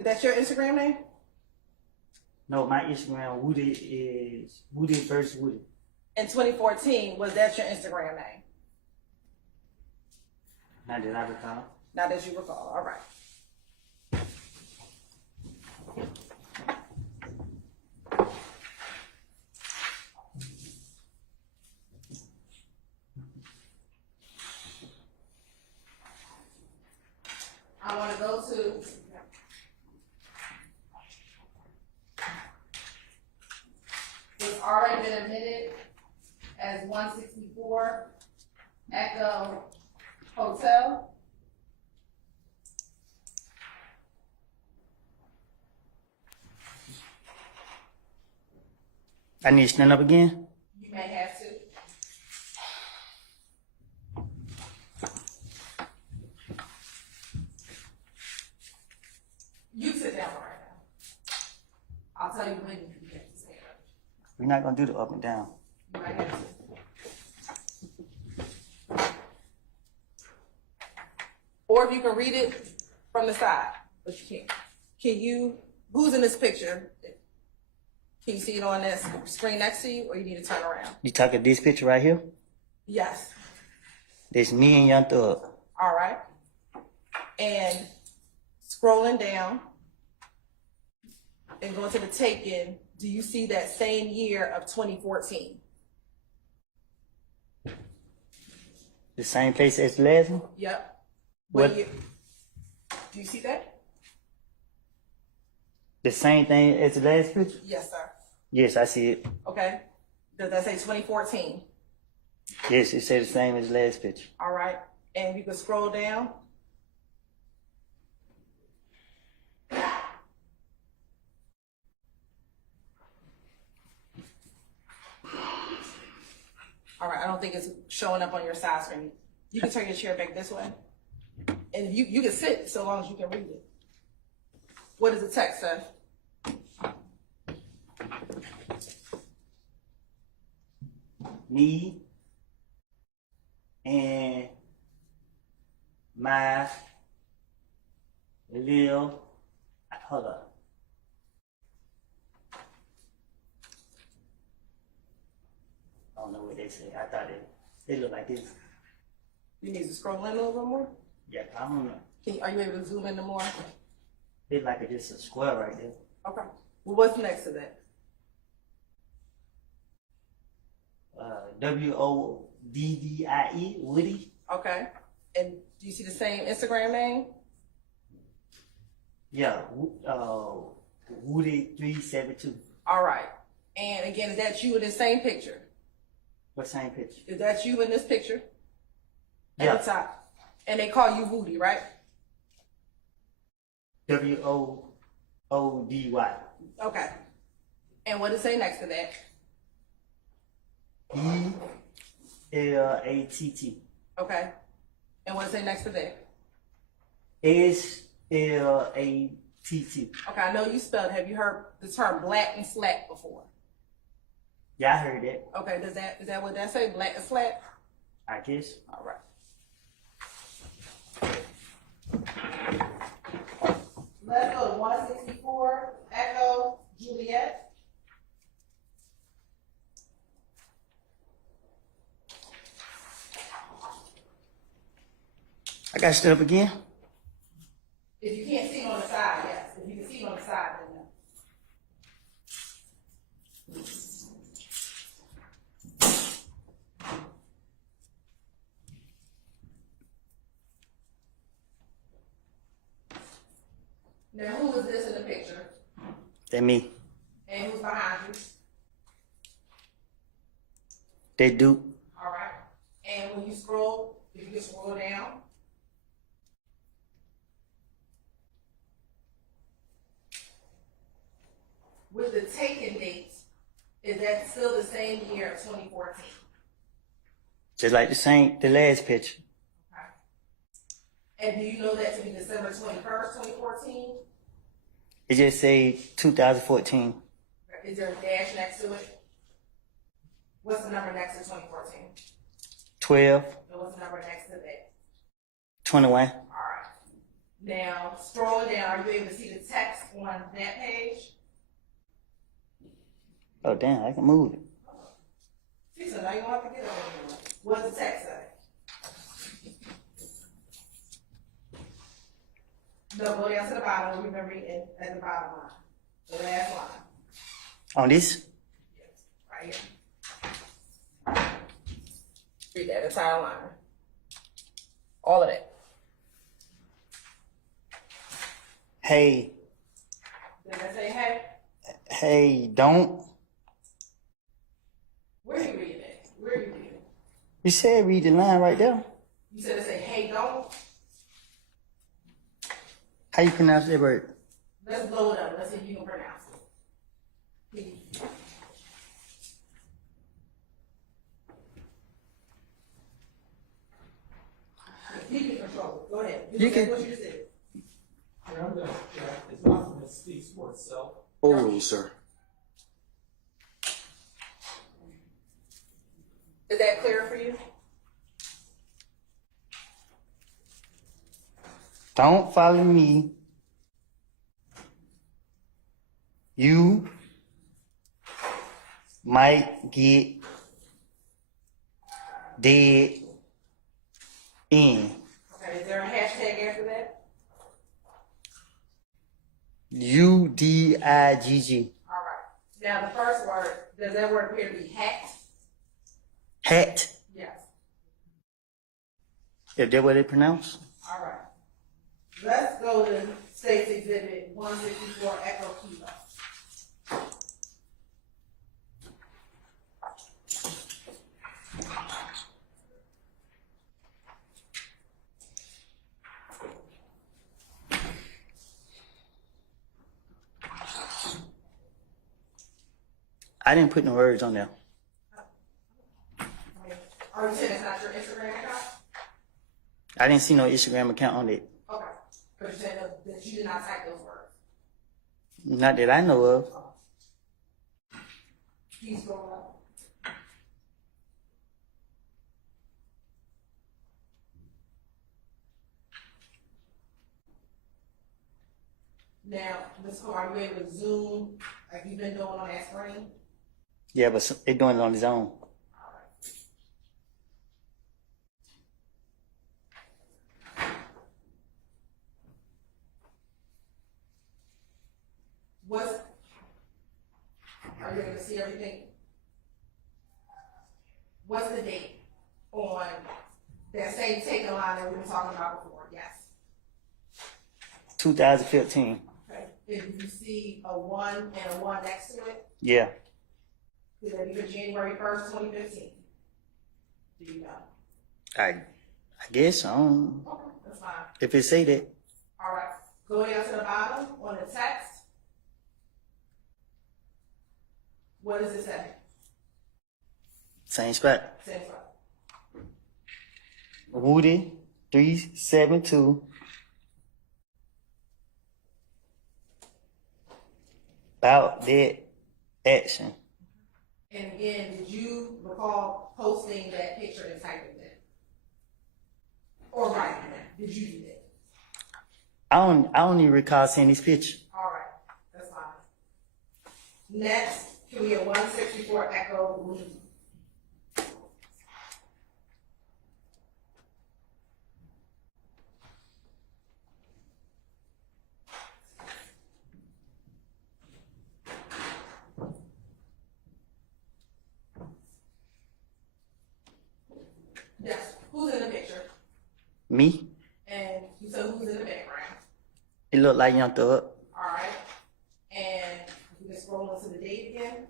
Is that your Instagram name? No, my Instagram Woody is Woody versus Woody. In 2014, was that your Instagram name? Not that I recall. Not as you recall. All right. I want to go to it's already been admitted as 164 Echo Hotel. I need to stand up again? You may have to. I'll tell you when you can get to say it. We're not gonna do the up and down. You might have to. Or if you can read it from the side, but you can't. Can you, who's in this picture? Can you see it on this screen next to you, or you need to turn around? You talking this picture right here? Yes. There's me and Young Thug. All right. And scrolling down and going to the take-in, do you see that same year of 2014? The same place as the last one? Yep. What? year? Do you see that? The same thing as the last picture? Yes, sir. Yes, I see it. Okay. Does that say 2014? Yes, it says the same as the last picture. All right. And you can scroll down. All right, I don't think it's showing up on your side screen. You can turn your chair back this way. And you can sit so long as you can read it. What does the text say? Me and my little, hold up. I don't know what they say. I thought they look like this. You need to scroll in a little bit more? Yeah, I don't know. Are you able to zoom in more? They like just a square right there. Okay. Well, what's next to that? WODDIE, Woody. Okay. And do you see the same Instagram name? Yeah, Woody 372. All right. And again, is that you in this same picture? What same picture? Is that you in this picture? At Yeah. the top. And they call you Woody, right? WOODY. Okay. And what does it say next to that? ELATT. Okay. And what does it say next to that? SLATT. Okay, I know you spelled. Have you heard the term black and slack before? Yeah, I heard that. Okay, is that what that say? Black and slack? I guess. All right. Let's go to 164, Echo, Juliet. I got stood up again. If you can't see it on the side, yes. If you can see it on the side, then no. Now, who is this in the picture? That me. And who's behind you? They do. All right. And when you scroll, if you can scroll down. With the taken date, is that still the same year of 2014? Just like the last picture. Okay. And do you know that to be December 21st, 2014? It just say 2014. Is there a dash next to it? What's the number next to 2014? 12, And what's the number next to that? 21. All right. Now, scrolling down, are you able to see the text on that page? Oh, damn, I can move it. See, so now you don't have to get up anymore. What does the text say? No, go down to the bottom. We've been reading at the bottom line. The last line. On this? Right here. Read that entire line. All of that. Hey, Did I say hey? hey, don't. Where are you reading it? Where are you reading it? You said read the line right there. You said it say hey don't? How you pronounce that word? Let's blow it up. Let's see if you can pronounce it. Please. You can control it. Go ahead. You can- What you just said. It's not going to speak for itself. Oral, sir. Is that clear for you? Don't follow me. You might get dead in. Okay, is there a hashtag after that? UDIGG. All right. Now, the first word, does that word appear to be hacked? Hat. Yes. If that's what they pronounce. All right. Let's go to State's Exhibit 164 Echo Kilo. I didn't put no words on there. Are you saying it's not your Instagram account? I didn't see no Instagram account on it. Okay. But you're saying that you did not type those words. Not that I know of. Please go up. Now, Ms. Cole, are you able to zoom like you've been doing on that screen? Yeah, but they're doing it on his own. Are you able to see everything? What's the date on that same taking line that we were talking about before? Yes. 2015. Okay. Did you see a 1 and a 1 next to it? Yeah. Could that be for January 1st, 2015? Do you know? I guess I don't. Okay, that's fine. If it say that. All right. Go down to the bottom on the text. What does it say? Same spot. Same spot. Woody 372. About that action. And again, did you recall posting that picture and typing that? Or writing that? Did you do that? I don't even recall seeing this picture. All right, that's fine. Next, can we get 164 Echo Lee? Yes, who's in the picture? Me? And you said who's in the background? It looked like Young Thug. All right. And you can scroll into the date again.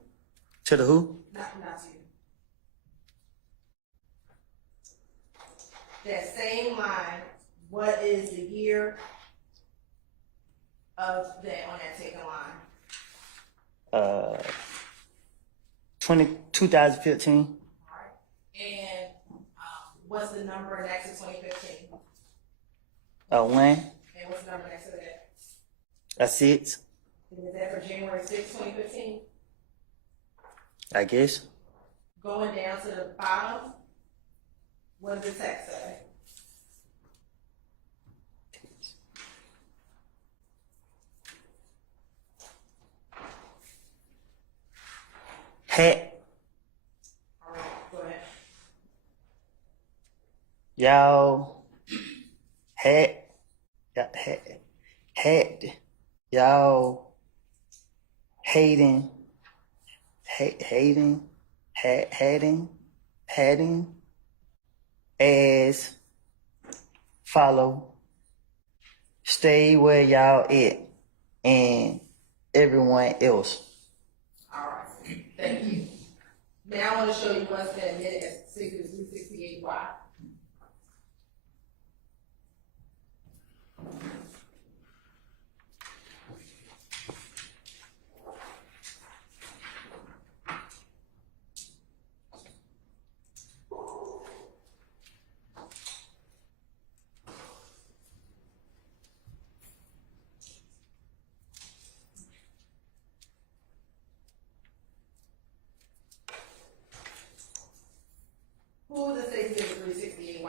To the who? Not to you. That same line, what is the year of that on that taken line? 2015. All right. And what's the number next to 2015? 1. And what's the number next to that? A 6. And is that for January 6, 2015? I guess. Going down to the bottom, what does the text say? Hat. All right, go ahead. Y'all. Hat. Y'all. Hating. As follow, stay where y'all at, and everyone else. All right, thank you. Now I want to show you what's been admitted as Exhibit 368Y.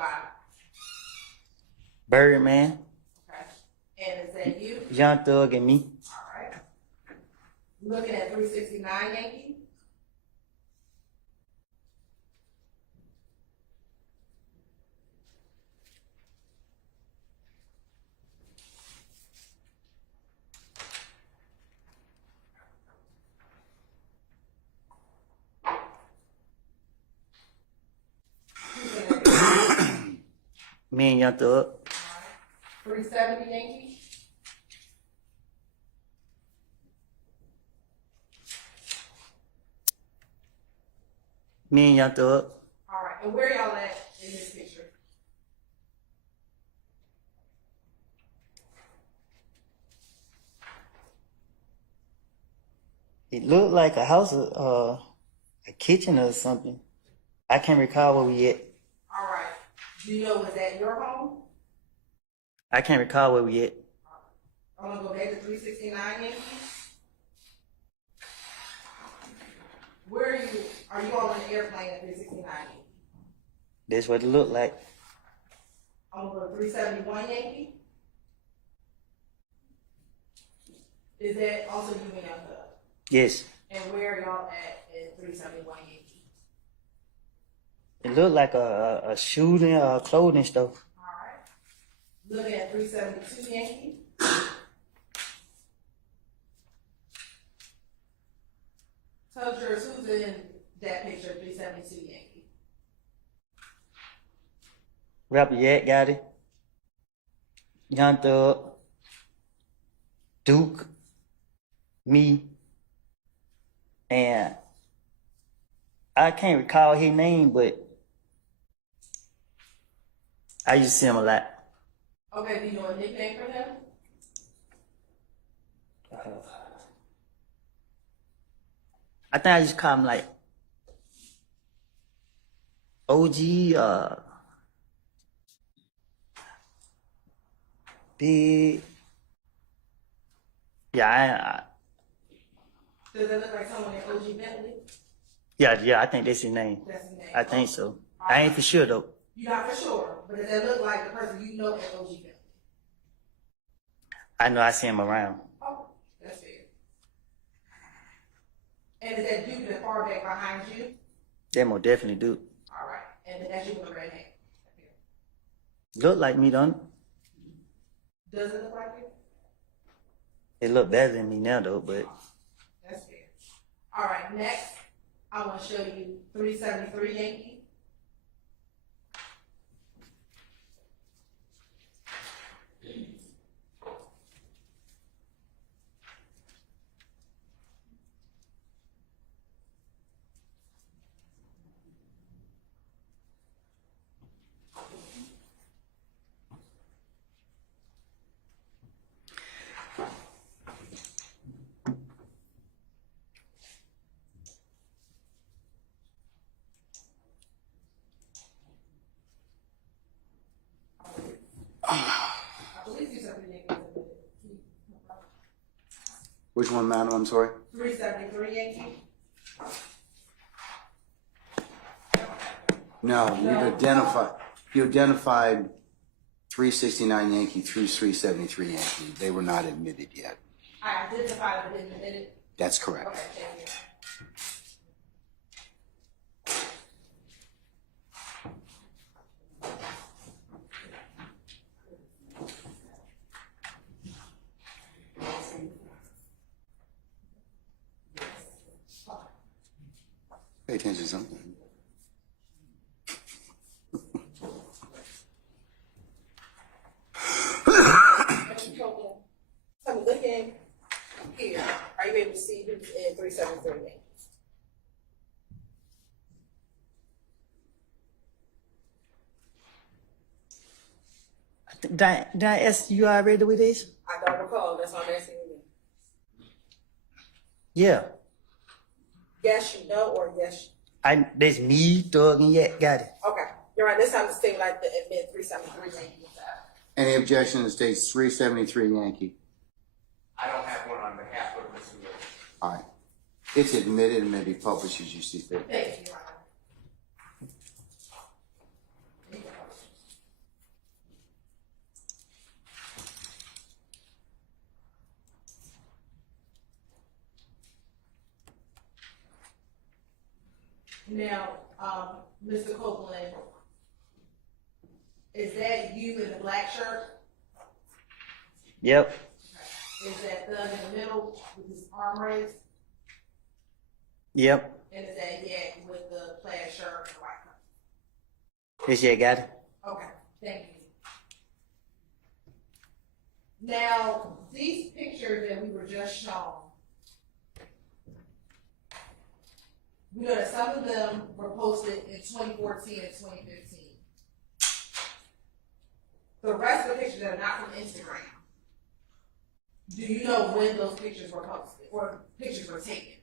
bottom? Birdman, Okay. And is that you? Young Thug, and me. All right. Looking at 369 Yankee. Me and Young Thug. 370 Yankee. Me and Young Thug. All right. And where y'all at in this picture? It looked like a house, a kitchen or something. I can't recall where we at. All right. Do you know was that your home? I can't recall where we at. I'm gonna go back to 369 Yankee. Where are you? Are you on an airplane at 369 Yankee? That's what it looked like. I'm gonna go to 371 Yankee. Is that also you and Young Thug? Yes. And where are y'all at 371 Yankee? It looked like a shooting, a clothing store. All right. Looking at 372 Yankee. Tell jurors who's in that picture, 372 Yankee. Rapper Yak got it. Young Thug. Duke. Me. And I can't recall his name, but I used to see him a lot. Okay, do you know a nickname for him? I think I just call him like OG, big. Yeah, Does that look like someone in OG Bentley? yeah, I think that's his name. That's his name. I think so. I ain't for sure though. You're not for sure, but does that look like the person you know at OG Bentley? I know I see him around. Oh, that's fair. And is that dude that far back behind you? That most definitely do. All right. And that's you with a red hat. Look like me, don't it? Does it look like you? It look better than me now though, but That's fair. All right, next, I want to show you 373 Yankee. Which one, madam? I'm sorry. 373 Yankee. No, you identified 369 Yankee through 373 Yankee. They were not admitted yet. I identified it in a minute. That's correct. Okay, thank you. Pay attention to something. So looking here, are you able to see who's in 373 Yankee? did I ask you already with this? I don't recall, that's why I'm asking you. Yeah. Yes, you know, or yes, That's me, Thug, and Yak got it. okay. You're right, this time it seemed like the admit 373 Yankee was out. Any objection to states 373 Yankee? I don't have one on behalf of Mr. Woody. All right. It's admitted and may be published as you see fit. Thank you, Your Now, Mr. Copeland, is that you in the black shirt? Yep. Is that thug in the middle with his arm raised? Yep. And is that Yak with the plaid shirt and white coat? This year got it. Okay, thank you. Now, these pictures that we were just shown, we know that some of them were posted in 2014 and 2015. The rest of the pictures that are not from Instagram, do you know when those pictures were posted or pictures were taken?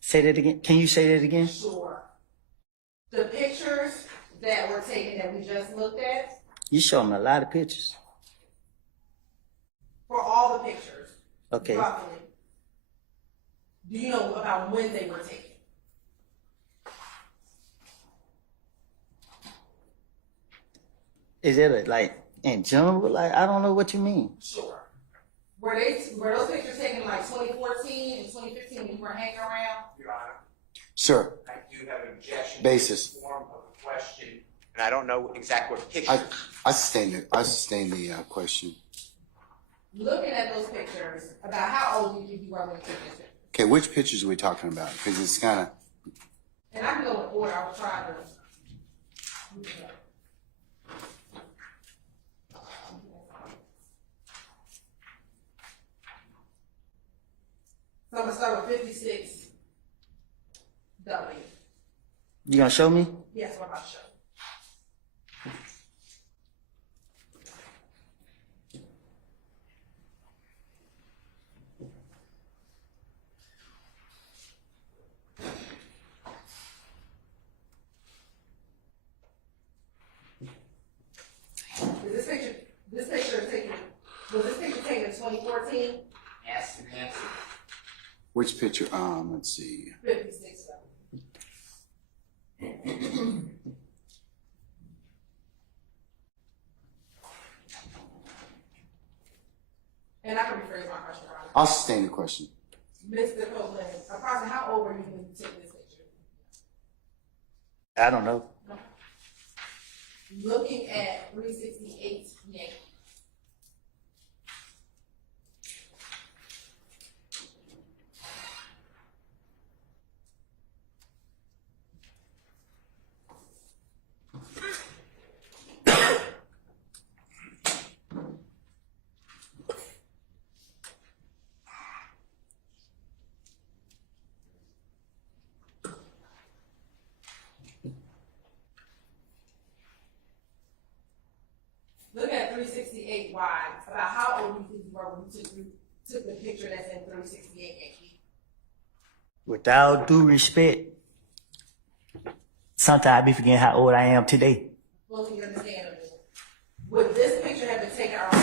Say that again. Can you say that again? Sure. The pictures that were taken that we just looked at, You show me a lot of pictures. for all the pictures, Okay. roughly, do you know about when they were taken? Is it like in general? Like I don't know what you mean. Sure. Were those pictures taken like 2014 and 2015 when you were hanging around? Your Honor, Sir, I do have an objection. Basis. To the form of a question, and I don't know exactly what picture. I sustain the question. Looking at those pictures, about how old do you think you were when you took this picture? Okay, which pictures are we talking about? Because it's kind of, And I can go in order, I was trying to. So I'm gonna start with 56 W. You gonna show me? Yes, what about show? Is this picture taken, was this picture taken in 2014? Ask and answer. which picture? Let's see. 56 And I can rephrase my question, Your Honor. I'll sustain the question. Mr. Copeland, approximately how old were you when you took this picture? I don't know. Looking at 368 Yankee. Look at 368 wide. About how old do you think you were when you took the picture that's in 368 Yankee? With all due respect, sometimes I be forgetting how old I am today. Fully understandable. Would this picture have been taken around the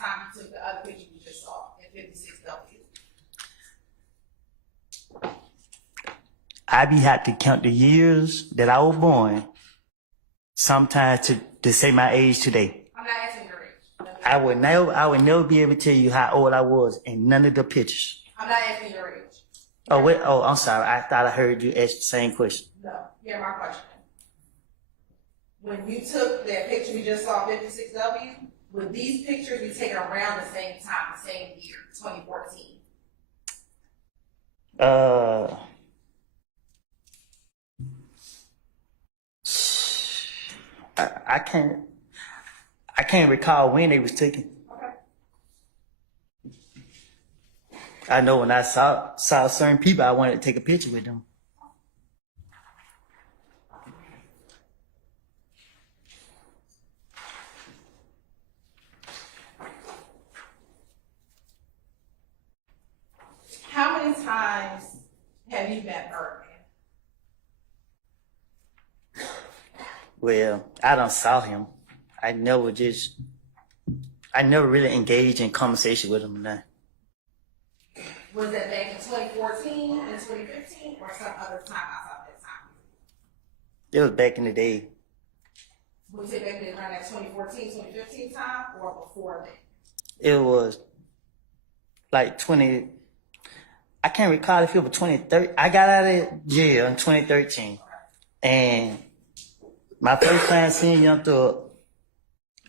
time you took the other picture you just saw in 56 W? I be had to count the years that I was born, sometimes to say my age today. I'm not asking your age. I would never be able to tell you how old I was in none of the pictures. I'm not asking your age. Oh wait, oh I'm sorry. I thought I heard you ask the same question. No, hear my question. When you took that picture we just saw, 56W, would these pictures be taken around the same time, the same year, 2014? I can't recall when they was taken. Okay. I know when I saw certain people, I wanted to take a picture with them. How many times have you met Birdman? Well, I done saw him. I never really engaged in conversation with him. Now. Was that back in 2014 and 2015 or some other time outside that time? It was back in the day. Would you say back in around that 2014, 2015 time or before that? It was like 20. I can't recall if it was 2013. I got out of jail in 2013. Okay. And my first time seeing Young Thug,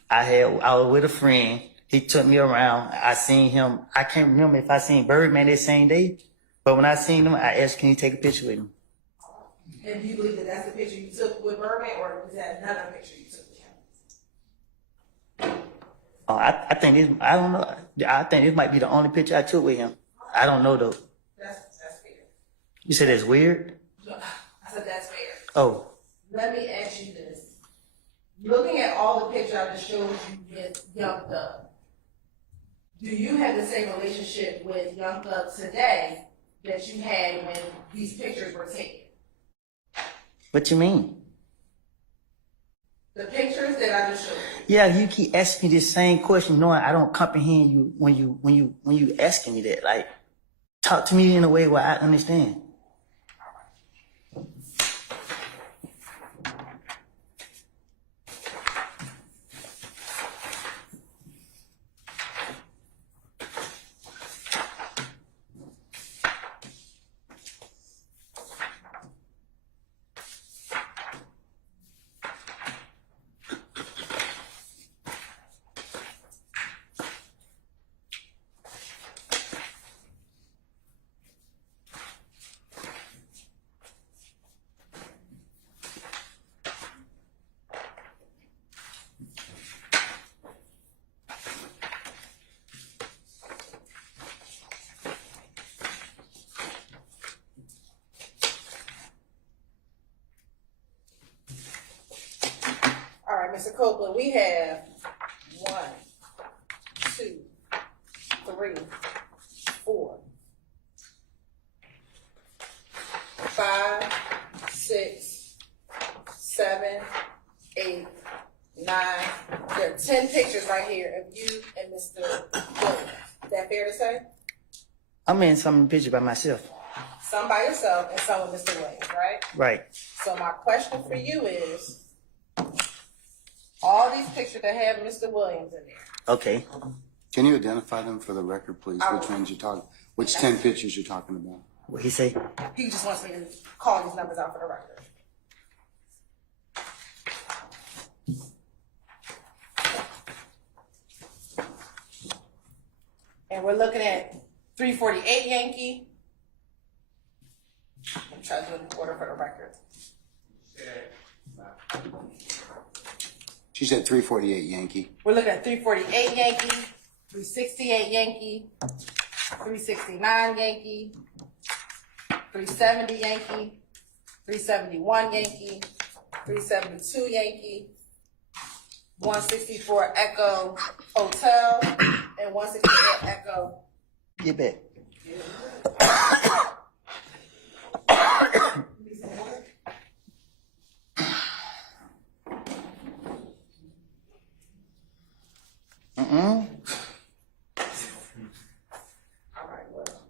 I was with a friend. He took me around. I seen him. I can't remember if I seen Birdman that same day, but when I seen him, I asked, "Can you take a picture with him?" And do you believe that that's the picture you took with Birdman, or is that another picture you took with him? I think this. I don't know. I think this might be the only picture I took with him. I don't know though. That's fair. You said it's weird. No, I said that's fair. Oh, Let me ask you this. Looking at all the pictures I just showed you with Young Thug, do you have the same relationship with Young Thug today that you had when these pictures were taken? what you mean? The pictures that I just showed you. Yeah, you keep asking me this same question, knowing I don't comprehend you when you asking me that. Like, talk to me in a way where I understand. All right, Mr. Copeland, we have 1, 2, 3, 4, 5, 6, 7, 8, 9. There are 10 pictures right here of you and Mr. Williams. Is that fair to say? I'm in some picture by myself. Some by yourself and some with Mr. Williams, right? Right. So my question for you is, all these pictures that have Mr. Williams in there, Okay. Can you identify them for the record, please? Which ones you're talking, which 10 pictures you're talking about? What he say? he just wants me to call these numbers out for the record. And we're looking at 348 Yankee. I'm trying to do it in order for the record. She said 348 Yankee. We're looking at 348 Yankee, 368 Yankee, 369 Yankee, 370 Yankee, 371 Yankee, 372 Yankee, 164 Echo Hotel, and 164 Echo. Get back.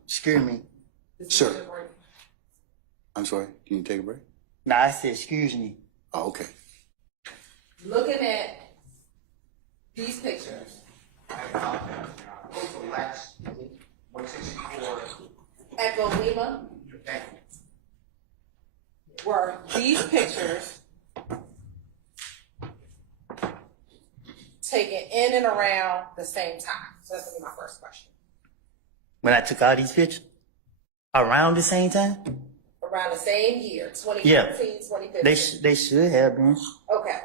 Excuse me. Sir. I'm sorry. Can you take a break? No, I said excuse me. Oh, okay. Looking at these pictures, Echo Lima, were these pictures taken in and around the same time? So that's gonna be my first question. When I took all these pictures? Around the same time? Around the same year, 2014, Yeah. 2015. They should have been. Okay.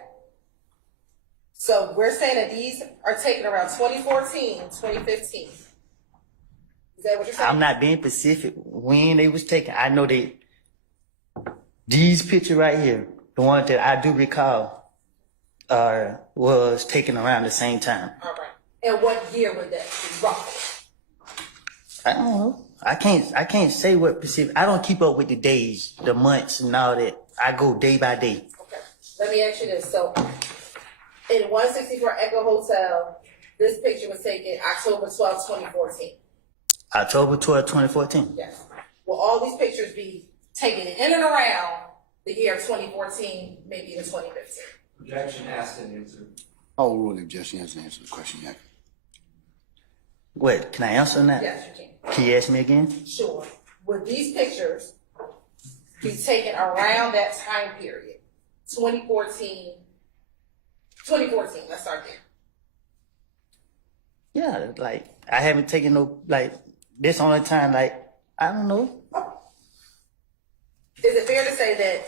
So we're saying that these are taken around 2014, 2015. Is that what you're saying? I'm not being specific when they was taken. I know these pictures right here, the one that I do recall, was taken around the same time. All right. And what year would that be, roughly? I don't know. I can't say what specific. I don't keep up with the days, the months, and all that. I go day by day. Okay. Let me ask you this. So, in 164 Echo Hotel, this picture was taken October 12, 2014. October 12, 2014. Yes. Will all these pictures be taken in and around the year 2014, maybe even 2015? Objection asked and answered. Oh, rule objection hasn't answered the question yet. What? Can I answer on that? Yes, you can. Can you ask me again? Sure. Would these pictures be taken around that time period, 2014, let's start there. Yeah, like I haven't taken no like this only time. Like I don't know. Is it fair to say that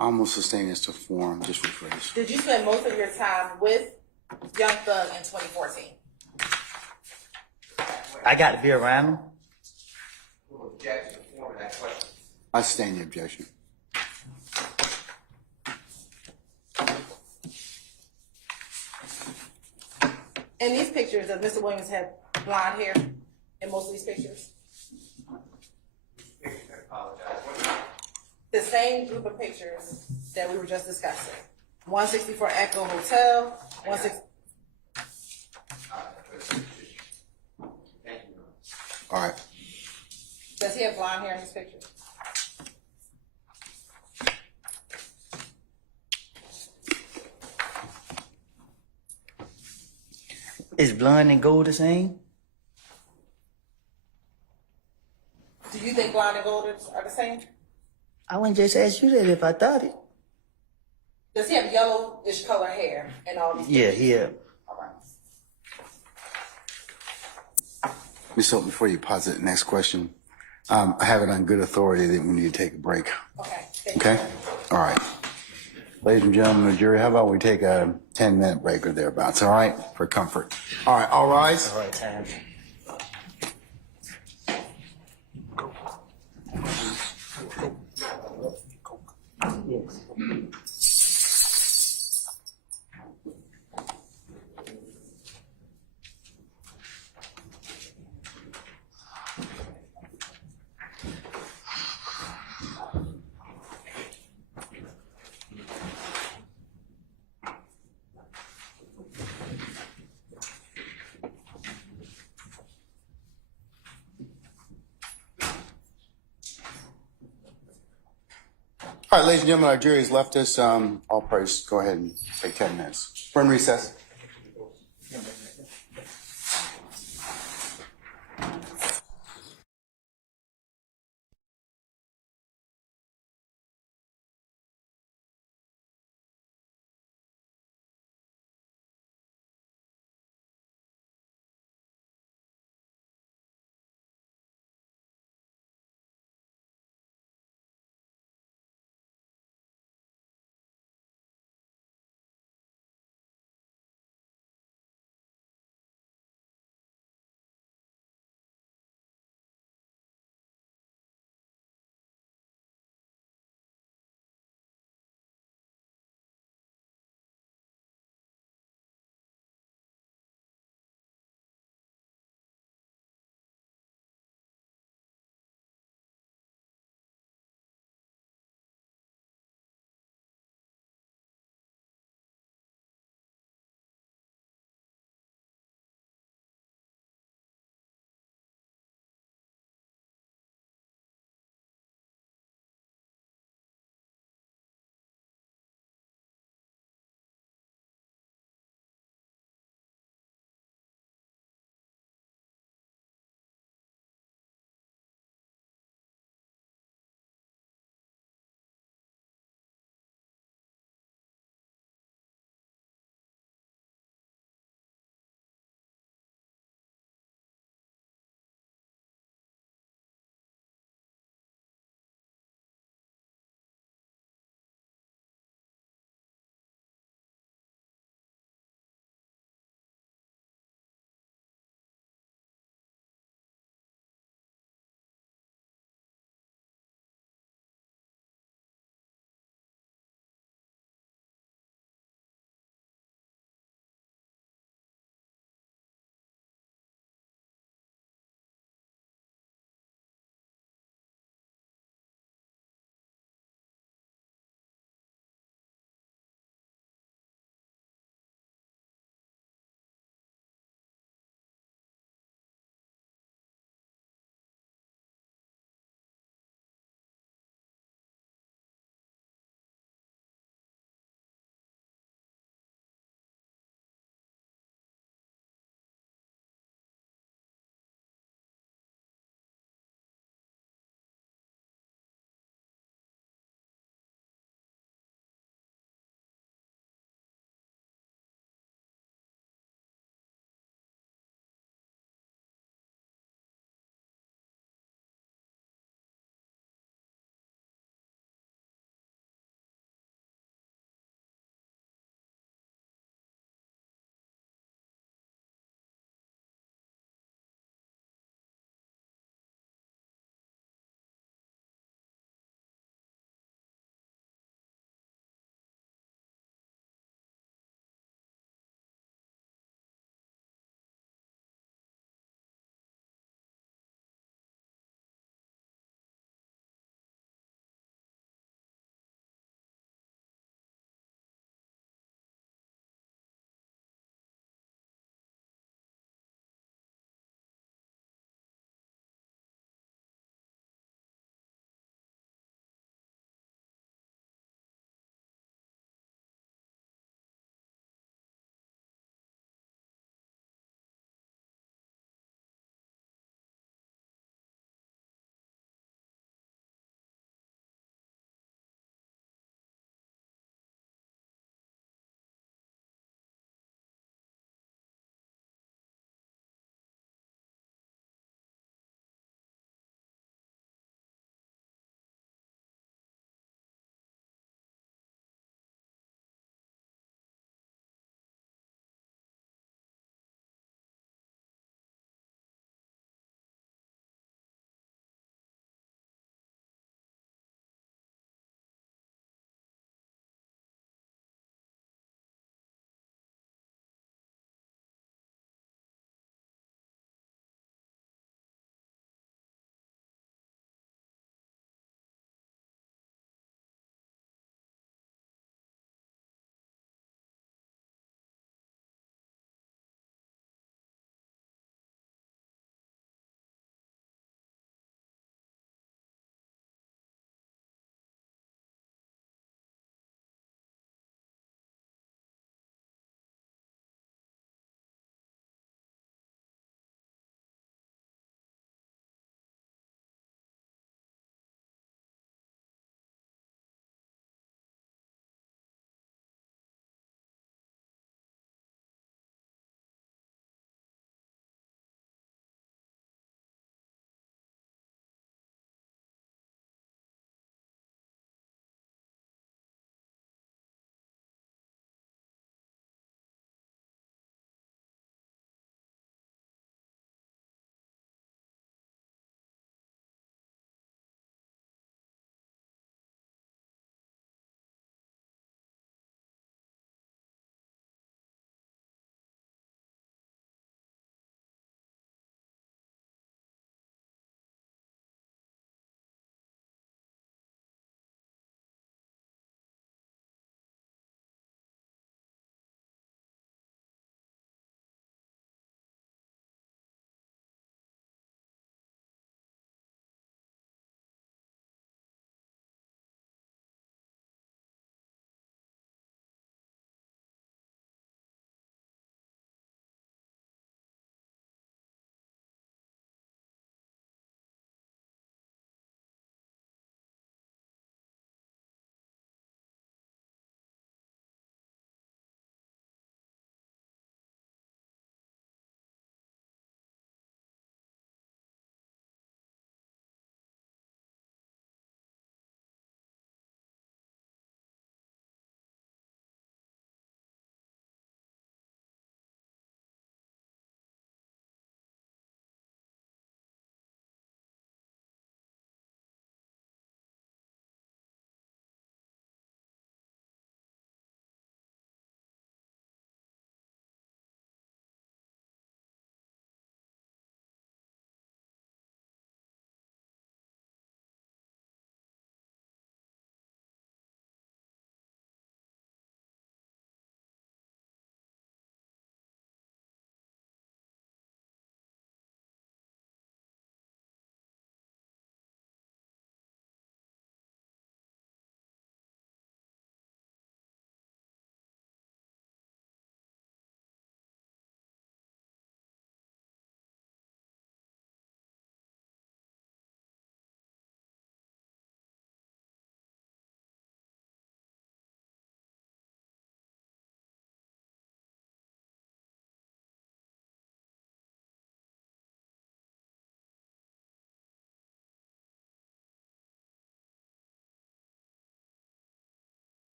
Almost sustain this to form, just rephrase. did you spend most of your time with Young Thug in 2014? I got to be around him. We'll object to the form of that question. I sustain the objection. In these pictures, does Mr. Williams have blonde hair in most of these pictures? I apologize. What- The same group of pictures that we were just discussing. 164 Echo Hotel, 160. Thank you. All right. Does he have blonde hair in his picture? Is blonde and gold the same? Do you think blonde and gold are the same? I wouldn't just ask you that if I thought it. Does he have yellowish color hair and all these? Yeah, yeah. All right. Ms. Hilton, before you posit the next question, I have it on good authority that we need to take a break. Okay. Thank Okay? you. All right. Ladies and gentlemen of the jury, how about we take a 10-minute break or thereabouts, all right? For comfort. All right, all rise. All right, time. All right, ladies and gentlemen, our jury has left us. All parties, go ahead and take 10 minutes. We're in recess.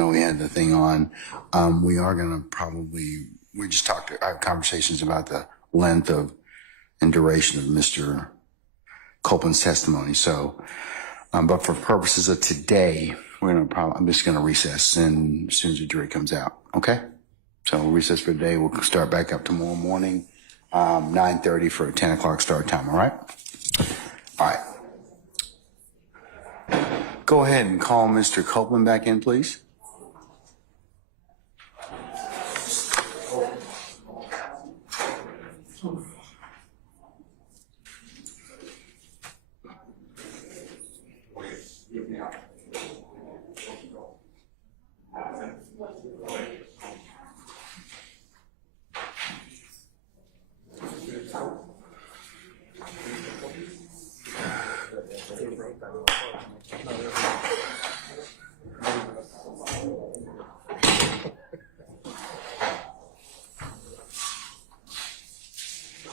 though we had the thing on, we are going to we just have conversations about the length of and duration of Mr. Copeland's testimony. So, but for purposes of today, I'm just going to recess and as soon as the jury comes out. Okay? So we'll recess for today. We'll start back up tomorrow morning, 9:30 for a 10 o'clock start time. All right? All right. Go ahead and call Mr. Copeland back in, please.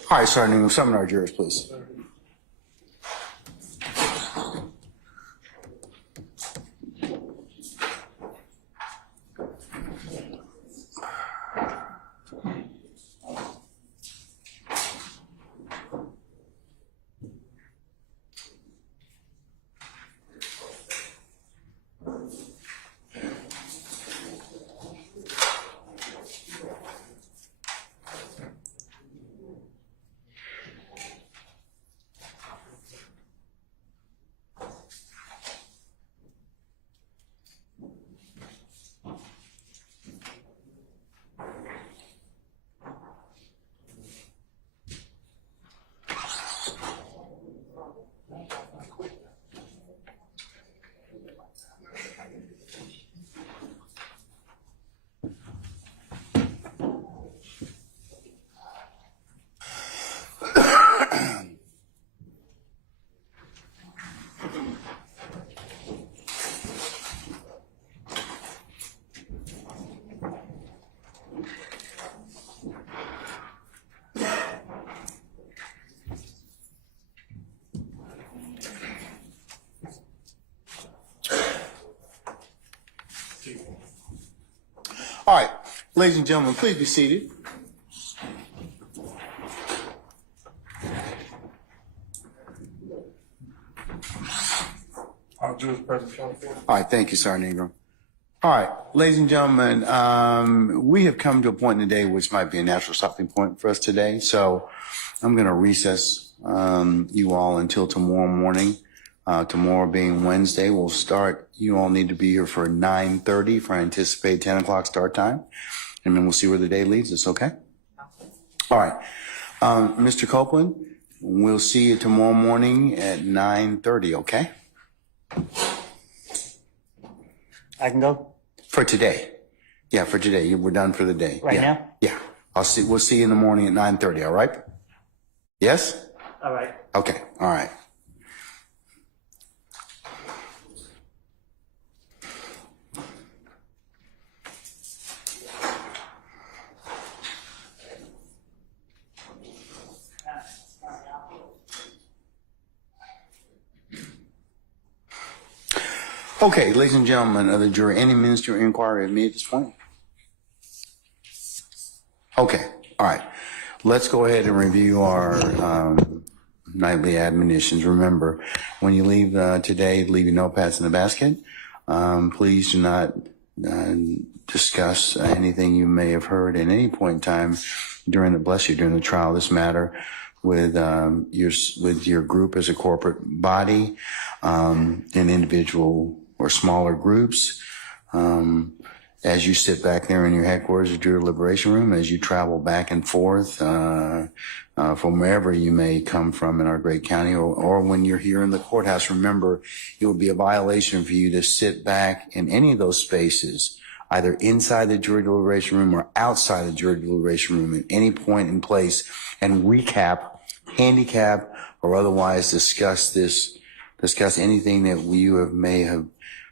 All right, Sergeant, summon our jurors, please. All right, ladies and gentlemen, please be seated. I'll do his presentation. All right, thank you, Sergeant Ingram. All right, ladies and gentlemen, we have come to a point in the day which might be a natural stopping point for us today. So I'm going to recess you all until tomorrow morning. Tomorrow being Wednesday, we'll start. You all need to be here for 9:30 for anticipated 10 o'clock start time. And then we'll see where the day leads us, okay? All right. Mr. Copeland, we'll see you tomorrow morning at 9:30, okay? I can go For today. Yeah, for today. We're done for the day. right Yeah. now? Yeah. We'll see you in the morning at 9:30, all right? Yes? All right. Okay, all right. Okay, ladies and gentlemen of the jury, any ministerial inquiry of me at this point? Okay, all right. Let's go ahead and review our nightly admonitions. Remember, when you leave today, leave your notepads in the basket. Please do not discuss anything you may have heard at any point in time during the trial of this matter with your group as a corporate body, in individual or smaller groups. As you sit back there in your headquarters at your deliberation room, as you travel back and forth from wherever you may come from in our great county, or when you're here in the courthouse, remember, it would be a violation for you to sit back in any of those spaces, either inside the jury deliberation room or outside the jury deliberation room at any point in place, and recap, handicap, or otherwise discuss anything that may have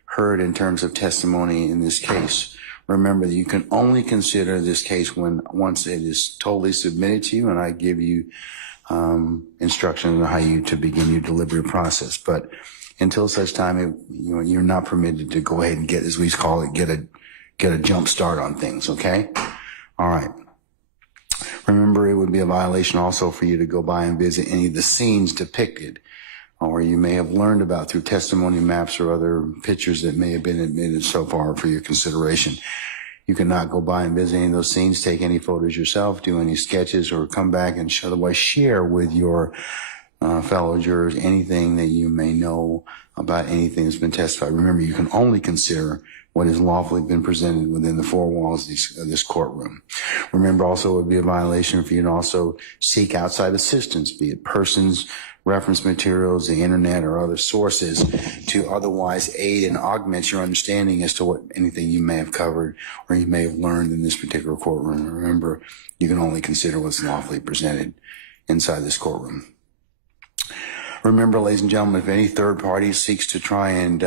heard in terms of testimony in this case. Remember that you can only consider this case once it is totally submitted to you, and I give you instructions on how to begin your delivery process. But until such time, you're not permitted to go ahead and get, as we call it, get get a jump start on things, okay? All right. Remember, it would be a violation also for you to go by and visit any of the scenes depicted, or you may have learned about through testimony maps or other pictures that may have been admitted so far for your consideration. You cannot go by and visit any of those scenes, take any photos yourself, do any sketches, or come back and otherwise share with your fellow jurors anything that you may know about anything that's been testified. Remember, you can only consider what has lawfully been presented within the four walls of this courtroom. Remember also, it would be a violation for you to also seek outside assistance, be it persons, reference materials, the internet, or other sources to otherwise aid and augment your understanding as to what anything you may have covered or you may have learned in this particular courtroom. Remember, you can only consider what's lawfully presented inside this courtroom. Remember, ladies and gentlemen, if any third party seeks to try and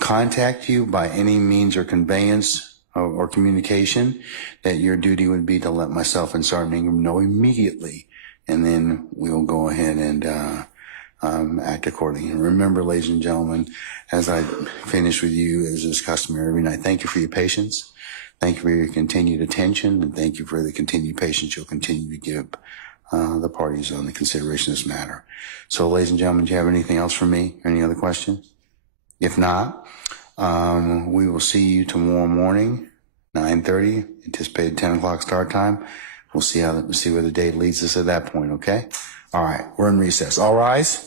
contact you by any means or conveyance or communication, that your duty would be to let myself and Sergeant Ingram know immediately, and then we'll go ahead and act accordingly. And remember, ladies and gentlemen, as I finish with you, as is customary every night, thank you for your patience, thank you for your continued attention, and thank you for the continued patience you'll continue to give the parties on the consideration of this matter. So, ladies and gentlemen, do you have anything else for me? Any other questions? If not, we will see you tomorrow morning, 9:30, anticipated 10 o'clock start time. We'll see where the day leads us at that point, okay? All right, we're in recess. All rise.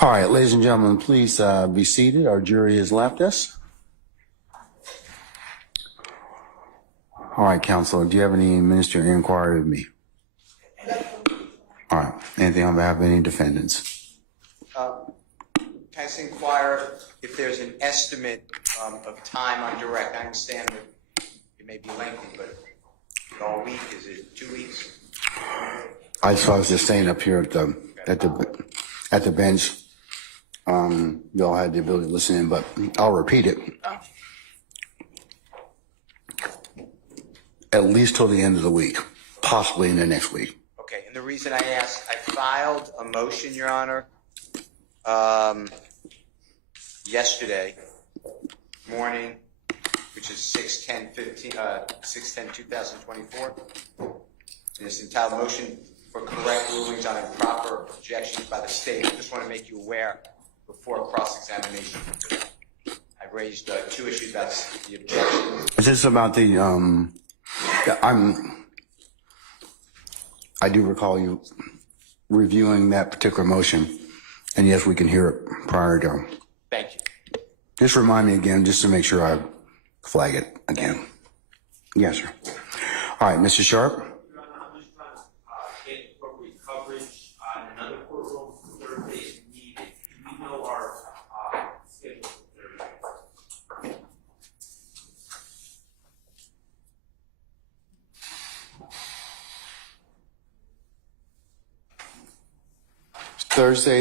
All right, ladies and gentlemen, please be seated. Our jury has left us. All right, counsel, do you have any ministerial inquiry of me? All right, anything on behalf of any defendants? Can I just inquire if there's an estimate of time on direct? I understand that it may be lengthy, but all week, is it 2 weeks? I was just saying up here at the bench. Y'all had the ability to listen in, but I'll repeat it. At least till the end of the week, possibly in the next week. Okay, and the reason I asked, I filed a motion, Your Honor, yesterday morning, which is 6/10/2024. And it's entitled Motion for Correct Rulings on Improper Objections by the State. I just want to make you aware before cross-examination. I've raised 2 issues. That's the objection. Is this about the, I do recall you reviewing that particular motion, and yes, we can hear it prior to. Thank you. Just remind me again, just to make sure I flag it again. Yes, sir. All right, Mr. Sharp. I'm just trying to get appropriate coverage in another courtroom Thursday if needed. Do we know our schedule for Thursday? Thursday,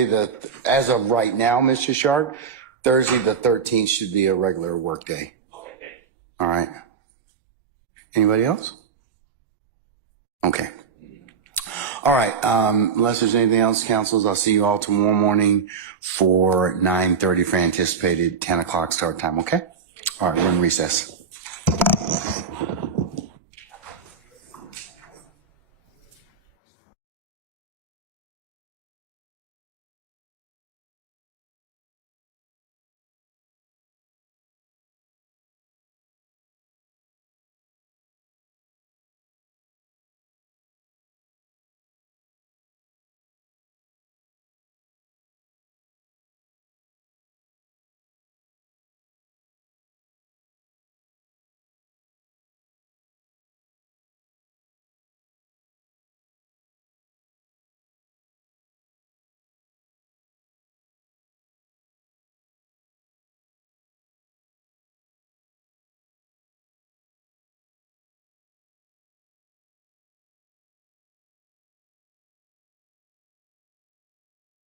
as of right now, Mr. Sharp, Thursday the 13th should be a regular work day. Okay. All right. Anybody else? Okay. All right. Unless there's anything else, councils, I'll see you all tomorrow morning for 9:30 for anticipated 10 o'clock start time. Okay. All right. We're in recess.